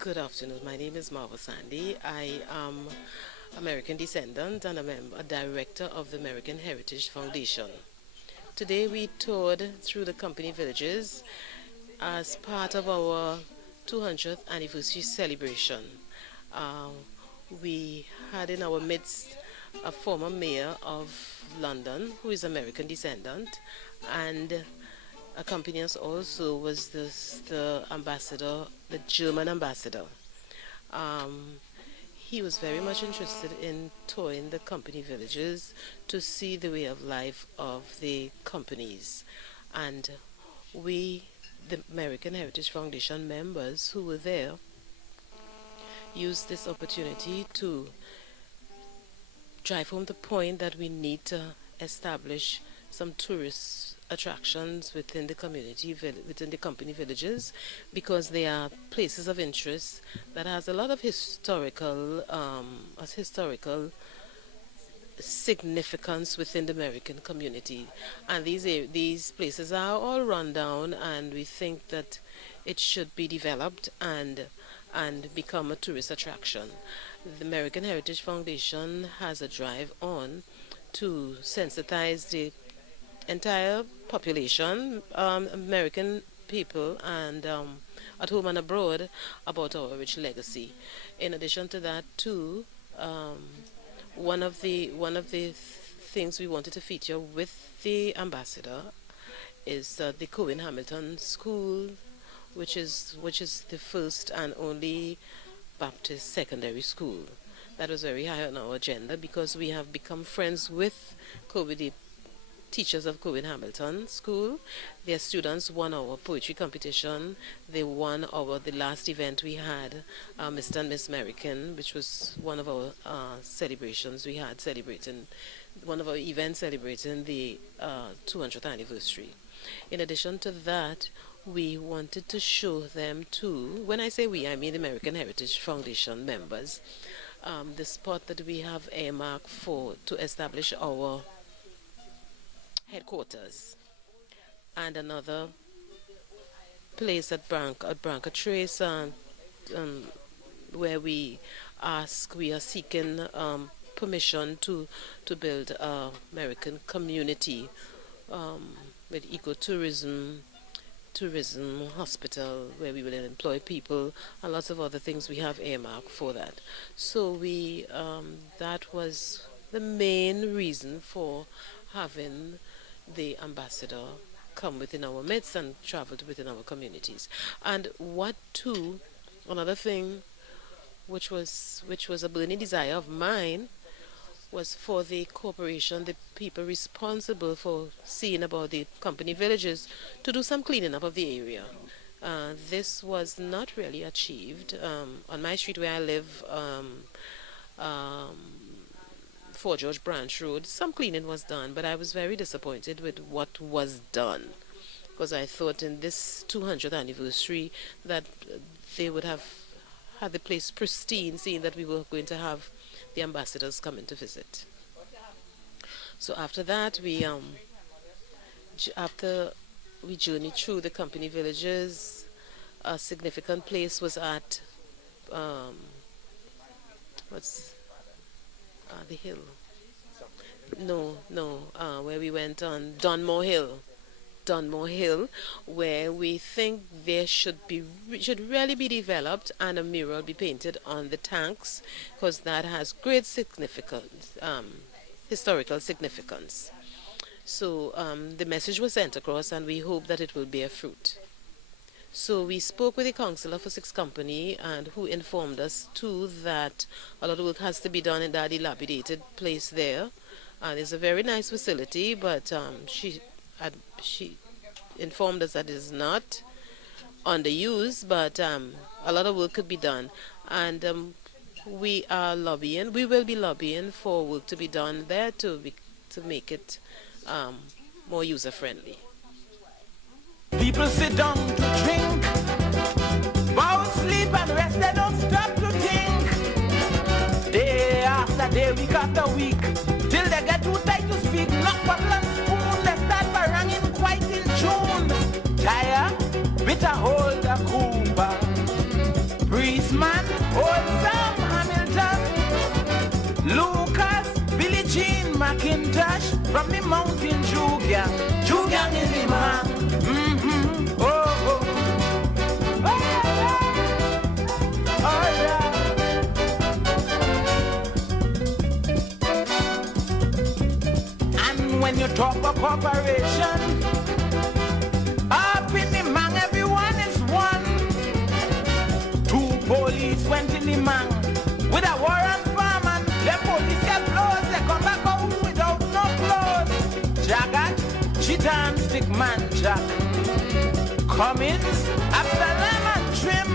Good afternoon. My name is Marva Sandy. I am American descendant and a director of the American Heritage Foundation. Today we toured through the company villages as part of our 200th anniversary celebration. We had in our midst a former mayor of London who is American descendant, and accompanying us also was the ambassador, the German ambassador. He was very much interested in touring the company villages to see the way of life of the companies. And we, the American Heritage Foundation members who were there, used this opportunity to drive home the point that we need to establish some tourist attractions within the community, within the company villages, because they are places of interest that has a lot of historical significance within the American community. And these places are all run down, and we think that it should be developed and become a tourist attraction. The American Heritage Foundation has a drive on to sensitize the entire population, American people, and at home and abroad, about our rich legacy. In addition to that, too, one of the things we wanted to feature with the ambassador is the Cohen Hamilton School, which is the first and only Baptist secondary school. That was very high on our agenda because we have become friends with the teachers of Cohen Hamilton School. Their students won our poetry competition. They won the last event we had, Mr. and Miss Merikins, which was one of our celebrations we had one of our events celebrating the 200th anniversary. In addition to that, we wanted to show them too, when I say we, I mean the American Heritage Foundation members, the spot that we have earmarked to establish our headquarters, and another place at Branca Trace, where we are seeking permission to build an American community with ecotourism, tourism, hospital, where we will employ people, and lots of other things we have earmarked for that. So that was the main reason for having the ambassador come within our midst and travel within our communities. And another thing which was a burning desire of mine was for the corporation, the people responsible for seeing about the company villages, to do some cleaning up of the area. This was not really achieved. On my street where I live, Fort George Branch Road, some cleaning was done, but I was very disappointed with what was done, because I thought in this 200th anniversary that they would have had the place pristine, seeing that we were going to have the ambassadors coming to visit. So after that, after we journeyed through the company villages, a significant place was at the hill. Where we went on Dunmore Hill, where we think there should really be developed and a mural be painted on the tanks, because that has great significance, historical significance. So the message was sent across, and we hope that it will bear fruit. So we spoke with the councillor for Six Company, and who informed us too that a lot of work has to be done in that dilapidated place there. And it's a very nice facility, but she informed us that it is not underused, but a lot of work could be done. And we will be lobbying for work to be done there to make it more user-friendly. People sit down to drink, bow, sleep and rest, they don't stop to think. Day after day, week after week, till they get too tight to speak. Knock bottle and spoon, they start baranging quite in tune. Tire, bitter hold a cooper, Grease Man, Old Sam Hamilton, Lucas, Billie Jean McIntosh, from the Mountain Jew Gang. Jew Gang is the man. Oh, oh. Oh, yeah. Oh, yeah. When you talk of cooperation, up in the man, everyone is one. 2 police went in the man with a warrant farm, and the police get close. They come back home without no clothes. Jagat, Cheetah and Stickman Jack, Cummins, Absalom and Trim,